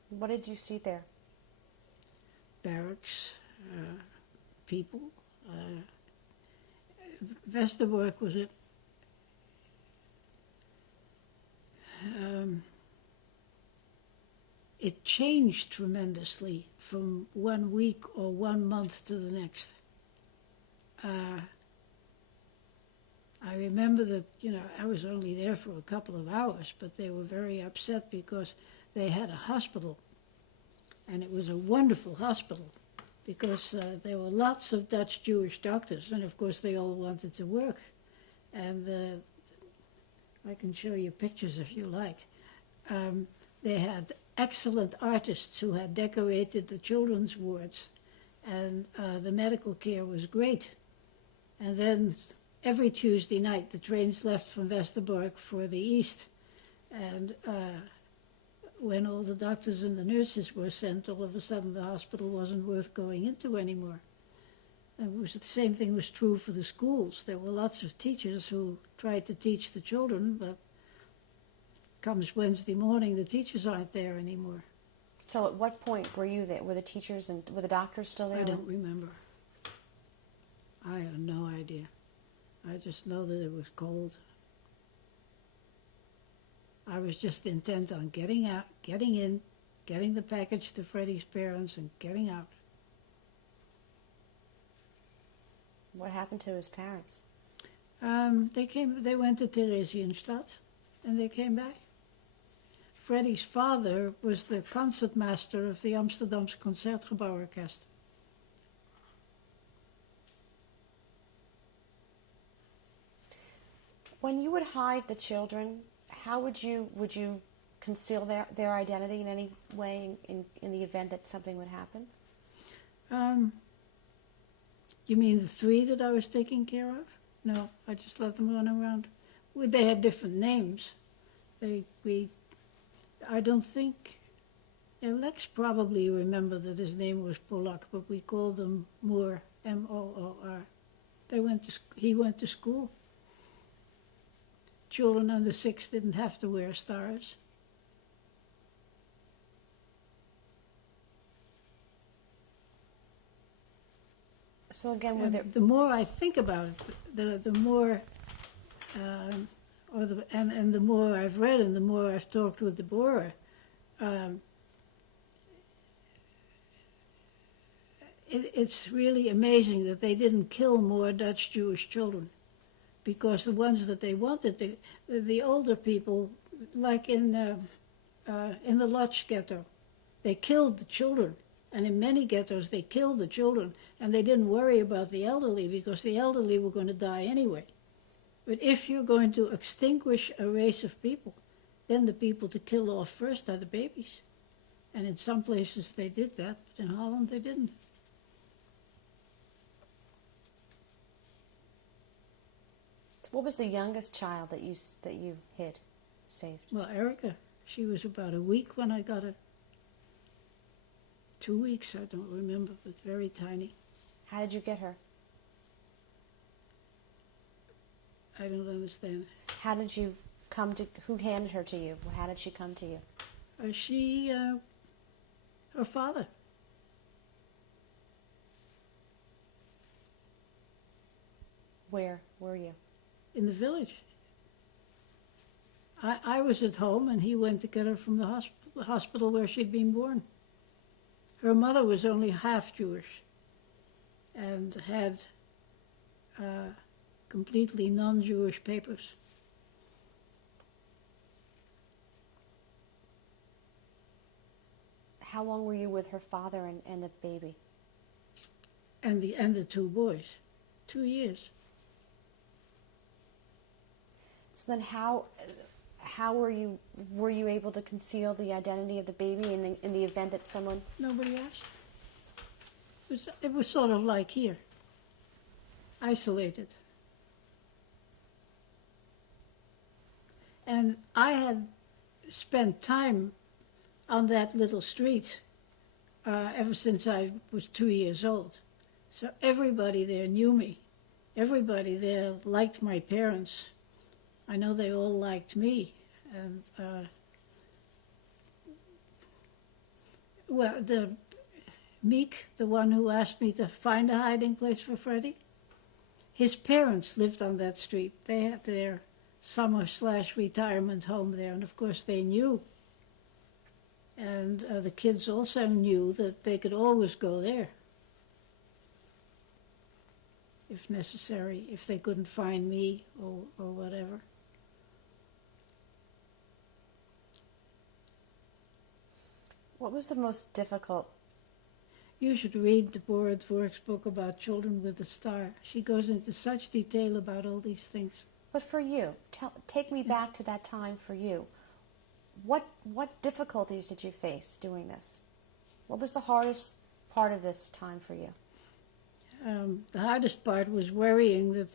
What did you see there? Barracks, people. Westerbork was it. It changed tremendously from 1 week or 1 month to the next. I remember that, I was only there for a couple of hours, but they were very upset because they had a hospital, and it was a wonderful hospital because there were lots of Dutch Jewish doctors, and of course they all wanted to work. And I can show you pictures if you like. They had excellent artists who had decorated the children's wards, and the medical care was great. And then every Tuesday night the trains left from Westerbork for the east, and when all the doctors and the nurses were sent, all of a sudden the hospital wasn't worth going into anymore. And the same thing was true for the schools. There were lots of teachers who tried to teach the children, but comes Wednesday morning, the teachers aren't there anymore. So at what point were you there? Were the teachers and were the doctors still there? I don't remember. I have no idea. I just know that it was cold. I was just intent on getting out, getting in, getting the package to Freddie's parents, and getting out. What happened to his parents? They went to Theresienstadt, and they came back. Freddie's father was the concertmaster of the Amsterdamse Concertgebouworkest. When you would hide the children, how would you conceal their identity in any way in the event that something would happen? You mean the 3 that I was taking care of? No, I just let them run around. Well, they had different names. I don't think, Lex probably remembered that his name was Polak, but we called them Moor, M-O-O-R. He went to school. Children under 6 didn't have to wear stars. So again, were there... The more I think about it, the more, the more I've read and the more I've talked with Deborah, it's really amazing that they didn't kill more Dutch Jewish children, because the ones that they wanted, the older people, like in the Lodz ghetto, they killed the children. And in many ghettos, they killed the children, and they didn't worry about the elderly, because the elderly were going to die anyway. But if you're going to extinguish a race of people, then the people to kill off first are the babies. And in some places they did that, but in Holland they didn't. What was the youngest child that you saved? Well, Erica, she was about a week when I got her. 2 weeks, I don't remember, but very tiny. How did you get her? I don't understand. How did you come to, who handed her to you? How did she come to you? Her father. Where were you? In the village. I was at home, and he went to get her from the hospital where she'd been born. Her mother was only half Jewish. and had completely non-Jewish papers. How long were you with her father and the baby? And the two boys, 2 years. So then how were you able to conceal the identity of the baby in the event that someone... Nobody asked. It was sort of like here, isolated. And I had spent time on that little street ever since I was 2 years old. So everybody there knew me. Everybody there liked my parents. I know they all liked me. And, well, the Meek, the one who asked me to find a hiding place for Freddie, his parents lived on that street. They had their summer/retirement home there, and of course they knew. And the kids also knew that they could always go there if necessary, if they couldn't find me or whatever. What was the most difficult? You should read Deborah Dvorak's book about Children with a Star. She goes into such detail about all these things. But for you, take me back to that time for you. What difficulties did you face doing this? What was the hardest part of this time for you? The hardest part was worrying that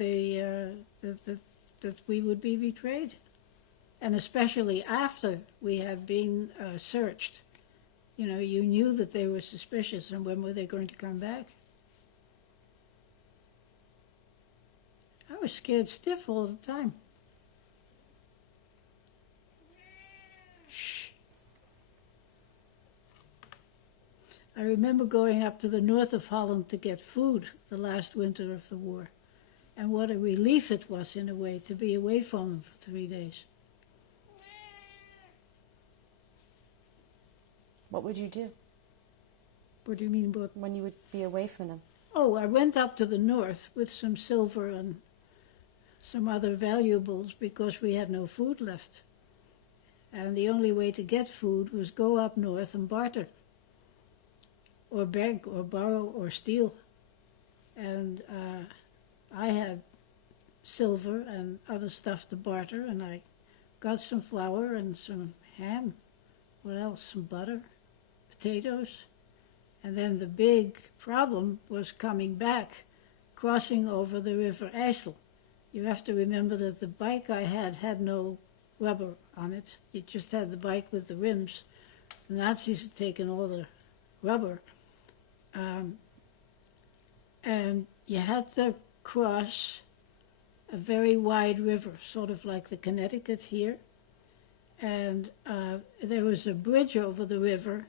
that we would be betrayed, and especially after we had been searched. You know, you knew that they were suspicious, and when were they going to come back? I was scared stiff all the time. Shh. I remember going up to the north of Holland to get food the last winter of the war, and what a relief it was, in a way, to be away from them for 3 days. What would you do? What do you mean, what? When you would be away from them? Oh, I went up to the north with some silver and some other valuables because we had no food left. And the only way to get food was go up north and barter, or beg, or borrow, or steal. And I had silver and other stuff to barter, and I got some flour and some ham. What else? Some butter, potatoes. And then the big problem was coming back, crossing over the River IJssel. You have to remember that the bike I had no rubber on it. It just had the bike with the rims. The Nazis had taken all the rubber. And you had to cross a very wide river, sort of like the Connecticut here. And there was a bridge over the river,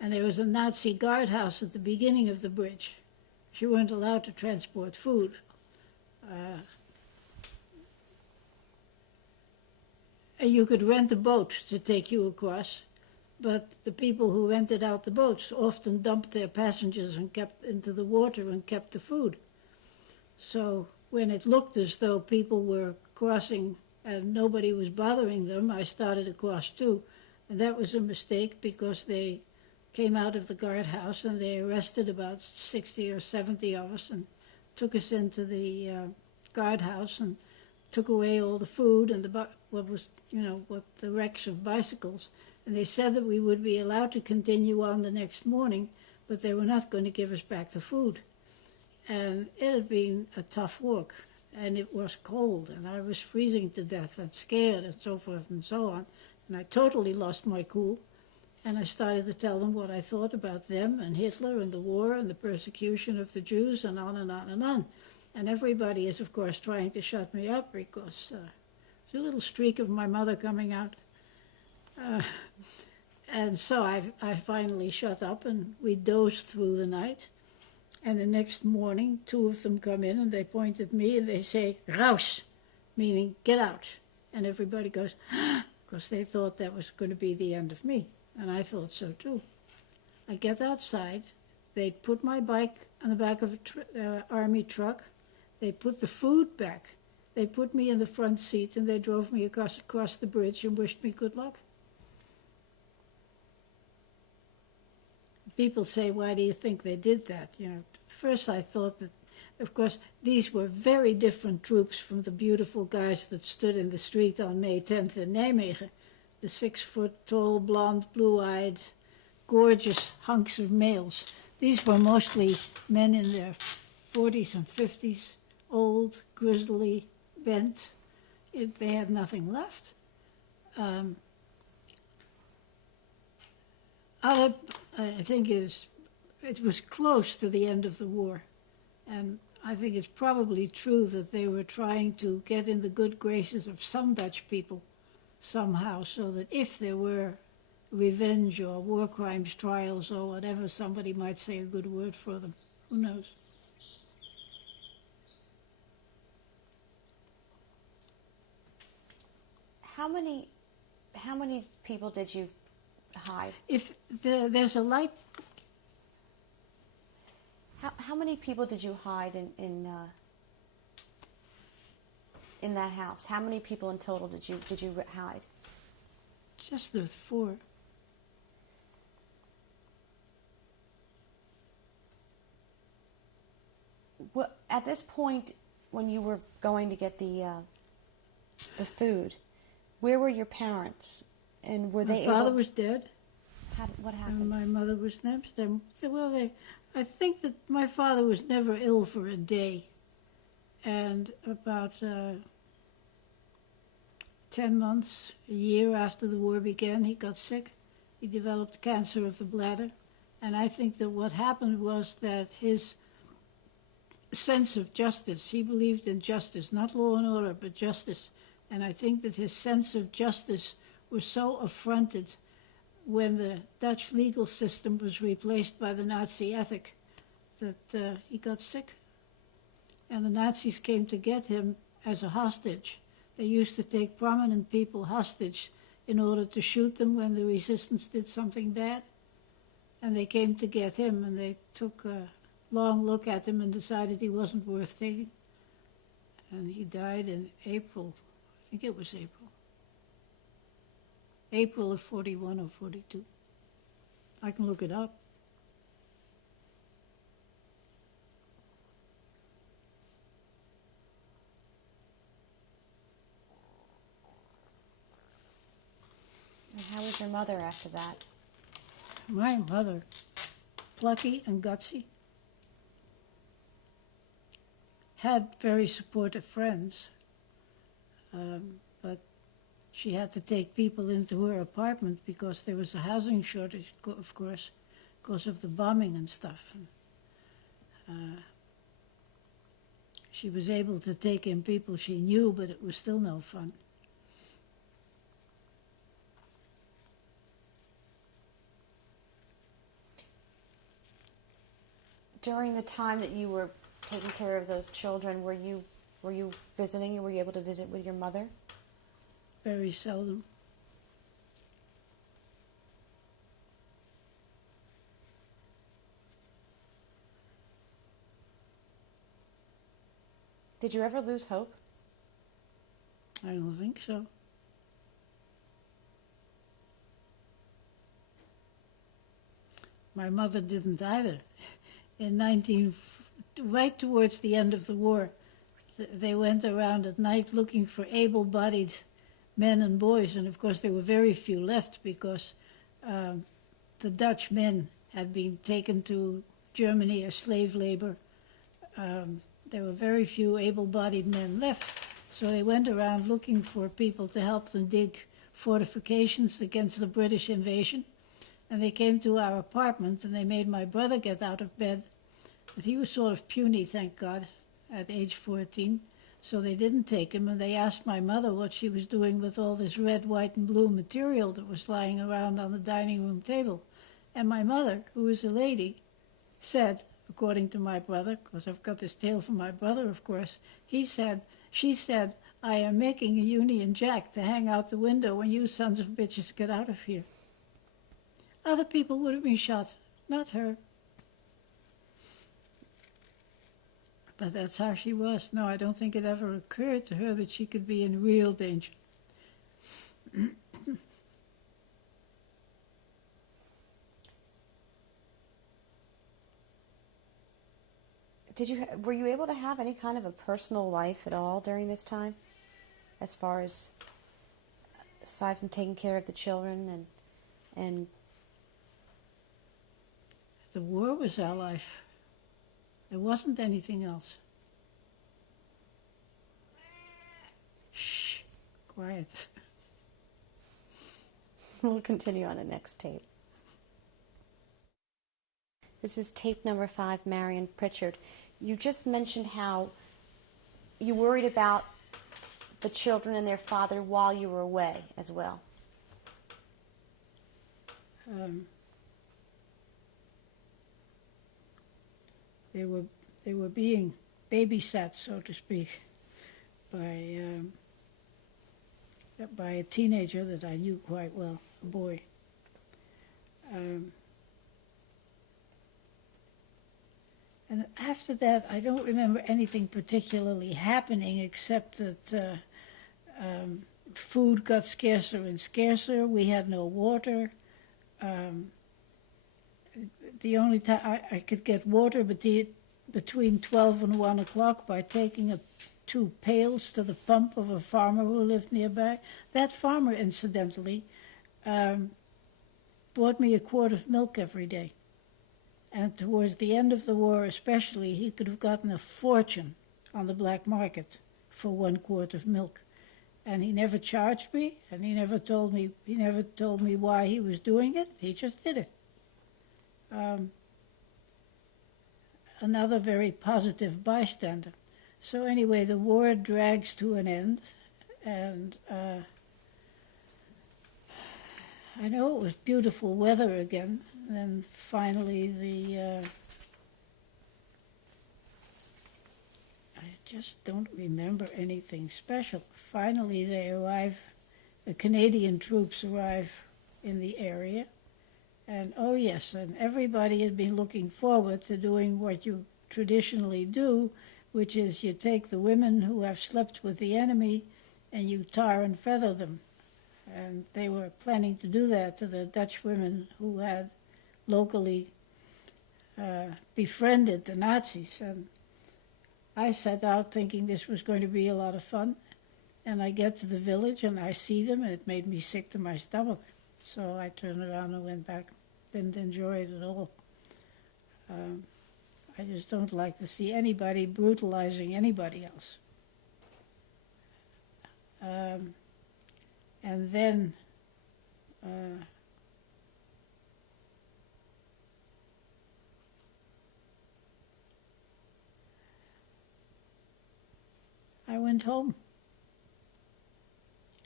and there was a Nazi guardhouse at the beginning of the bridge. You weren't allowed to transport food. You could rent a boat to take you across, but the people who rented out the boats often dumped their passengers and kept into the water and kept the food. So when it looked as though people were crossing and nobody was bothering them, I started across too. And that was a mistake because they came out of the guardhouse and they arrested about 60 or 70 of us and took us into the guardhouse and took away all the food and what the wrecks of bicycles. And they said that we would be allowed to continue on the next morning, but they were not going to give us back the food. And it had been a tough walk, and it was cold, and I was freezing to death and scared and so forth and so on. And I totally lost my cool, and I started to tell them what I thought about them and Hitler and the war and the persecution of the Jews and on and on and on. And everybody is, of course, trying to shut me up because there's a little streak of my mother coming out. And so I finally shut up, and we dozed through the night. And the next morning, two of them come in, and they point at me, and they say, "Raus," meaning get out. And everybody goes, because they thought that was going to be the end of me. And I thought so, too. I get outside. They put my bike on the back of an army truck. They put the food back. They put me in the front seat and they drove me across the bridge and wished me good luck. People say, why do you think they did that? You know, first I thought that, of course, these were very different troops from the beautiful guys that stood in the street on May 10th in Nijmegen. The 6-foot-tall, blonde, blue-eyed, gorgeous hunks of males. These were mostly men in their 40s and 50s, old, grizzly, bent. They had nothing left. I think it was close to the end of the war, and I think it's probably true that they were trying to get in the good graces of some Dutch people somehow, so that if there were revenge or war crimes trials or whatever, somebody might say a good word for them. Who knows? How many people did you hide? If there's a light, how many people did you hide in that house? How many people in total did you hide? just the 4. Well, at this point, when you were going to get the food, where were your parents, and were they My father able? was dead, What and happened? my mother was next. I think that my father was never ill for a day, and about 10 months, a year after the war began, he got sick. He developed cancer of the bladder, and I think that what happened was that his sense of justice, he believed in justice, not law and order, but justice, and I think that his sense of justice was so affronted when the Dutch legal system was replaced by the Nazi ethic that he got sick. And the Nazis came to get him as a hostage. They used to take prominent people hostage in order to shoot them when the resistance did something bad. And they came to get him, and they took a long look at him and decided he wasn't worth taking. And he died in April. I think it was April of 41 or 42. I can look it up. And how was your mother after that? My mother, plucky and gutsy, had very supportive friends, but she had to take people into her apartment because there was a housing shortage, of course, because of the bombing and stuff. She was able to take in people she knew, but it was still no fun. During the time that you were taking care of those children, were you visiting? Were you able to visit with your mother? Very seldom. Did you ever lose hope? I don't think so. My mother didn't either. Right towards the end of the war, they went around at night looking for able-bodied men and boys, and of course there were very few left because the Dutch men had been taken to Germany as slave labor. There were very few able-bodied men left, so they went around looking for people to help them dig fortifications against the British invasion. And they came to our apartment, and they made my brother get out of bed. But he was sort of puny, thank God, at age 14. So they didn't take him, and they asked my mother what she was doing with all this red, white, and blue material that was lying around on the dining room table. And my mother, who was a lady, said, according to my brother, because I've got this tale from my brother, of course, she said, I am making a Union Jack to hang out the window when you sons of bitches get out of here. Other people would have been shot, not her. But that's how she was. No, I don't think it ever occurred to her that she could be in real danger. Were you able to have any kind of a personal life at all during this time, as far as aside from taking care of the children and The war was our life. There wasn't anything else. Shh, quiet. We'll continue on the next tape. This is tape number 5, Marion Pritchard. You just mentioned how you worried about the children and their father while you were away as well. They were being babysat, so to speak, by a teenager that I knew quite well, a boy. And after that, I don't remember anything particularly happening except that food got scarcer and scarcer. We had no water. The only time I could get water between 12 and 1 o'clock by taking 2 pails to the pump of a farmer who lived nearby. That farmer, incidentally, bought me a quart of milk every day. And towards the end of the war especially, he could have gotten a fortune on the black market for 1 quart of milk. And he never charged me, and he never told me why he was doing it. He just did it. Another very positive bystander. So anyway, the war drags to an end, and I know it was beautiful weather again. And then finally I just don't remember anything special. Finally the Canadian troops arrive in the area. And oh yes, and everybody had been looking forward to doing what you traditionally do, which is you take the women who have slept with the enemy and you tar and feather them. And they were planning to do that to the Dutch women who had locally befriended the Nazis. And I set out thinking this was going to be a lot of fun. And I get to the village and I see them, and it made me sick to my stomach. So I turned around and went back. Didn't enjoy it at all. I just don't like to see anybody brutalizing anybody else. And then I went home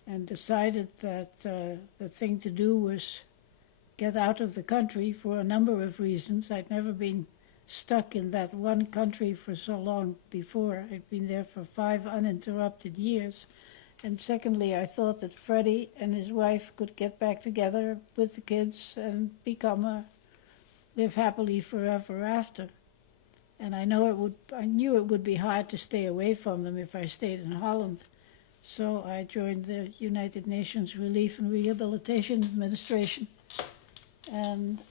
and decided that the thing to do was get out of the country for a number of reasons. I'd never been stuck in that one country for so long before. I'd been there for 5 uninterrupted years. And secondly, I thought that Freddie and his wife could get back together with the kids and live happily forever after. And I knew it would be hard to stay away from them if I stayed in Holland. So I joined the United Nations Relief and Rehabilitation Administration and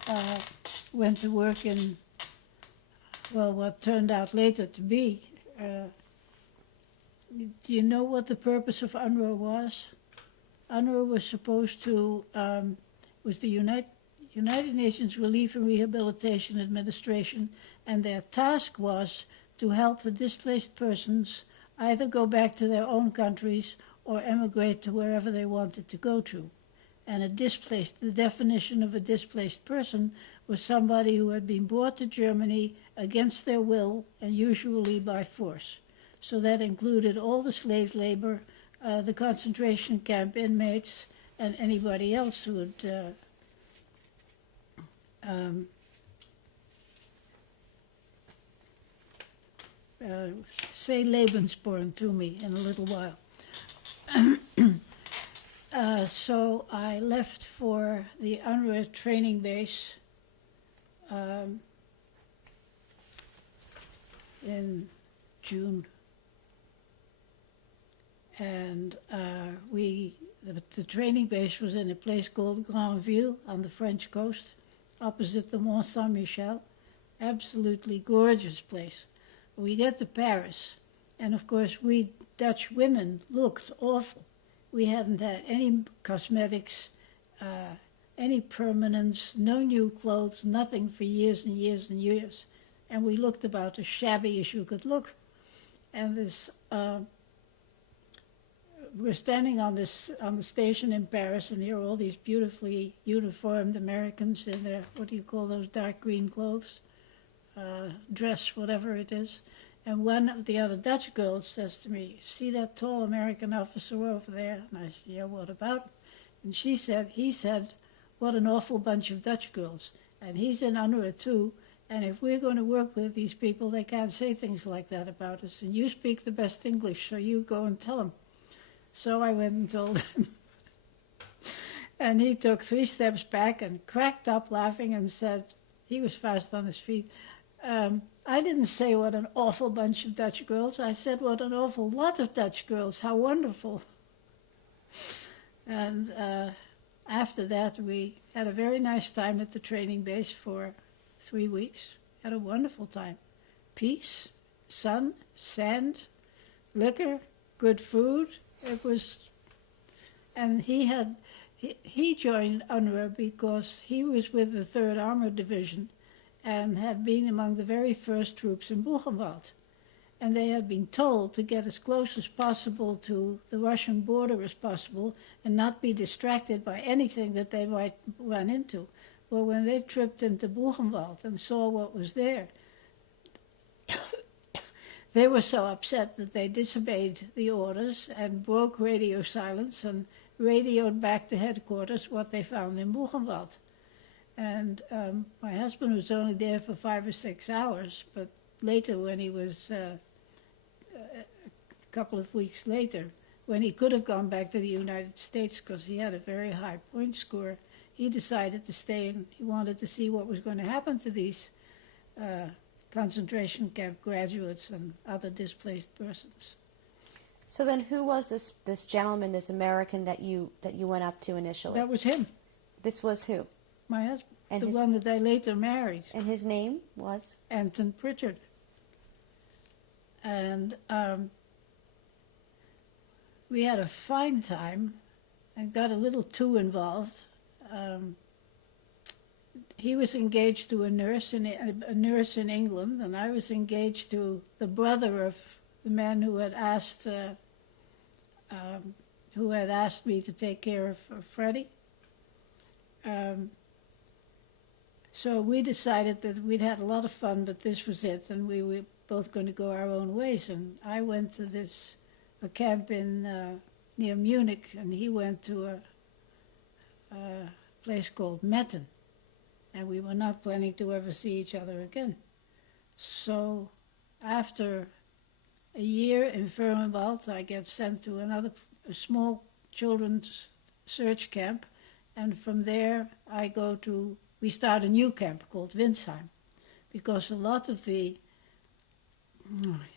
went to work in, what turned out later to be. Do you know what the purpose of UNRWA was? UNRWA was supposed to, was the United Nations Relief and Rehabilitation Administration, and their task was to help the displaced persons either go back to their own countries or emigrate to wherever they wanted to go to. And the definition of a displaced person was somebody who had been brought to Germany against their will and usually by force. So that included all the slave labor, the concentration camp inmates, and anybody else who would say Lebensborn to me in a little while. So I left for the UNRWA training base in June. And the training base was in a place called Granville on the French coast, opposite the Mont Saint-Michel. Absolutely gorgeous place. We get to Paris, and of course we Dutch women looked awful. We hadn't had any cosmetics, any permanence, no new clothes, nothing for years and years and years. And we looked about as shabby as you could look. And this, we're standing on the station in Paris, and here are all these beautifully uniformed Americans in their, what do you call those dark green clothes? Dress, whatever it is. And one of the other Dutch girls says to me, "See that tall American officer over there?" And I said, "Yeah, what about?" And he said, "What an awful bunch of Dutch girls. And he's in UNRWA too. And if we're going to work with these people, they can't say things like that about us. And you speak the best English, so you go and tell them." So I went and told him. And he took 3 steps back and cracked up laughing and said, he was fast on his feet, "I didn't say what an awful bunch of Dutch girls. I said what an awful lot of Dutch girls. How wonderful." And after that, we had a very nice time at the training base for 3 weeks. Had a wonderful time. Peace, sun, sand, liquor, good food. It was, and he joined UNRWA because he was with the 3rd Armored Division and had been among the very first troops in Buchenwald. And they had been told to get as close as possible to the Russian border as possible and not be distracted by anything that they might run into. Well, when they tripped into Buchenwald and saw what was there, they were so upset that they disobeyed the orders and broke radio silence and radioed back to headquarters what they found in Buchenwald. And my husband was only there for 5 or 6 hours, but later when he was, a couple of weeks later, when he could have gone back to the United States because he had a very high point score, he decided to stay and he wanted to see what was going to happen to these concentration camp graduates and other displaced persons. So then who was this gentleman, this American that you went up to initially? That was him. This was who? My husband, and the one that I later married. And his name was? Anton Pritchard. And we had a fine time and got a little too involved. He was engaged to a nurse in England, and I was engaged to the brother of the man who had asked me to take care of Freddie. So we decided that we'd had a lot of fun, but this was it, and we were both going to go our own ways. And I went to a camp in near Munich, and he went to a place called Metten, and we were not planning to ever see each other again. So after a year in Furmenwald, I get sent to a small children's search camp, and from there we start a new camp called Winsheim, because a lot of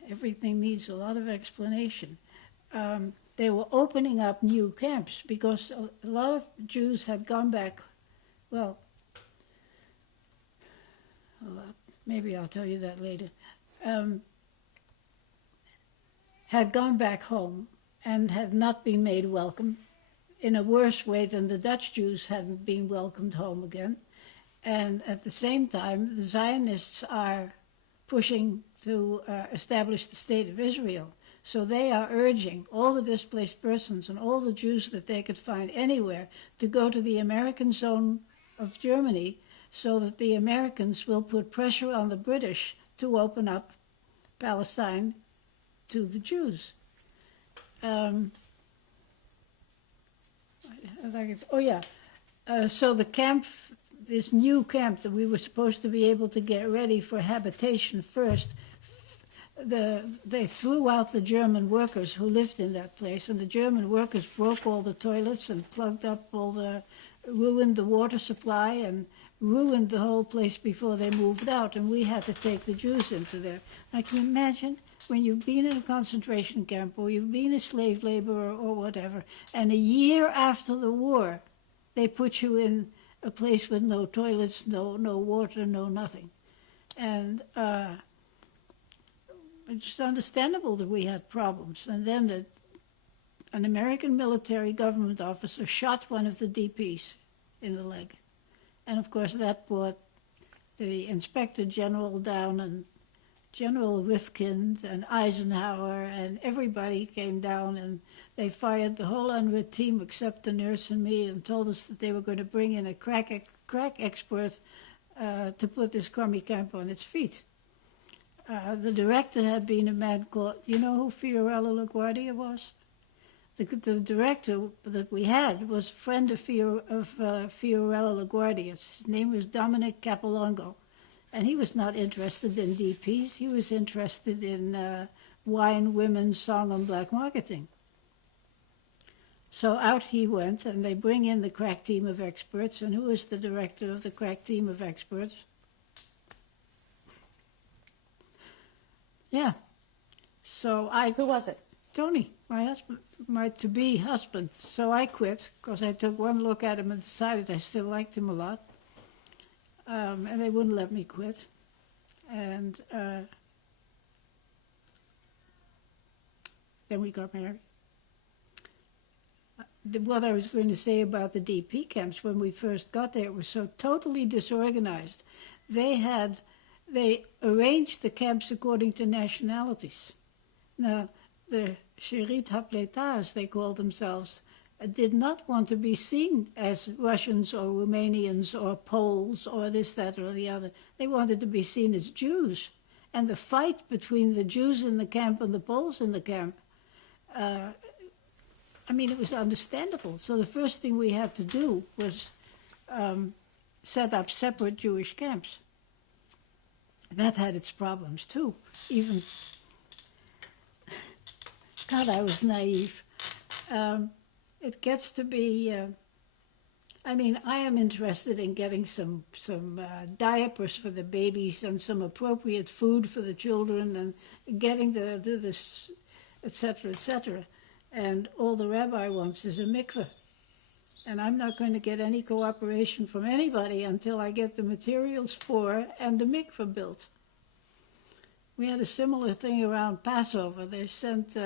everything needs a lot of explanation. They were opening up new camps because a lot of Jews had gone back, well, maybe I'll tell you that later, had gone back home and had not been made welcome in a worse way than the Dutch Jews hadn't been welcomed home again. And at the same time, the Zionists are pushing to establish the State of Israel. So they are urging all the displaced persons and all the Jews that they could find anywhere to go to the American zone of Germany so that the Americans will put pressure on the British to open up Palestine to the Jews. So the camp, this new camp that we were supposed to be able to get ready for habitation first, they threw out the German workers who lived in that place, and the German workers broke all the toilets and plugged up ruined the water supply and ruined the whole place before they moved out, and we had to take the Jews into there. I can imagine when you've been in a concentration camp or you've been a slave laborer or whatever, and a year after the war, they put you in a place with no toilets, no water, no nothing. And it's understandable that we had problems. And then an American military government officer shot one of the DPs in the leg. And of course that brought the Inspector General down, and General Rifkind and Eisenhower and everybody came down, and they fired the whole UNRWA team except the nurse and me, and told us that they were going to bring in a crack expert to put this crummy camp on its feet. The director had been a man called, you know who Fiorello LaGuardia was? The director that we had was a friend of Fiorello LaGuardia's. His name was Dominic Capolongo. And he was not interested in DPs. He was interested in wine, women, song, and black marketing. So out he went, and they bring in the crack team of experts. And who is the director of the crack team of experts? Yeah. So Who was it? Tony, my husband, my to-be husband. So I quit, because I took one look at him and decided I still liked him a lot. And they wouldn't let me quit. And then we got married. What I was going to say about the DP camps, when we first got there, it was so totally disorganized. They arranged the camps according to nationalities. Now, the Sherit HaPleta, as they called themselves, did not want to be seen as Russians or Romanians or Poles or this, that, or the other. They wanted to be seen as Jews. And the fight between the Jews in the camp and the Poles in the camp, it was understandable. So the first thing we had to do was set up separate Jewish camps. That had its problems too. Even, God, I was naive. It gets to be, I am interested in getting some diapers for the babies and some appropriate food for the children and getting this, et cetera, and all the rabbi wants is a mikveh. And I'm not going to get any cooperation from anybody until I get the materials for and the mikveh built. We had a similar thing around Passover. They sent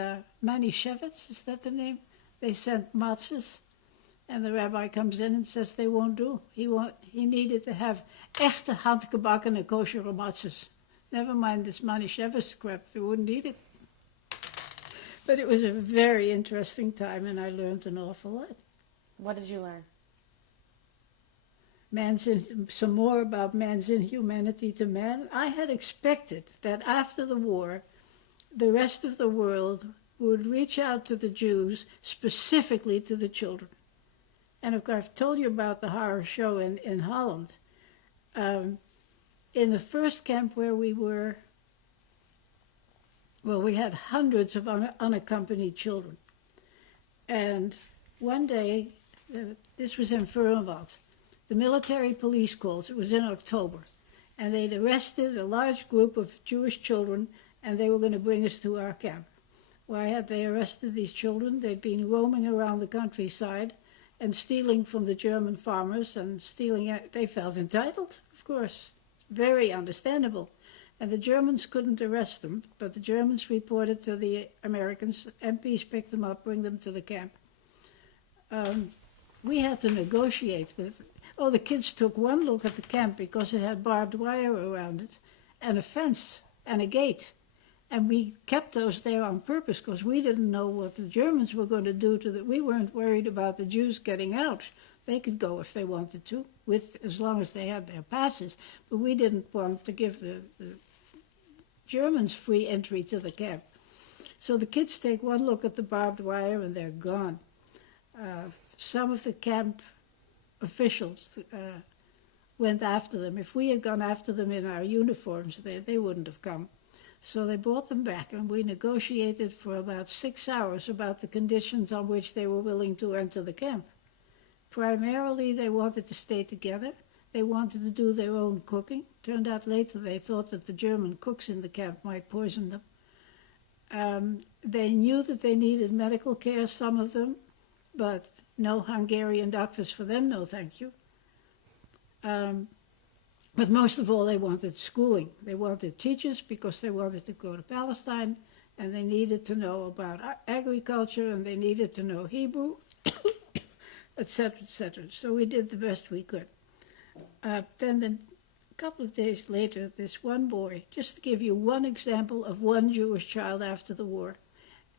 Manischewitz, is that the name? They sent matzahs, and the rabbi comes in and says they won't do. He needed to have echte handgebakkene kosher matzahs. Never mind this Manischewitz crap, they wouldn't eat it. But it was a very interesting time, and I learned an awful lot. What did you learn? Some more about man's inhumanity to man. I had expected that after the war, the rest of the world would reach out to the Jews, specifically to the children. And of course, I've told you about the horror show in Holland. In the first camp where we were, we had hundreds of unaccompanied children. And one day, this was in Furrenwald, the military police calls, it was in October, and they'd arrested a large group of Jewish children, and they were going to bring us to our camp. Why had they arrested these children? They'd been roaming around the countryside and stealing from the German farmers and stealing. They felt entitled, of course. Very understandable. And the Germans couldn't arrest them, but the Germans reported to the Americans. MPs picked them up, bring them to the camp. We had to negotiate with. The kids took one look at the camp because it had barbed wire around it and a fence and a gate. And we kept those there on purpose because we didn't know what the Germans were going to do to them. We weren't worried about the Jews getting out. They could go if they wanted to, as long as they had their passes. But we didn't want to give the Germans free entry to the camp. So the kids take one look at the barbed wire and they're gone. Some of the camp officials went after them. If we had gone after them in our uniforms, they wouldn't have come. So they brought them back, and we negotiated for about 6 hours about the conditions on which they were willing to enter the camp. Primarily, they wanted to stay together. They wanted to do their own cooking. Turned out later they thought that the German cooks in the camp might poison them. They knew that they needed medical care, some of them, but no Hungarian doctors for them, no thank you. But most of all, they wanted schooling. They wanted teachers because they wanted to go to Palestine, and they needed to know about agriculture, and they needed to know Hebrew, etc., etc. So we did the best we could. Then a couple of days later, this one boy, just to give you one example of one Jewish child after the war,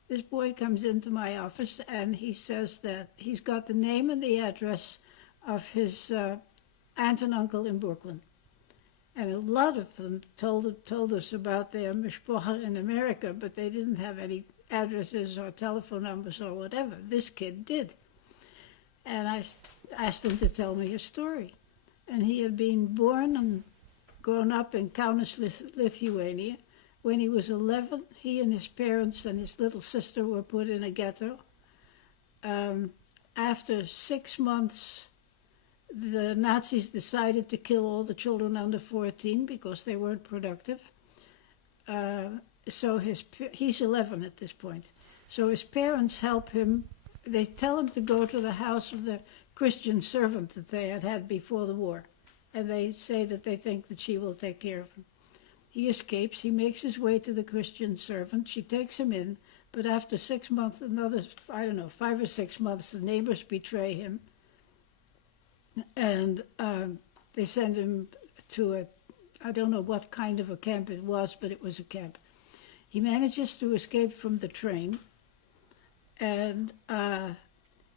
this boy comes into my office and he says that he's got the name and the address of his aunt and uncle in Brooklyn. And a lot of them told us about their mishpocha in America, but they didn't have any addresses or telephone numbers or whatever. This kid did. And I asked him to tell me his story. And he had been born and grown up in Kaunas, Lithuania. When he was 11, he and his parents and his little sister were put in a ghetto. After 6 months, the Nazis decided to kill all the children under 14 because they weren't productive. So he's 11 at this point. So his parents help him. They tell him to go to the house of the Christian servant that they had before the war. And they say that they think that she will take care of him. He escapes. He makes his way to the Christian servant. She takes him in. But after 6 months, another, 5 or 6 months, the neighbors betray him. And they send him to I don't know what kind of a camp it was, but it was a camp. He manages to escape from the train and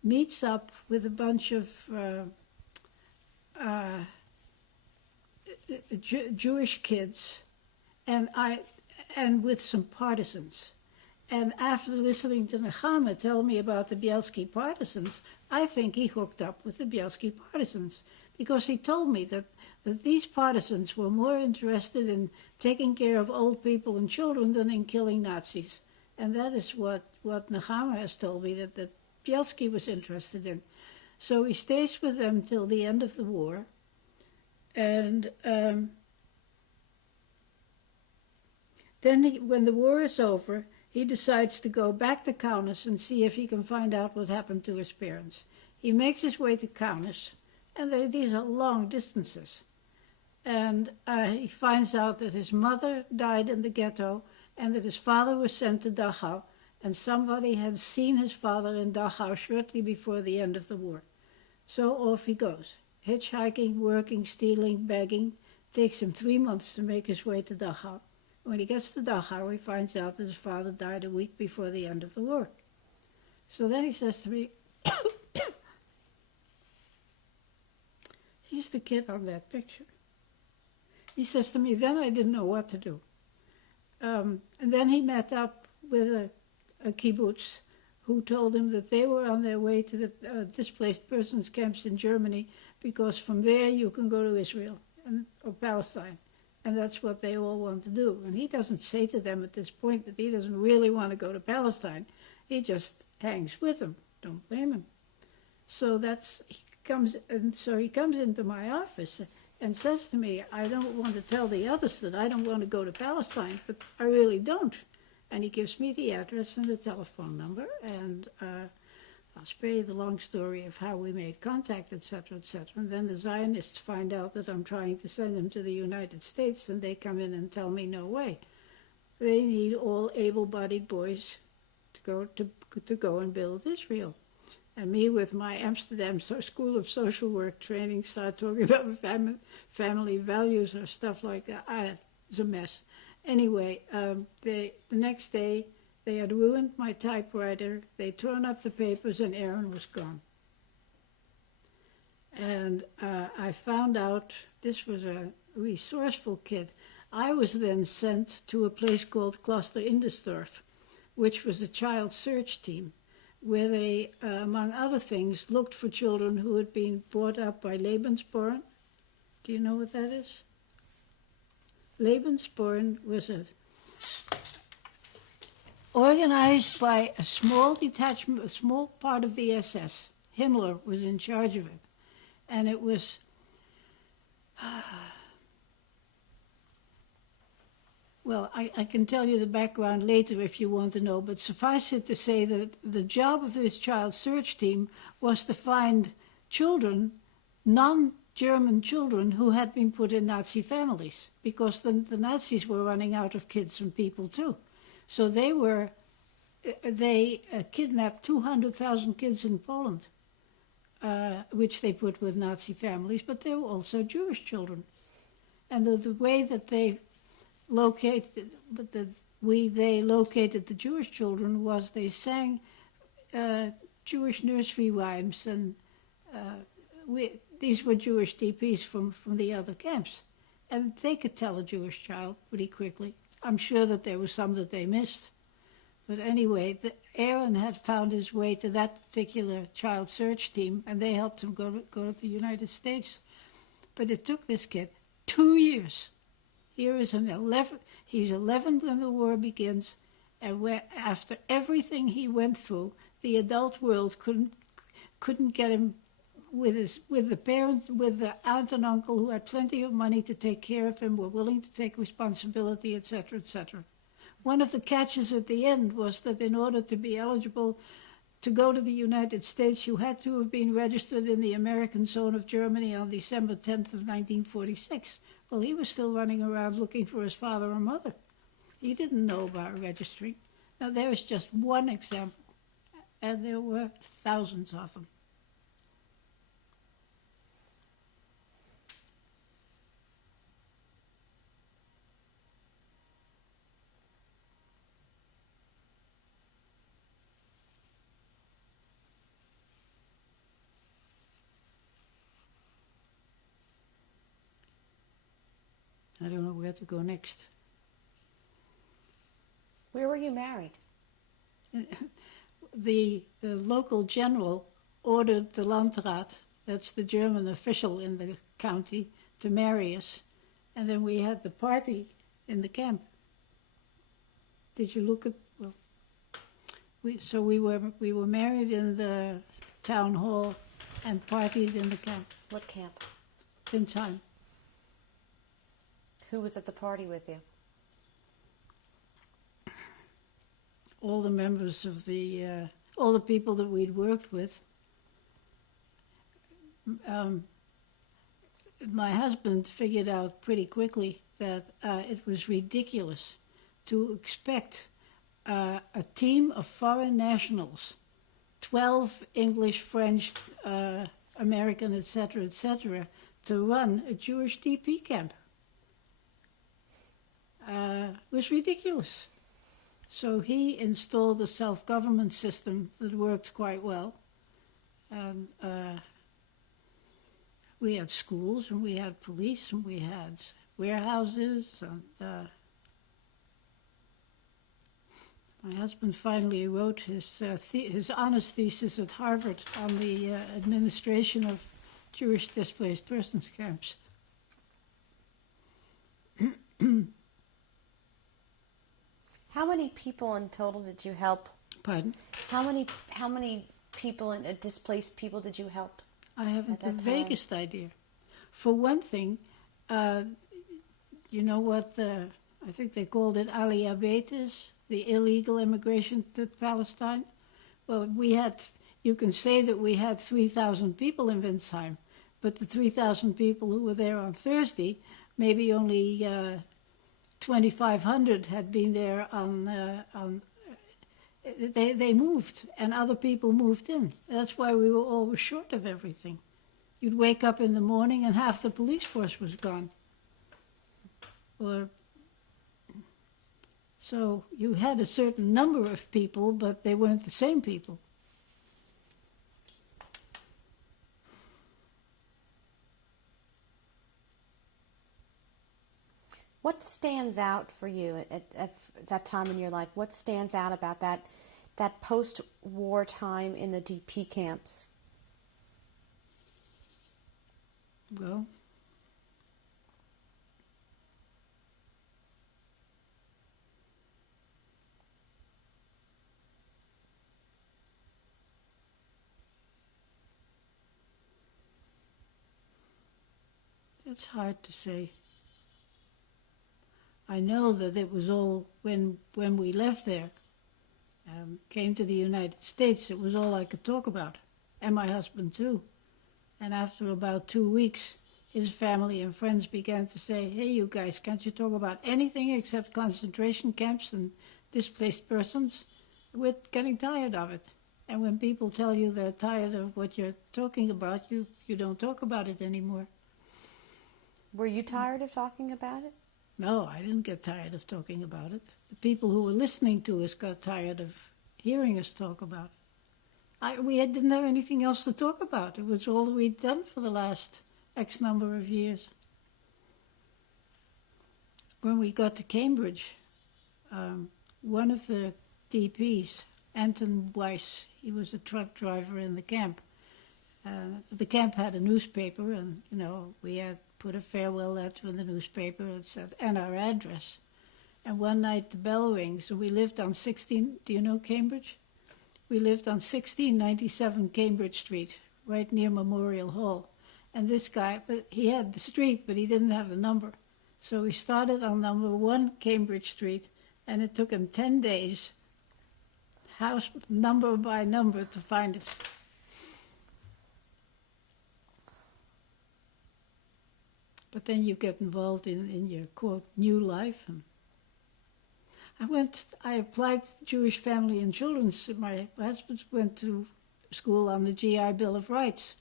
meets up with a bunch of Jewish kids and with some partisans. And after listening to Nechama tell me about the Bielski partisans, I think he hooked up with the Bielski partisans because he told me that these partisans were more interested in taking care of old people and children than in killing Nazis. And that is what Nechama has told me that Bielski was interested in. So he stays with them till the end of the war. And then when the war is over, he decides to go back to Kaunas and see if he can find out what happened to his parents. He makes his way to Kaunas, and these are long distances. And he finds out that his mother died in the ghetto and that his father was sent to Dachau, and somebody had seen his father in Dachau shortly before the end of the war. So off he goes, hitchhiking, working, stealing, begging. Takes him 3 months to make his way to Dachau. When he gets to Dachau, he finds out that his father died a week before the end of the war. So then he says to me, he's the kid on that picture. He says to me, then I didn't know what to do. And then he met up with a kibbutz who told him that they were on their way to the displaced persons camps in Germany because from there you can go to Israel or Palestine. And that's what they all want to do. And he doesn't say to them at this point that he doesn't really want to go to Palestine. He just hangs with them. Don't blame him. So he comes into my office and says to me, I don't want to tell the others that I don't want to go to Palestine, but I really don't. And he gives me the address and the telephone number, and I'll spare you the long story of how we made contact, etc., etc. And then the Zionists find out that I'm trying to send them to the United States, and they come in and tell me, no way. They need all able-bodied boys to go and build Israel. And me with my Amsterdam School of Social Work training start talking about family values or stuff like that. It was a mess. Anyway, the next day, they had ruined my typewriter. They torn up the papers, and Aaron was gone. And I found out this was a resourceful kid. I was then sent to a place called Kloster Indersdorf, which was a child search team, where they, among other things, looked for children who had been brought up by Lebensborn. Do you know what that is? Lebensborn was organized by a small detachment, a small part of the SS. Himmler was in charge of it. And it was Well, I can tell you the background later if you want to know, but suffice it to say that the job of this child search team was to find children, non-German children, who had been put in Nazi families, because the Nazis were running out of kids and people too. So they kidnapped 200,000 kids in Poland, which they put with Nazi families, but they were also Jewish children. And the way that they located the Jewish children was they sang Jewish nursery rhymes, and these were Jewish DPs from the other camps, and they could tell a Jewish child pretty quickly. I'm sure that there were some that they missed, but anyway, Aaron had found his way to that particular child search team, and they helped him go to the United States. But it took this kid 2 years. Here is he's 11 when the war begins, and after everything he went through, the adult world couldn't get him with the parents, with the aunt and uncle who had plenty of money to take care of him, were willing to take responsibility, etc., etc. One of the catches at the end was that in order to be eligible to go to the United States, you had to have been registered in the American zone of Germany on December 10th of 1946. Well, he was still running around looking for his father or mother. He didn't know about registering. Now, there is just one example, and there were thousands of them. I don't know where to go next. Where were you married? The local general ordered the Landrat, that's the German official in the county, to marry us. And then we had the party in the camp. Did you look at, well, we were married in the town hall and partied in the camp. What camp? Vinsheim. Who was at the party with you? All the members of all the people that we'd worked with. My husband figured out pretty quickly that it was ridiculous to expect a team of foreign nationals, 12 English, French, American, etc., to run a Jewish DP camp. It was ridiculous. So he installed a self-government system that worked quite well. And we had schools, and we had police, and we had warehouses. And my husband finally wrote his honors thesis at Harvard on the administration of Jewish displaced persons camps. How many people in total did you help? Pardon? How many people and displaced people did you help? I haven't the vaguest idea. For one thing, you know what I think they called it Aliyah Beites, the illegal immigration to Palestine. Well, you can say that we had 3,000 people in Vinsheim, but the 3,000 people who were there on Thursday, maybe only 2,500 had been there they moved, and other people moved in. That's why we were always short of everything. You'd wake up in the morning and half the police force was gone. So you had a certain number of people, but they weren't the same people. What stands out for you at that time in your life? What stands out about that post-war time in the DP camps? Well, it's hard to say. I know that it was all, when we left there, came to the United States, it was all I could talk about, and my husband too. And after about 2 weeks, his family and friends began to say, hey, you guys, can't you talk about anything except concentration camps and displaced persons? We're getting tired of it. And when people tell you they're tired of what you're talking about, you don't talk about it anymore. Were you tired of talking about it? No, I didn't get tired of talking about it. The people who were listening to us got tired of hearing us talk about it. We didn't have anything else to talk about. It was all we'd done for the last X number of years. When we got to Cambridge, one of the DPs, Anton Weiss, he was a truck driver in the camp. The camp had a newspaper, and we had put a farewell letter in the newspaper and our address. And one night the bell rings, and we lived on 16. Do you know Cambridge? We lived on 1697 Cambridge Street, right near Memorial Hall. And this guy, but he had the street, but he didn't have the number. So we started on number 1 Cambridge Street, and it took him 10 days, house number by number, to find us. But then you get involved in your, quote, new life. And I applied to Jewish Family and Children's. My husband went to school on the GI Bill of Rights,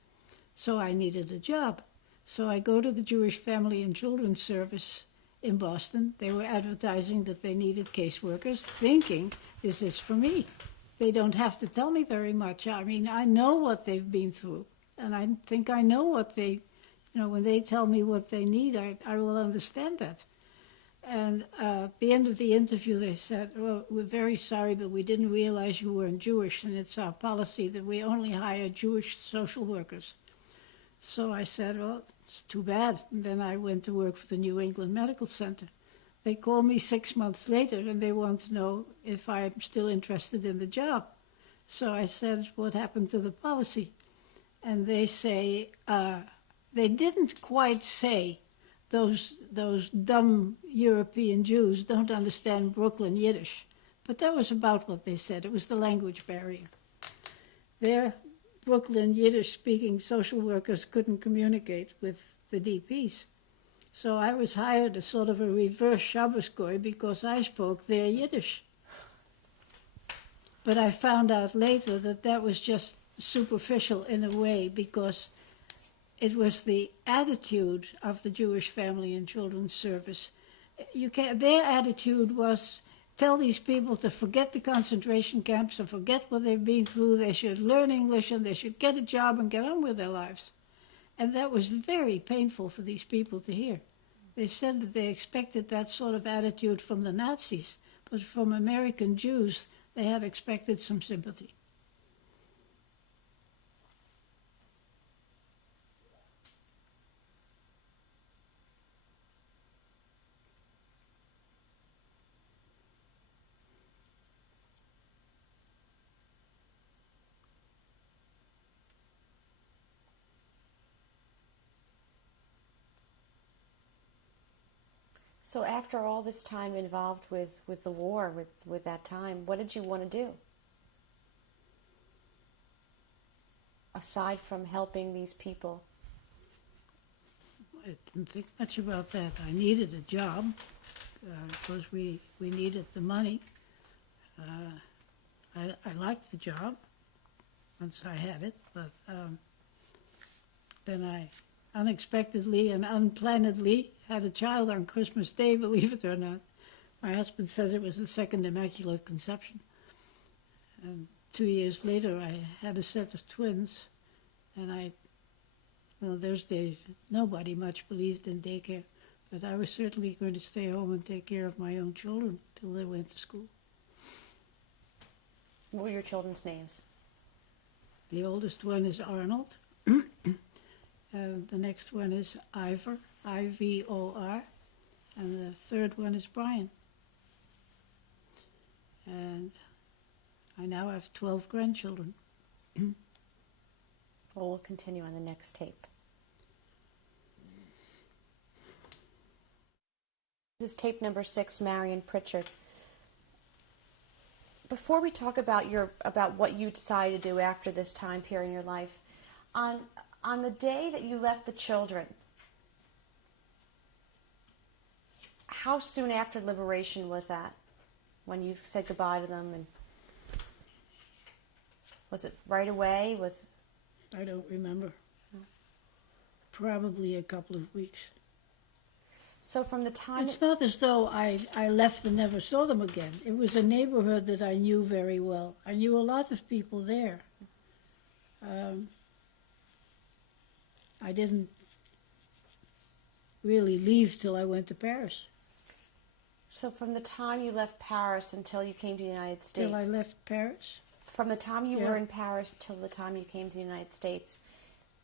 so I needed a job. So I go to the Jewish Family and Children's Service in Boston. They were advertising that they needed caseworkers, thinking this is for me. They don't have to tell me very much. I mean, I know what they've been through, and I think I know what they, when they tell me what they need, I will understand that. And at the end of the interview, they said, well, we're very sorry, but we didn't realize you weren't Jewish, and it's our policy that we only hire Jewish social workers. So I said, well, it's too bad. And then I went to work for the New England Medical Center. They called me 6 months later, and they want to know if I'm still interested in the job. So I said, what happened to the policy? And they say, they didn't quite say, those dumb European Jews don't understand Brooklyn Yiddish. But that was about what they said. It was the language barrier. Their Brooklyn Yiddish-speaking social workers couldn't communicate with the DPs. So I was hired as sort of a reverse Shabbos Goy because I spoke their Yiddish. But I found out later that was just superficial in a way, because it was the attitude of the Jewish Family and Children's Service. Their attitude was, tell these people to forget the concentration camps and forget what they've been through. They should learn English and they should get a job and get on with their lives. And that was very painful for these people to hear. They said that they expected that sort of attitude from the Nazis, but from American Jews, they had expected some sympathy. So after all this time involved with the war, with that time, what did you want to do? Aside from helping these people? I didn't think much about that. I needed a job because we needed the money. I liked the job once I had it, but then I unexpectedly and unplannedly had a child on Christmas Day, believe it or not. My husband says it was the second Immaculate Conception. And 2 years later, I had a set of twins, and those days, nobody much believed in daycare, but I was certainly going to stay home and take care of my own children till they went to school. What were your children's names? The oldest one is Arnold. The next one is Ivor, I-V-O-R, and the third one is Brian. And I now have 12 grandchildren. Well, we'll continue on the next tape. This is tape number 6, Marion Pritchard. Before we talk about what you decided to do after this time period in your life, on the day that you left the children, how soon after liberation was that? When you said goodbye to them, and was it right away? I don't remember. Probably a couple of weeks. So from the time... It's not as though I left and never saw them again. It was a neighborhood that I knew very well. I knew a lot of people there. I didn't really leave till I went to Paris. So from the time you left Paris until you came to the United States... Till I left Paris? From the time you were in Paris till the time you came to the United States,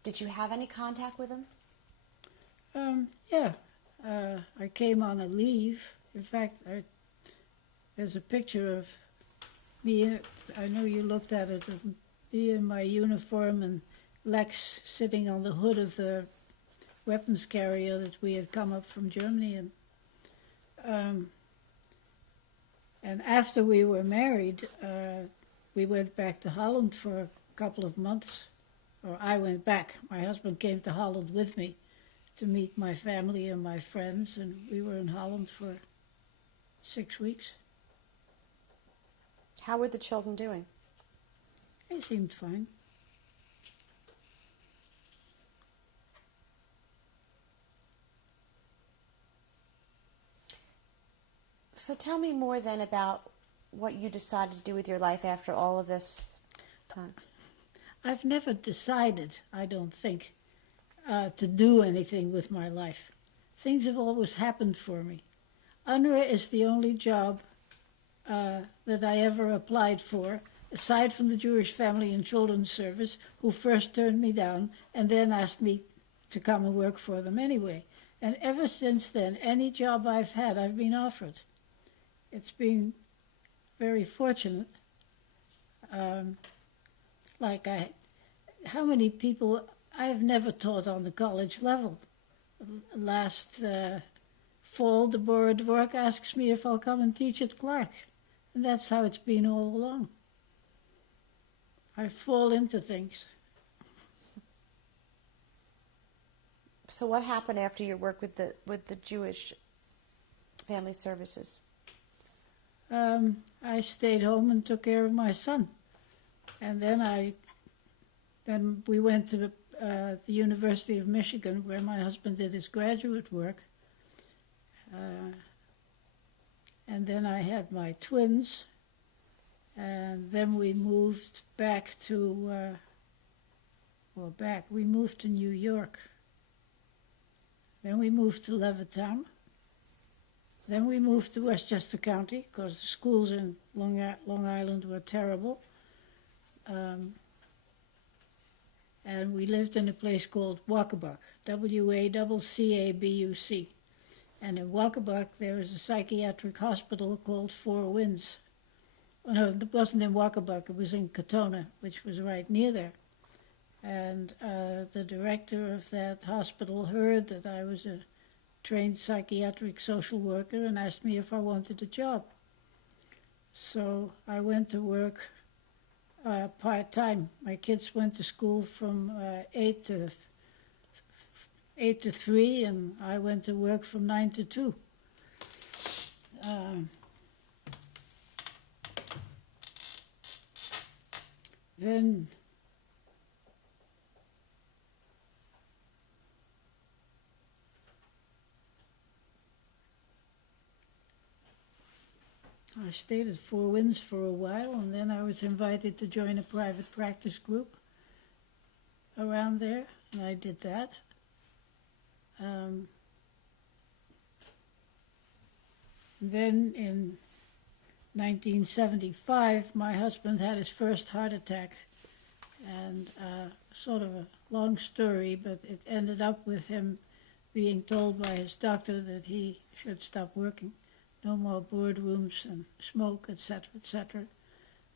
did you have any contact with them? Yeah. I came on a leave. In fact, there's a picture of me, I know you looked at it, of me in my uniform and Lex sitting on the hood of the weapons carrier that we had come up from Germany. And after we were married, we went back to Holland for a couple of months. Or I went back. My husband came to Holland with me to meet my family and my friends, and we were in Holland for 6 weeks. How were the children doing? They seemed fine. So tell me more then about what you decided to do with your life after all of this time. I've never decided, I don't think, to do anything with my life. Things have always happened for me. UNRWA is the only job that I ever applied for, aside from the Jewish Family and Children's Service, who first turned me down and then asked me to come and work for them anyway. And ever since then, any job I've had, I've been offered. It's been very fortunate. How many people, I've never taught on the college level. Last fall, Deborah Dvork asks me if I'll come and teach at Clark. And that's how it's been all along. I fall into things. So what happened after your work with the Jewish Family Services? I stayed home and took care of my son. And then we went to the University of Michigan, where my husband did his graduate work. And then I had my twins. And then we moved back to, we moved to New York. Then we moved to Levittown. Then we moved to Westchester County, because the schools in Long Island were terrible. And we lived in a place called Wacabuck, Waccabuc. And in Wacabuck, there was a psychiatric hospital called Four Winds. Oh, no, it wasn't in Wacabuck, it was in Katona, which was right near there. And the director of that hospital heard that I was a trained psychiatric social worker and asked me if I wanted a job. So I went to work part-time. My kids went to school from 8 to 3, and I went to work from 9 to 2. Then I stayed at Four Winds for a while, and then I was invited to join a private practice group around there, and I did that. Then in 1975, my husband had his first heart attack, and sort of a long story, but it ended up with him being told by his doctor that he should stop working. No more boardrooms and smoke, etc., etc.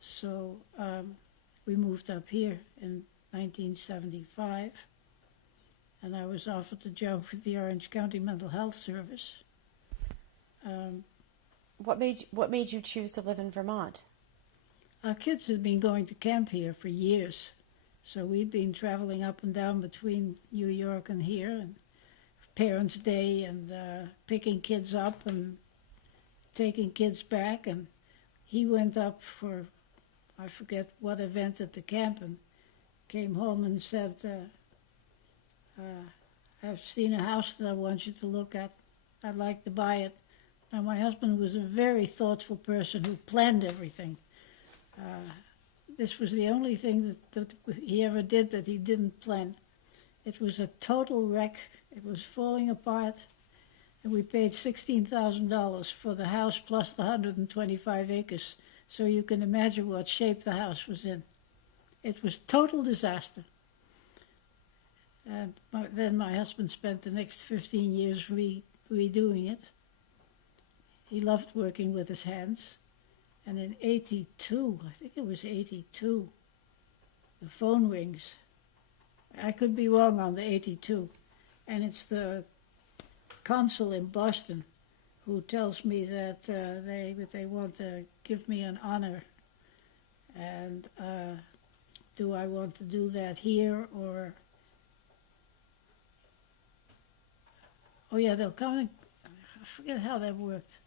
So we moved up here in 1975, and I was offered a job with the Orange County Mental Health Service. What made you choose to live in Vermont? Our kids had been going to camp here for years, so we'd been traveling up and down between New York and here, and Parents' Day, and picking kids up and taking kids back. And he went up for, I forget what event at the camp, and came home and said, I've seen a house that I want you to look at. I'd like to buy it. Now, my husband was a very thoughtful person who planned everything. This was the only thing that he ever did that he didn't plan. It was a total wreck. It was falling apart. And we paid $16,000 for the house plus the 125 acres. So you can imagine what shape the house was in. It was total disaster. And then my husband spent the next 15 years redoing it. He loved working with his hands. And in 82, I think it was 82, the phone rings. I could be wrong on the 82. And it's the consul in Boston who tells me that they want to give me an honor. And do I want to do that here or... Oh yeah, they'll come and... I forget how that worked.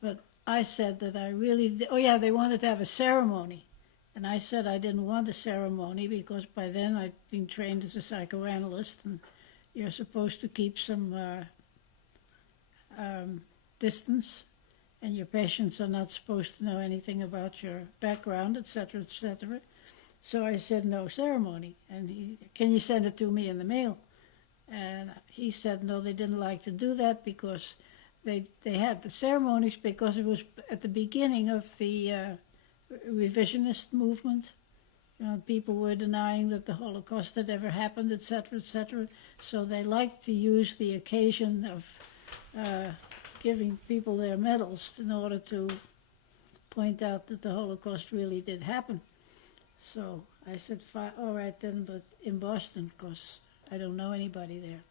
But I said that I really... Oh yeah, they wanted to have a ceremony. And I said I didn't want a ceremony because by then I'd been trained as a psychoanalyst and you're supposed to keep some distance and your patients are not supposed to know anything about your background, etc., etc. So I said no ceremony. And can you send it to me in the mail? And he said no, they didn't like to do that because they had the ceremonies because it was at the beginning of the revisionist movement. You know, people were denying that the Holocaust had ever happened, etc., etc. So they liked to use the occasion of giving people their medals in order to point out that the Holocaust really did happen. So I said, all right then, but in Boston, because I don't know anybody there.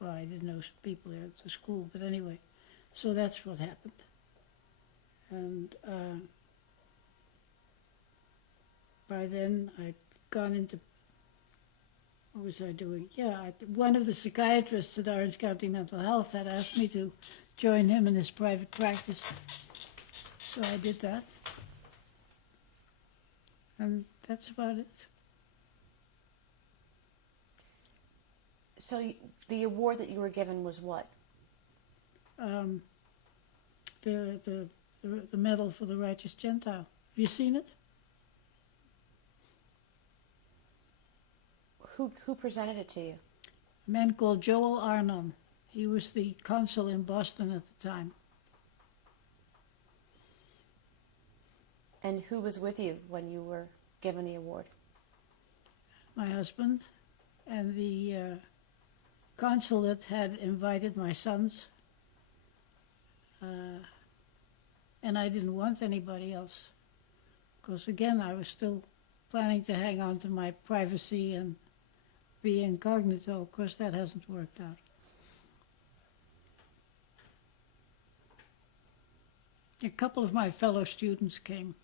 Well, I didn't know people there at the school, but anyway. So that's what happened. And by then, I'd gone into, what was I doing? Yeah, one of the psychiatrists at Orange County Mental Health had asked me to join him in his private practice. So I did that. And that's about it. So the award that you were given was what? The Medal for the Righteous Gentile. Have you seen it? Who presented it to you? A man called Joel Arnon. He was the consul in Boston at the time. And who was with you when you were given the award? My husband and the consulate had invited my sons, and I didn't want anybody else because, again, I was still planning to hang on to my privacy and be incognito. Of course, that hasn't worked out. A couple of my fellow students came,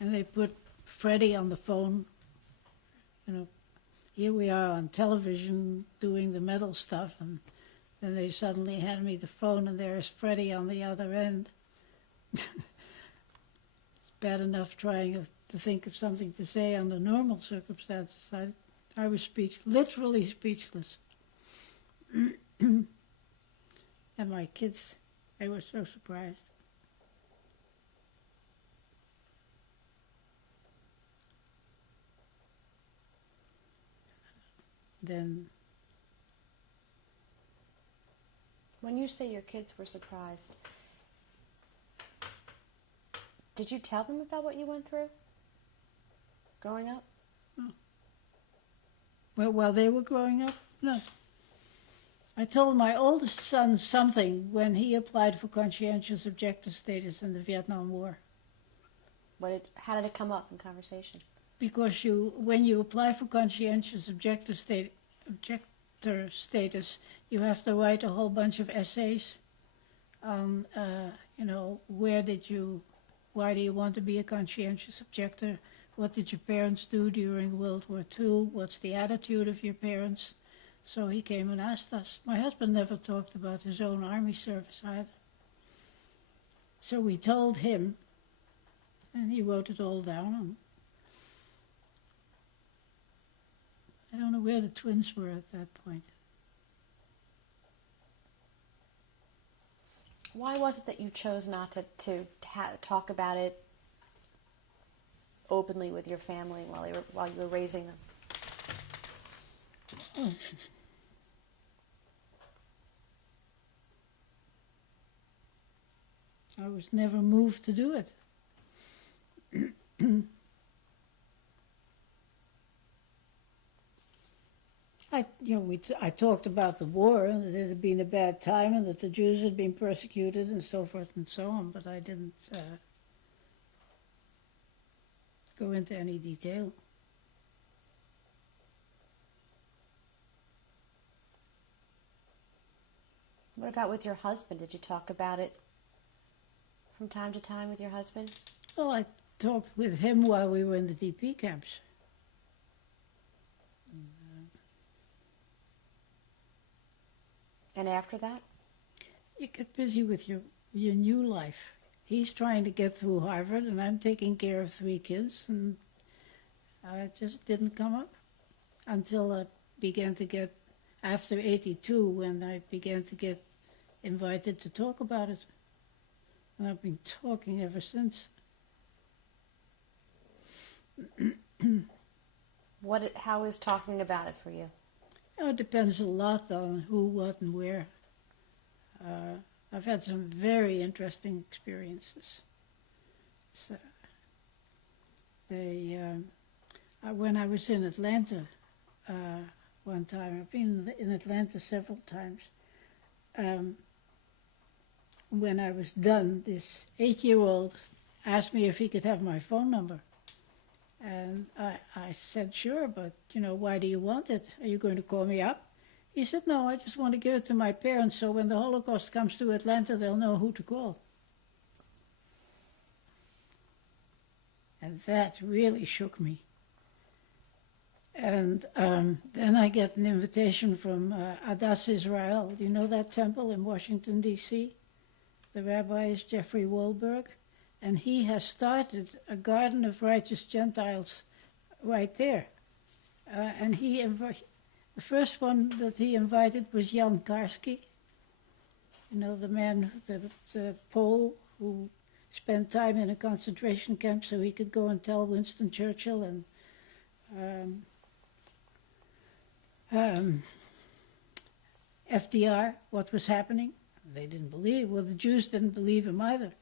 and they put Freddie on the phone. You know, here we are on television doing the metal stuff, and then they suddenly hand me the phone, and there's Freddie on the other end. It's bad enough trying to think of something to say under normal circumstances. I was literally speechless. And my kids, they were so surprised. Then, when you say your kids were surprised, did you tell them about what you went through growing up? oh. Well, while they were growing up, no. I told my oldest son something when he applied for conscientious objector status in the Vietnam War. How did it come up in conversation? Because when you apply for conscientious objector doctor status, you have to write a whole bunch of essays on, why do you want to be a conscientious objector? What did your parents do during World War II? What's the attitude of your parents? So he came and asked us. My husband never talked about his own army service either. So we told him, and he wrote it all down. I don't know where the twins were at that point. Why was it that you chose not to talk about it openly with your family while you were raising them? Oh. I was never moved to do it. I talked about the war and that it had been a bad time and that the Jews had been persecuted and so forth and so on, but I didn't go into any detail. What about with your husband? Did you talk about it from time to time with your husband? Well, I talked with him while we were in the DP camps. And after that? You get busy with your new life. He's trying to get through Harvard, and I'm taking care of 3 kids, and I just didn't come up until I began to get, after 82, when I began to get invited to talk about it. And I've been talking ever since. How is talking about it for you? It depends a lot on who, what, and where. I've had some very interesting experiences. So, when I was in Atlanta one time, I've been in Atlanta several times. When I was done, this 8-year-old asked me if he could have my phone number. And I said, sure, but, why do you want it? Are you going to call me up? He said, no, I just want to give it to my parents so when the Holocaust comes to Atlanta, they'll know who to call. And that really shook me. And then I get an invitation from Adas Israel. Do you know that temple in Washington, D.C.? The rabbi is Jeffrey Wahlberg. And he has started a Garden of Righteous Gentiles right there. And the first one that he invited was Jan Karski, the man, the Pole who spent time in a concentration camp so he could go and tell Winston Churchill and FDR what was happening. They didn't believe, well, the Jews didn't believe him either.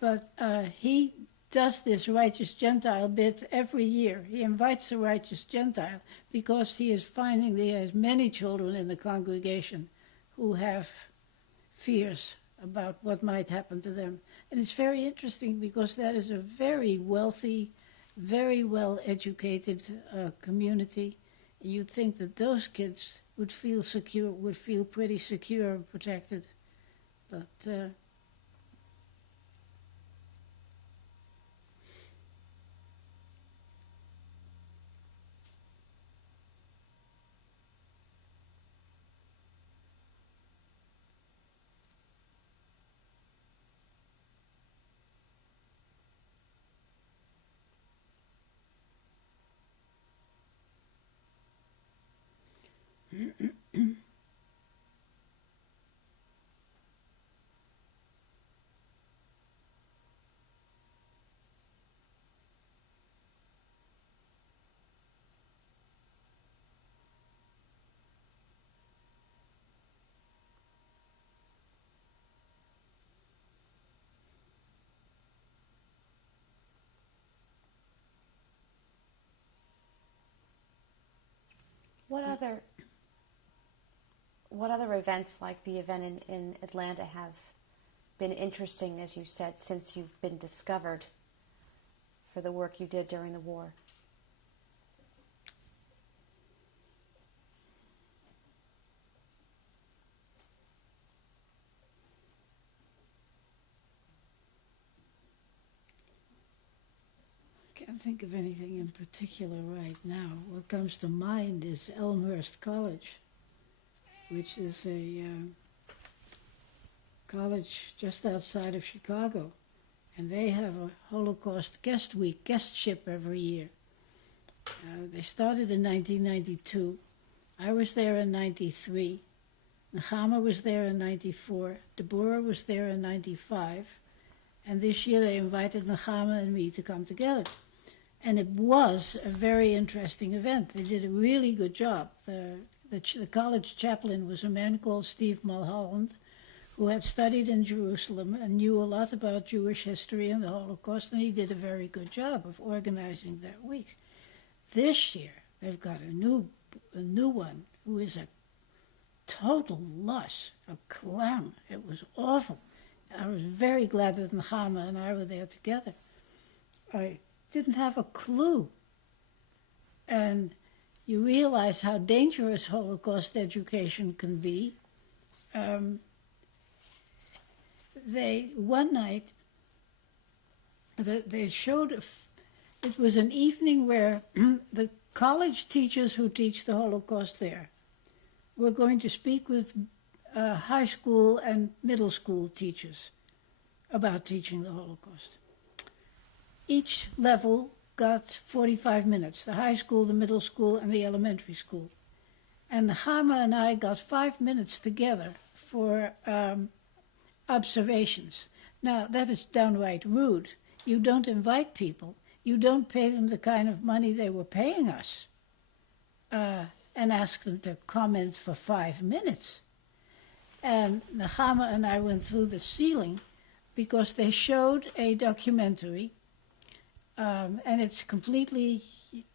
But he does this righteous Gentile bit every year. He invites the righteous Gentile because he is finding there are many children in the congregation who have fears about what might happen to them. And it's very interesting because that is a very wealthy, very well-educated community. And you'd think that those kids would feel secure, would feel pretty secure and protected. But What other events like the event in Atlanta have been interesting, as you said, since you've been discovered for the work you did during the war? think of anything in particular right now. What comes to mind is Elmhurst College, which is a college just outside of Chicago, and they have a Holocaust guest week, guestship every year. They started in 1992. I was there in 93. Nechama was there in 94. Deborah was there in 95. And this year they invited Nechama and me to come together. And it was a very interesting event. They did a really good job. The college chaplain was a man called Steve Mulholland, who had studied in Jerusalem and knew a lot about Jewish history and the Holocaust, and he did a very good job of organizing that week. This year, they've got a new one who is a total loss, a clown. It was awful. I was very glad that Nechama and I were there together. I didn't have a clue. And you realize how dangerous Holocaust education can be. One night, they showed, it was an evening where the college teachers who teach the Holocaust there were going to speak with high school and middle school teachers about teaching the Holocaust. Each level got 45 minutes, the high school, the middle school, and the elementary school. And Nechama and I got 5 minutes together for observations. Now, that is downright rude. You don't invite people. You don't pay them the kind of money they were paying us and ask them to comment for 5 minutes. And Nechama and I went through the ceiling because they showed a documentary, and it's completely,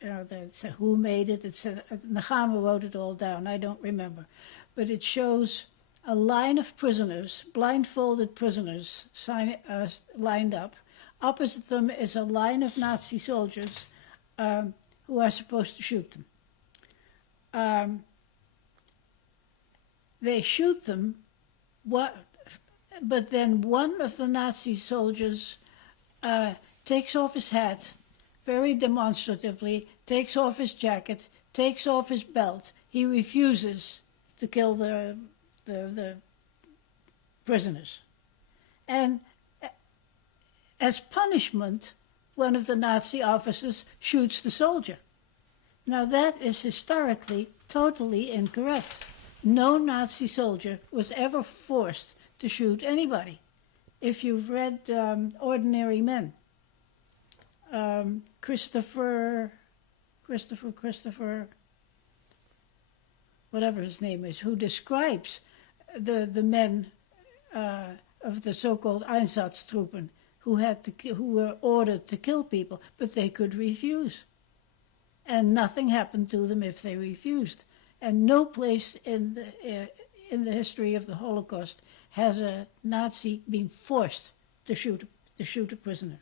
it's who made it. It's Nechama wrote it all down. I don't remember, but it shows a line of prisoners, blindfolded prisoners, lined up. Opposite them is a line of Nazi soldiers who are supposed to shoot them. They shoot them, but then one of the Nazi soldiers takes off his hat very demonstratively, takes off his jacket, takes off his belt. He refuses to kill the prisoners. And as punishment, one of the Nazi officers shoots the soldier. Now that is historically totally incorrect. No Nazi soldier was ever forced to shoot anybody. If you've read Ordinary Men, Christopher, whatever his name is, who describes the men of the so-called Einsatztruppen who were ordered to kill people, but they could refuse. And nothing happened to them if they refused. And no place in the history of the Holocaust has a Nazi been forced to shoot a prisoner.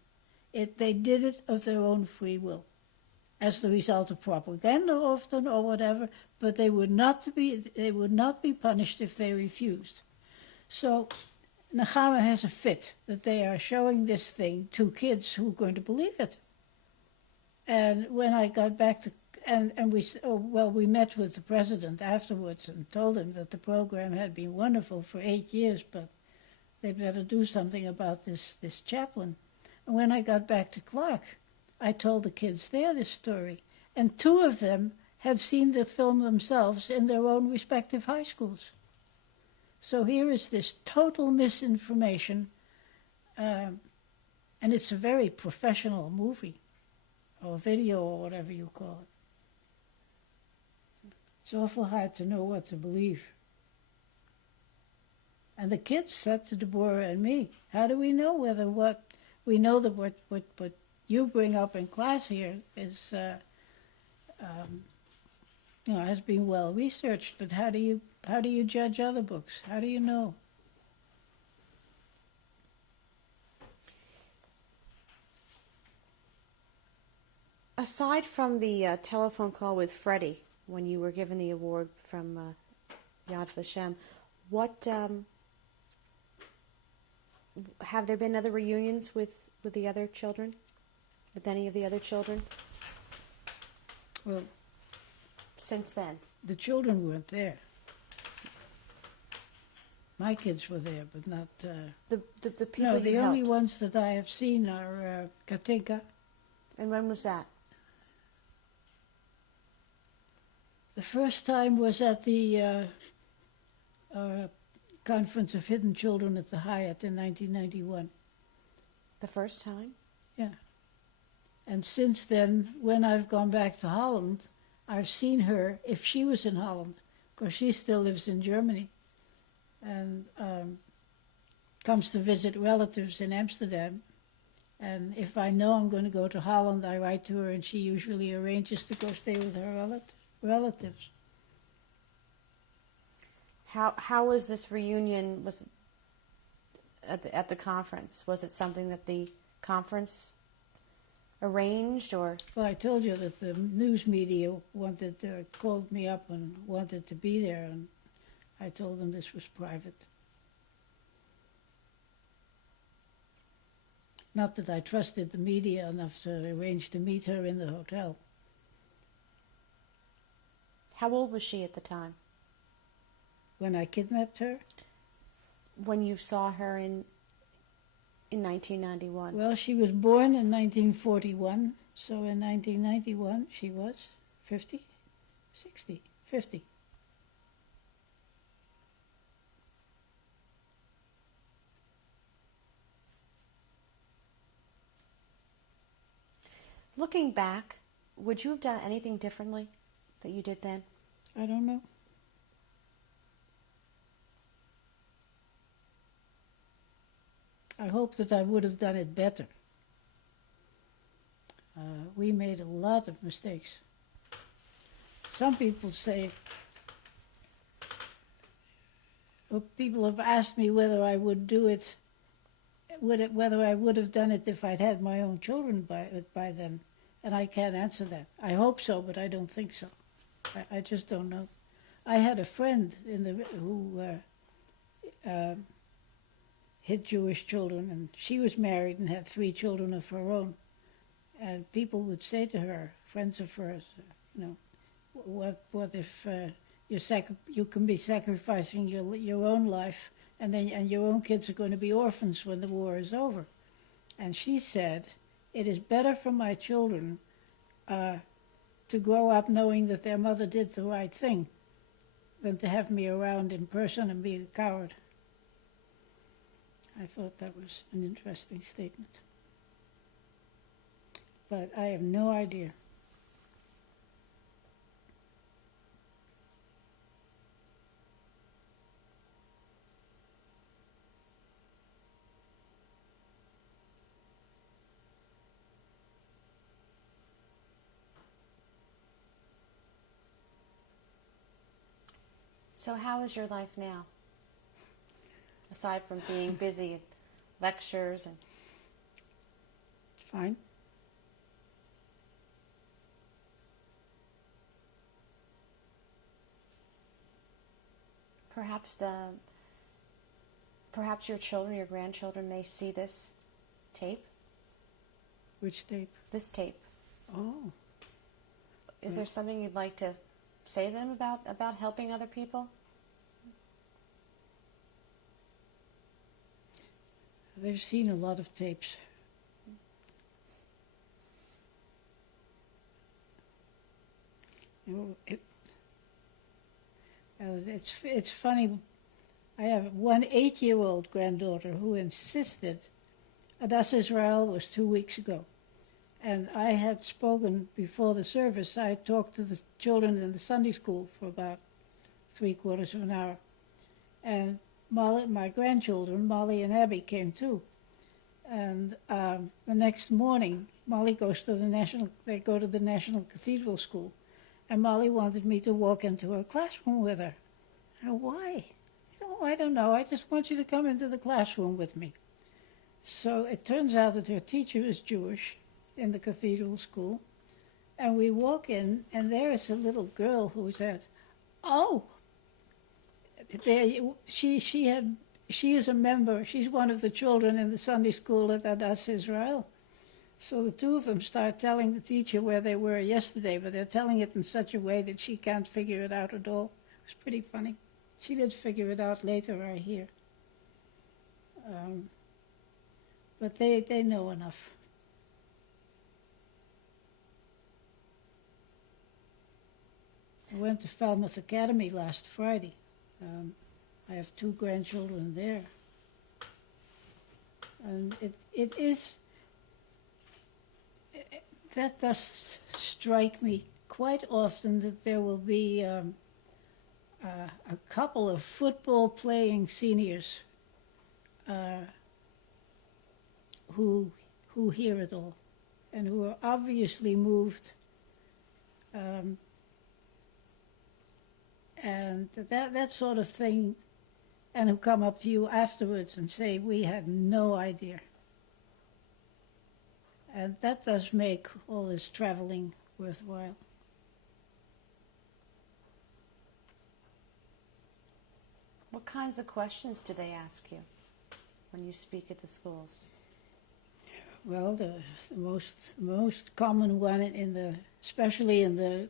They did it of their own free will, as the result of propaganda often or whatever, but they would not be punished if they refused. So Nechama has a fit that they are showing this thing to kids who are going to believe it. And when I got back to we met with the president afterwards and told him that the program had been wonderful for 8 years, but they'd better do something about this chaplain. And when I got back to Clark, I told the kids there this story, and 2 of them had seen the film themselves in their own respective high schools. So here is this total misinformation, and it's a very professional movie, or video, or whatever you call it. It's awful hard to know what to believe. And the kids said to Deborah and me, how do we know whether what you bring up in class here is, has been well researched, but how do you judge other books? How do you know? Aside from the telephone call with Freddie, when you were given the award from Yad Vashem, what have there been other reunions with the other children? with any of the other children Well, since then? the children weren't there. My kids were there, but not... The people no, you the only helped. ones that I have seen are Katinka. And when was that? The first time was at the Conference of Hidden Children at the Hyatt in 1991. The first time? Yeah. And since then, when I've gone back to Holland, I've seen her, if she was in Holland, because she still lives in Germany, and comes to visit relatives in Amsterdam. And if I know I'm going to go to Holland, I write to her, and she usually arranges to go stay with her relatives. How was this reunion? Was at the conference? Was it something that the conference arranged, or? Well, I told you that the news media called me up and wanted to be there, and I told them this was private. Not that I trusted the media enough to arrange to meet her in the hotel. How old was she at the time? When I kidnapped her? When you saw her in 1991? Well, she was born in 1941, so in 1991 she was 50, 60, 50. Looking back, would you have done anything differently that you did then? I don't know. I hope that I would have done it better. We made a lot of mistakes. Some people say, people have asked me whether I would do it, whether I would have done it if I'd had my own children by then, and I can't answer that. I hope so, but I don't think so. I just don't know. I had a friend who hid Jewish children, and she was married and had 3 children of her own. And people would say to her, friends of hers, what if you can be sacrificing your own life, and your own kids are going to be orphans when the war is over? And she said, it is better for my children to grow up knowing that their mother did the right thing than to have me around in person and be a coward. I thought that was an interesting statement. But I have no idea. So how is your life now? Aside from being busy at lectures and... Fine. Perhaps your children, your grandchildren may see this tape. Which tape? This tape. Oh. Is there something you'd like to say to them about helping other people? They've seen a lot of tapes. It's funny. I have one 8-year-old granddaughter who insisted. Adas Israel was 2 weeks ago, and I had spoken before the service. I had talked to the children in the Sunday school for about 3/4 of an hour, and my grandchildren, Molly and Abby, came too. And the next morning, Molly goes to they go to the National Cathedral School, and Molly wanted me to walk into her classroom with her. Why? Oh, I don't know. I just want you to come into the classroom with me. So it turns out that her teacher is Jewish in the Cathedral School, and we walk in, and there is a little girl who said, "Oh, there she is a member. She's one of the children in the Sunday school at Adas Israel." So the two of them start telling the teacher where they were yesterday, but they're telling it in such a way that she can't figure it out at all. It was pretty funny. She did figure it out later, I hear. But they know enough. I went to Falmouth Academy last Friday. I have 2 grandchildren there. And it is, that does strike me quite often that there will be a couple of football playing seniors who hear it all and who are obviously moved. And that sort of thing, and who come up to you afterwards and say, we had no idea. And that does make all this traveling worthwhile. What kinds of questions do they ask you when you speak at the schools? Well, the most common one especially in the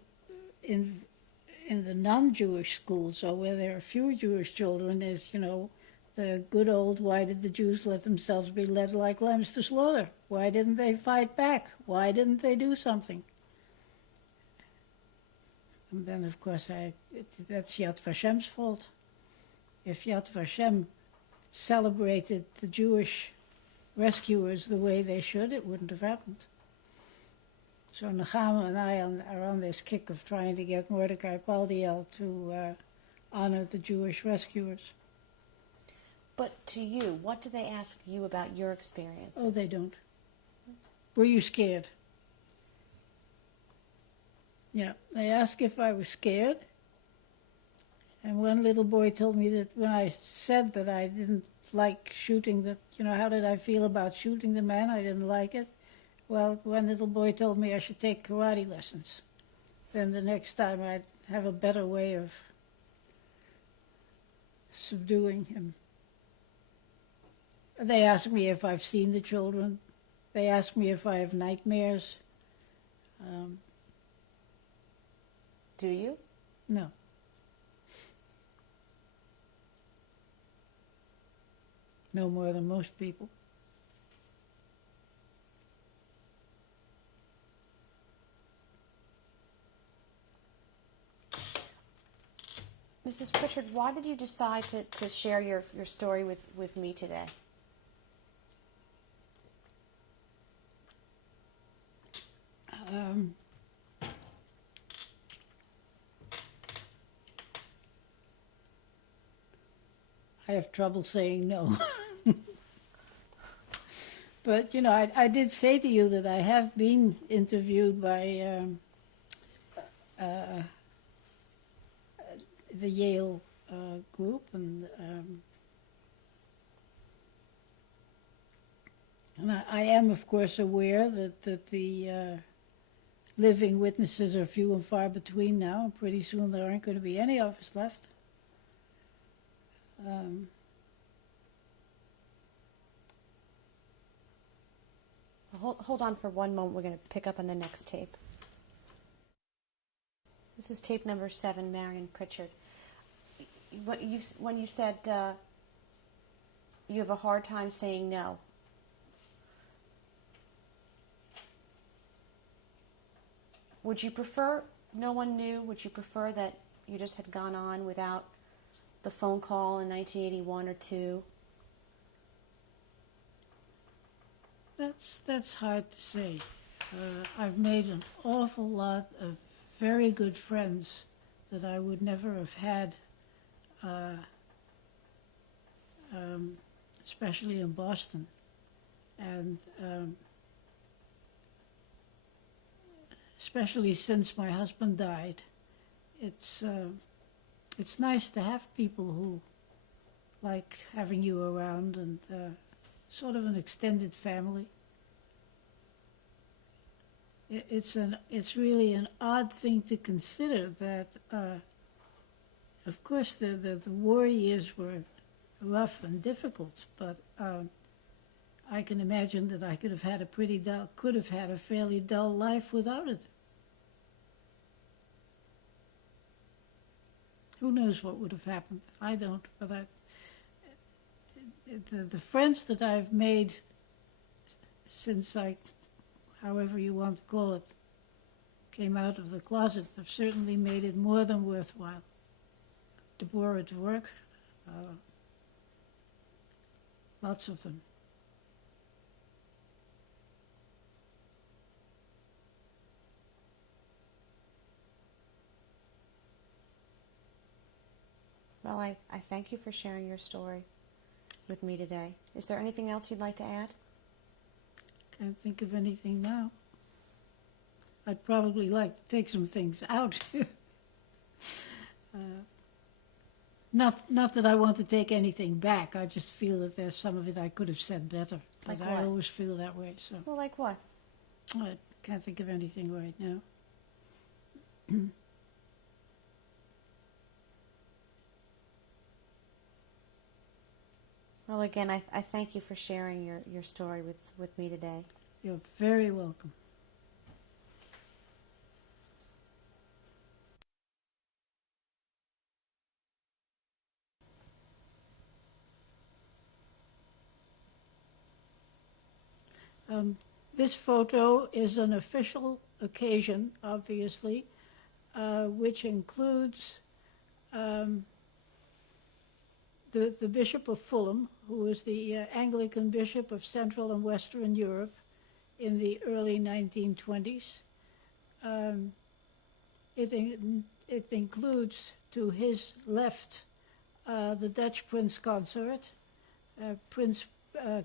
non-Jewish schools, or where there are few Jewish children, is, the good old, why did the Jews let themselves be led like lambs to slaughter? Why didn't they fight back? Why didn't they do something? And then, of course, that's Yad Vashem's fault. If Yad Vashem celebrated the Jewish rescuers the way they should, it wouldn't have happened. So Nechama and I are on this kick of trying to get Mordecai Paldiel to honor the Jewish rescuers. But to you, what do they ask you about your experiences? Oh, they don't. Were you scared? Yeah, they ask if I was scared. And one little boy told me that when I said that I didn't like shooting how did I feel about shooting the man? I didn't like it. Well, one little boy told me I should take karate lessons. Then the next time I'd have a better way of subduing him. They ask me if I've seen the children. They ask me if I have nightmares. Do you? No. No more than most people. Mrs. Pritchard, why did you decide to share your story with me today? I have trouble saying no. But, I did say to you that I have been interviewed by the Yale group, and I am, of course, aware that the living witnesses are few and far between now, and pretty soon there aren't going to be any of us left. Hold on for one moment. We're going to pick up on the next tape. This is tape number 7, Marion Pritchard. When you said you have a hard time saying no, would you prefer no one knew? Would you prefer that you just had gone on without the phone call in 1981 or 2? That's hard to say. I've made an awful lot of very good friends that I would never have had, especially in Boston. And especially since my husband died, it's nice to have people who like having you around, and sort of an extended family. It's really an odd thing to consider that, of course, the war years were rough and difficult, but I can imagine that I could have had a fairly dull life without it. Who knows what would have happened? I don't, but the friends that I've made since however you want to call it, came out of the closet have certainly made it more than worthwhile. Deborah Dwork, lots of them. Well, I thank you for sharing your story with me today. Is there anything else you'd like to add? Can't think of anything now. I'd probably like to take some things out. Not that I want to take anything back. I just feel that there's some of it I could have said better. But Like I what? always feel that way. So Well, like what? I can't think of anything right now. Well, again, I thank you for sharing your story with me today. You're very welcome. This photo is an official occasion, obviously, which includes the Bishop of Fulham, who was the Anglican Bishop of Central and Western Europe in the early 1920s. It includes, to his left, the Dutch Prince Consort,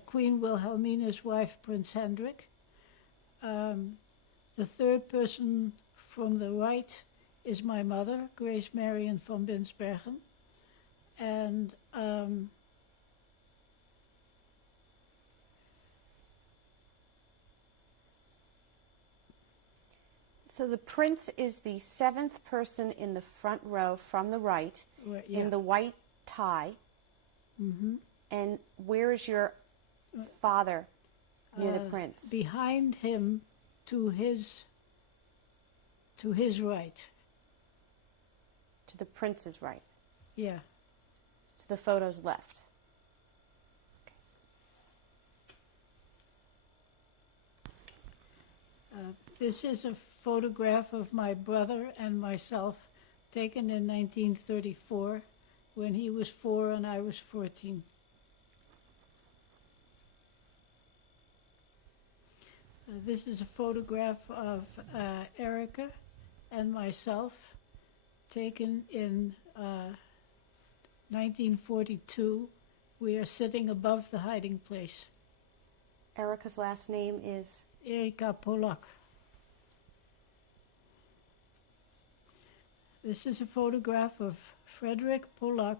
Queen Wilhelmina's wife, Prince Hendrik. The third person from the right is my mother, Grace Marion von Binsbergen. And so the prince is the seventh person in the front row from the right, yeah. in the white tie. Mm-hmm. And where is your father near the prince? Behind him, to his right. To the prince's right. Yeah. To the photo's left. This is a photograph of my brother and myself taken in 1934 when he was 4 and I was 14. This is a photograph of Erica and myself taken in 1942. We are sitting above the hiding place. Erica's last name is? Erika Polak. This is a photograph of Frederick Polak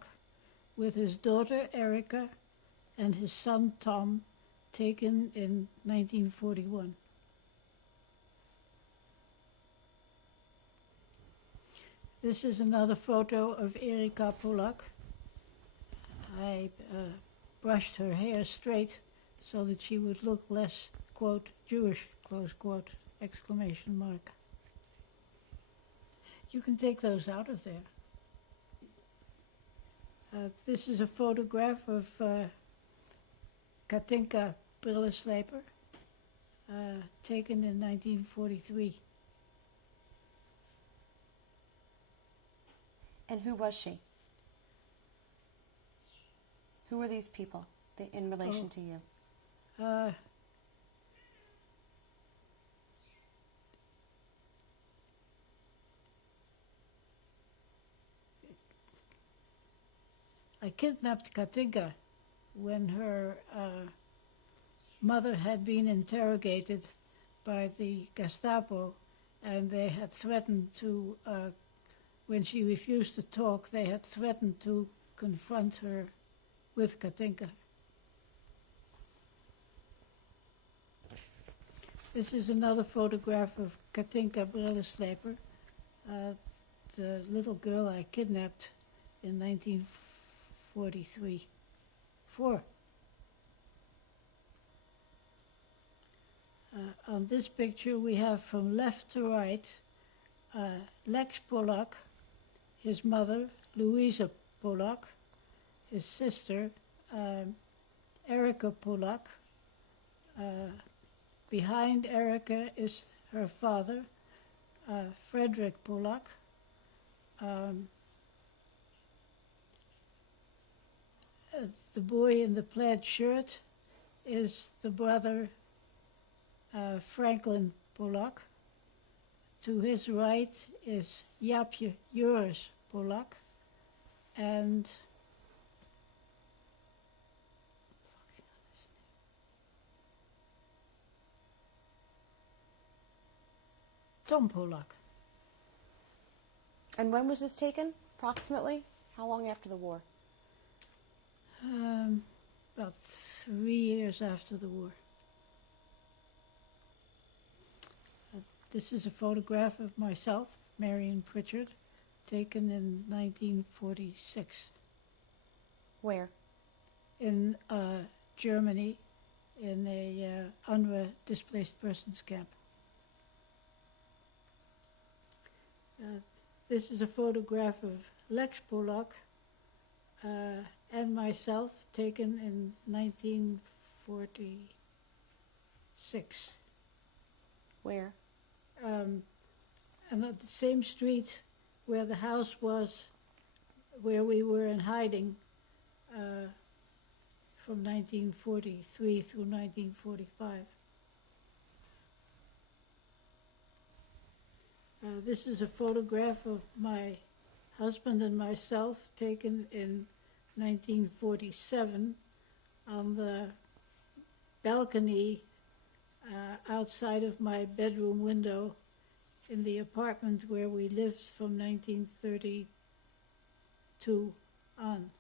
with his daughter Erica and his son Tom, taken in 1941. This is another photo of Erika Polak. I brushed her hair straight so that she would look less, quote, Jewish, close quote, exclamation mark. You can take those out of there. This is a photograph of Katinka Brillesleper, taken in 1943. And who was she? Who were these people in relation to you? I kidnapped Katinka when her mother had been interrogated by the Gestapo, and they had threatened to, when she refused to talk, they had threatened to confront her with Katinka. This is another photograph of Katinka Brillesleper, the little girl I kidnapped in 1943. On this picture, we have from left to right Lex Polak, his mother, Louisa Polak, his sister, Erica Polak. Behind Erica is her father, Frederick Polak. The boy in the plaid shirt is the brother Franklin Polak. To his right is Jaapje Joris Polak, and Tom Polak. And when was this taken, approximately? How long after the war? About 3 years after the war. This is a photograph of myself, Marion Pritchard, taken in 1946 Where? in Germany in a UNRWA displaced persons camp. This is a photograph of Lex Polak and myself taken in 1946. Where? And at the same street where the house was, where we were in hiding from 1943 through 1945. This is a photograph of my husband and myself taken in 1947 on the balcony outside of my bedroom window in the apartment where we lived from 1932 on.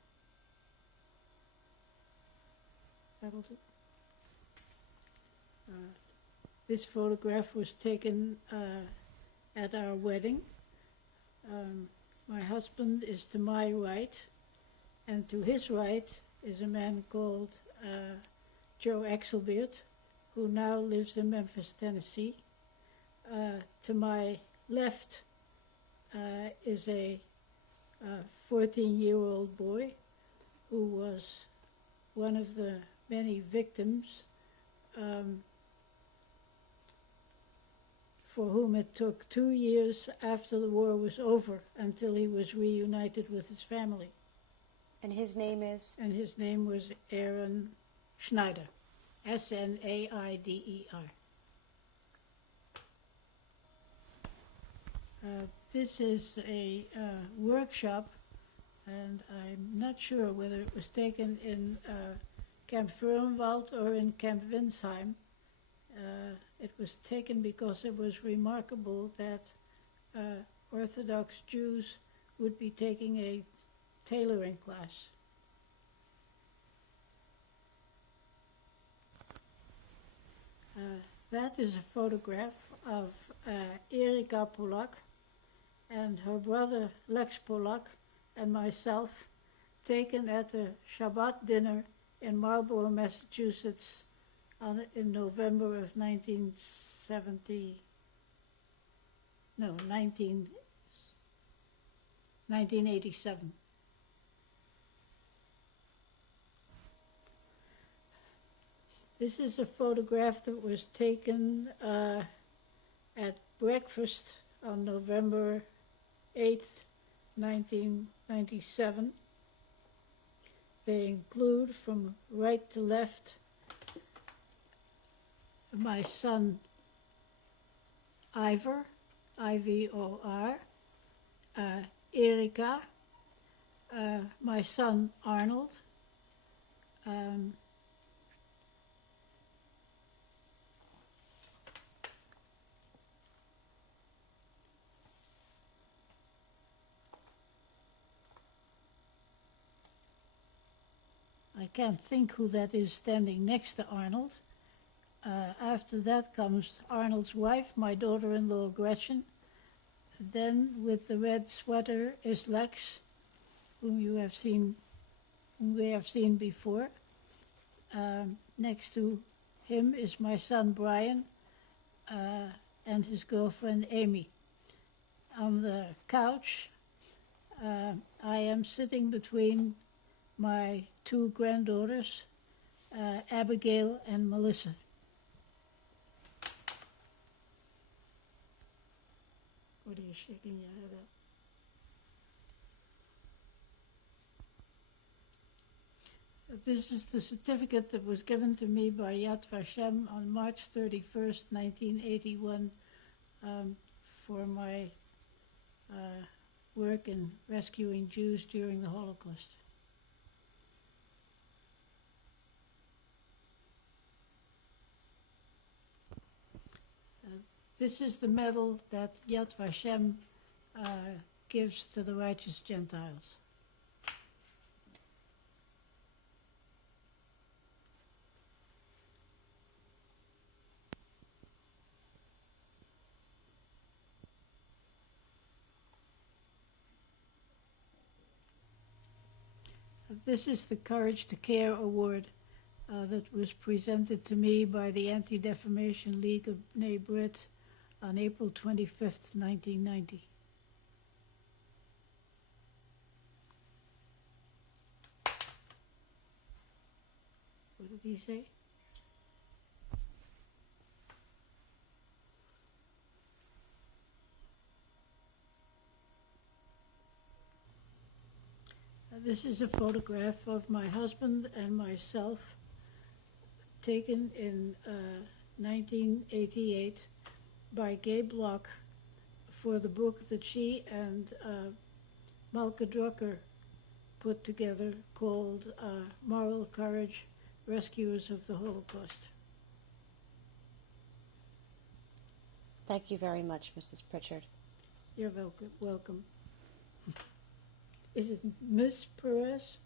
That'll do. This photograph was taken at our wedding. My husband is to my right, and to his right is a man called Joe Axelbeert, who now lives in Memphis, Tennessee. To my left is a 14-year-old boy who was one of the many victims for whom it took 2 years after the war was over until he was reunited with his family. And his name is? And his name was Aaron Schneider, Snaider. This is a workshop, and I'm not sure whether it was taken in Camp Föhrenwald or in Camp Winsheim. It was taken because it was remarkable that Orthodox Jews would be taking a tailoring class. That is a photograph of Erika Polak and her brother Lex Polak and myself, taken at a Shabbat dinner in Marlborough, Massachusetts in November of 1987. This is a photograph that was taken at breakfast on November 8th, 1997. They include, from right to left, my son Ivor, I-V-O-R, Erika, my son Arnold, I can't think who that is standing next to Arnold. After that comes Arnold's wife, my daughter-in-law Gretchen. Then, with the red sweater, is Lex, whom we have seen before. Next to him is my son Brian, and his girlfriend Amy. On the couch, I am sitting between my two granddaughters, Abigail and Melissa. What are you shaking your head at? This is the certificate that was given to me by Yad Vashem on March 31st, 1981, for my work in rescuing Jews during the Holocaust. This is the medal that Yad Vashem gives to the righteous Gentiles. This is the Courage to Care Award that was presented to me by the Anti-Defamation League of B'nai B'rith on April 25th, 1990. What did he say? This is a photograph of my husband and myself taken in 1988 by Gabe Locke for the book that she and Malka Drucker put together called Moral Courage, Rescuers of the Holocaust. Thank you very much, Mrs. Pritchard. You're welcome. Is it Miss Perez?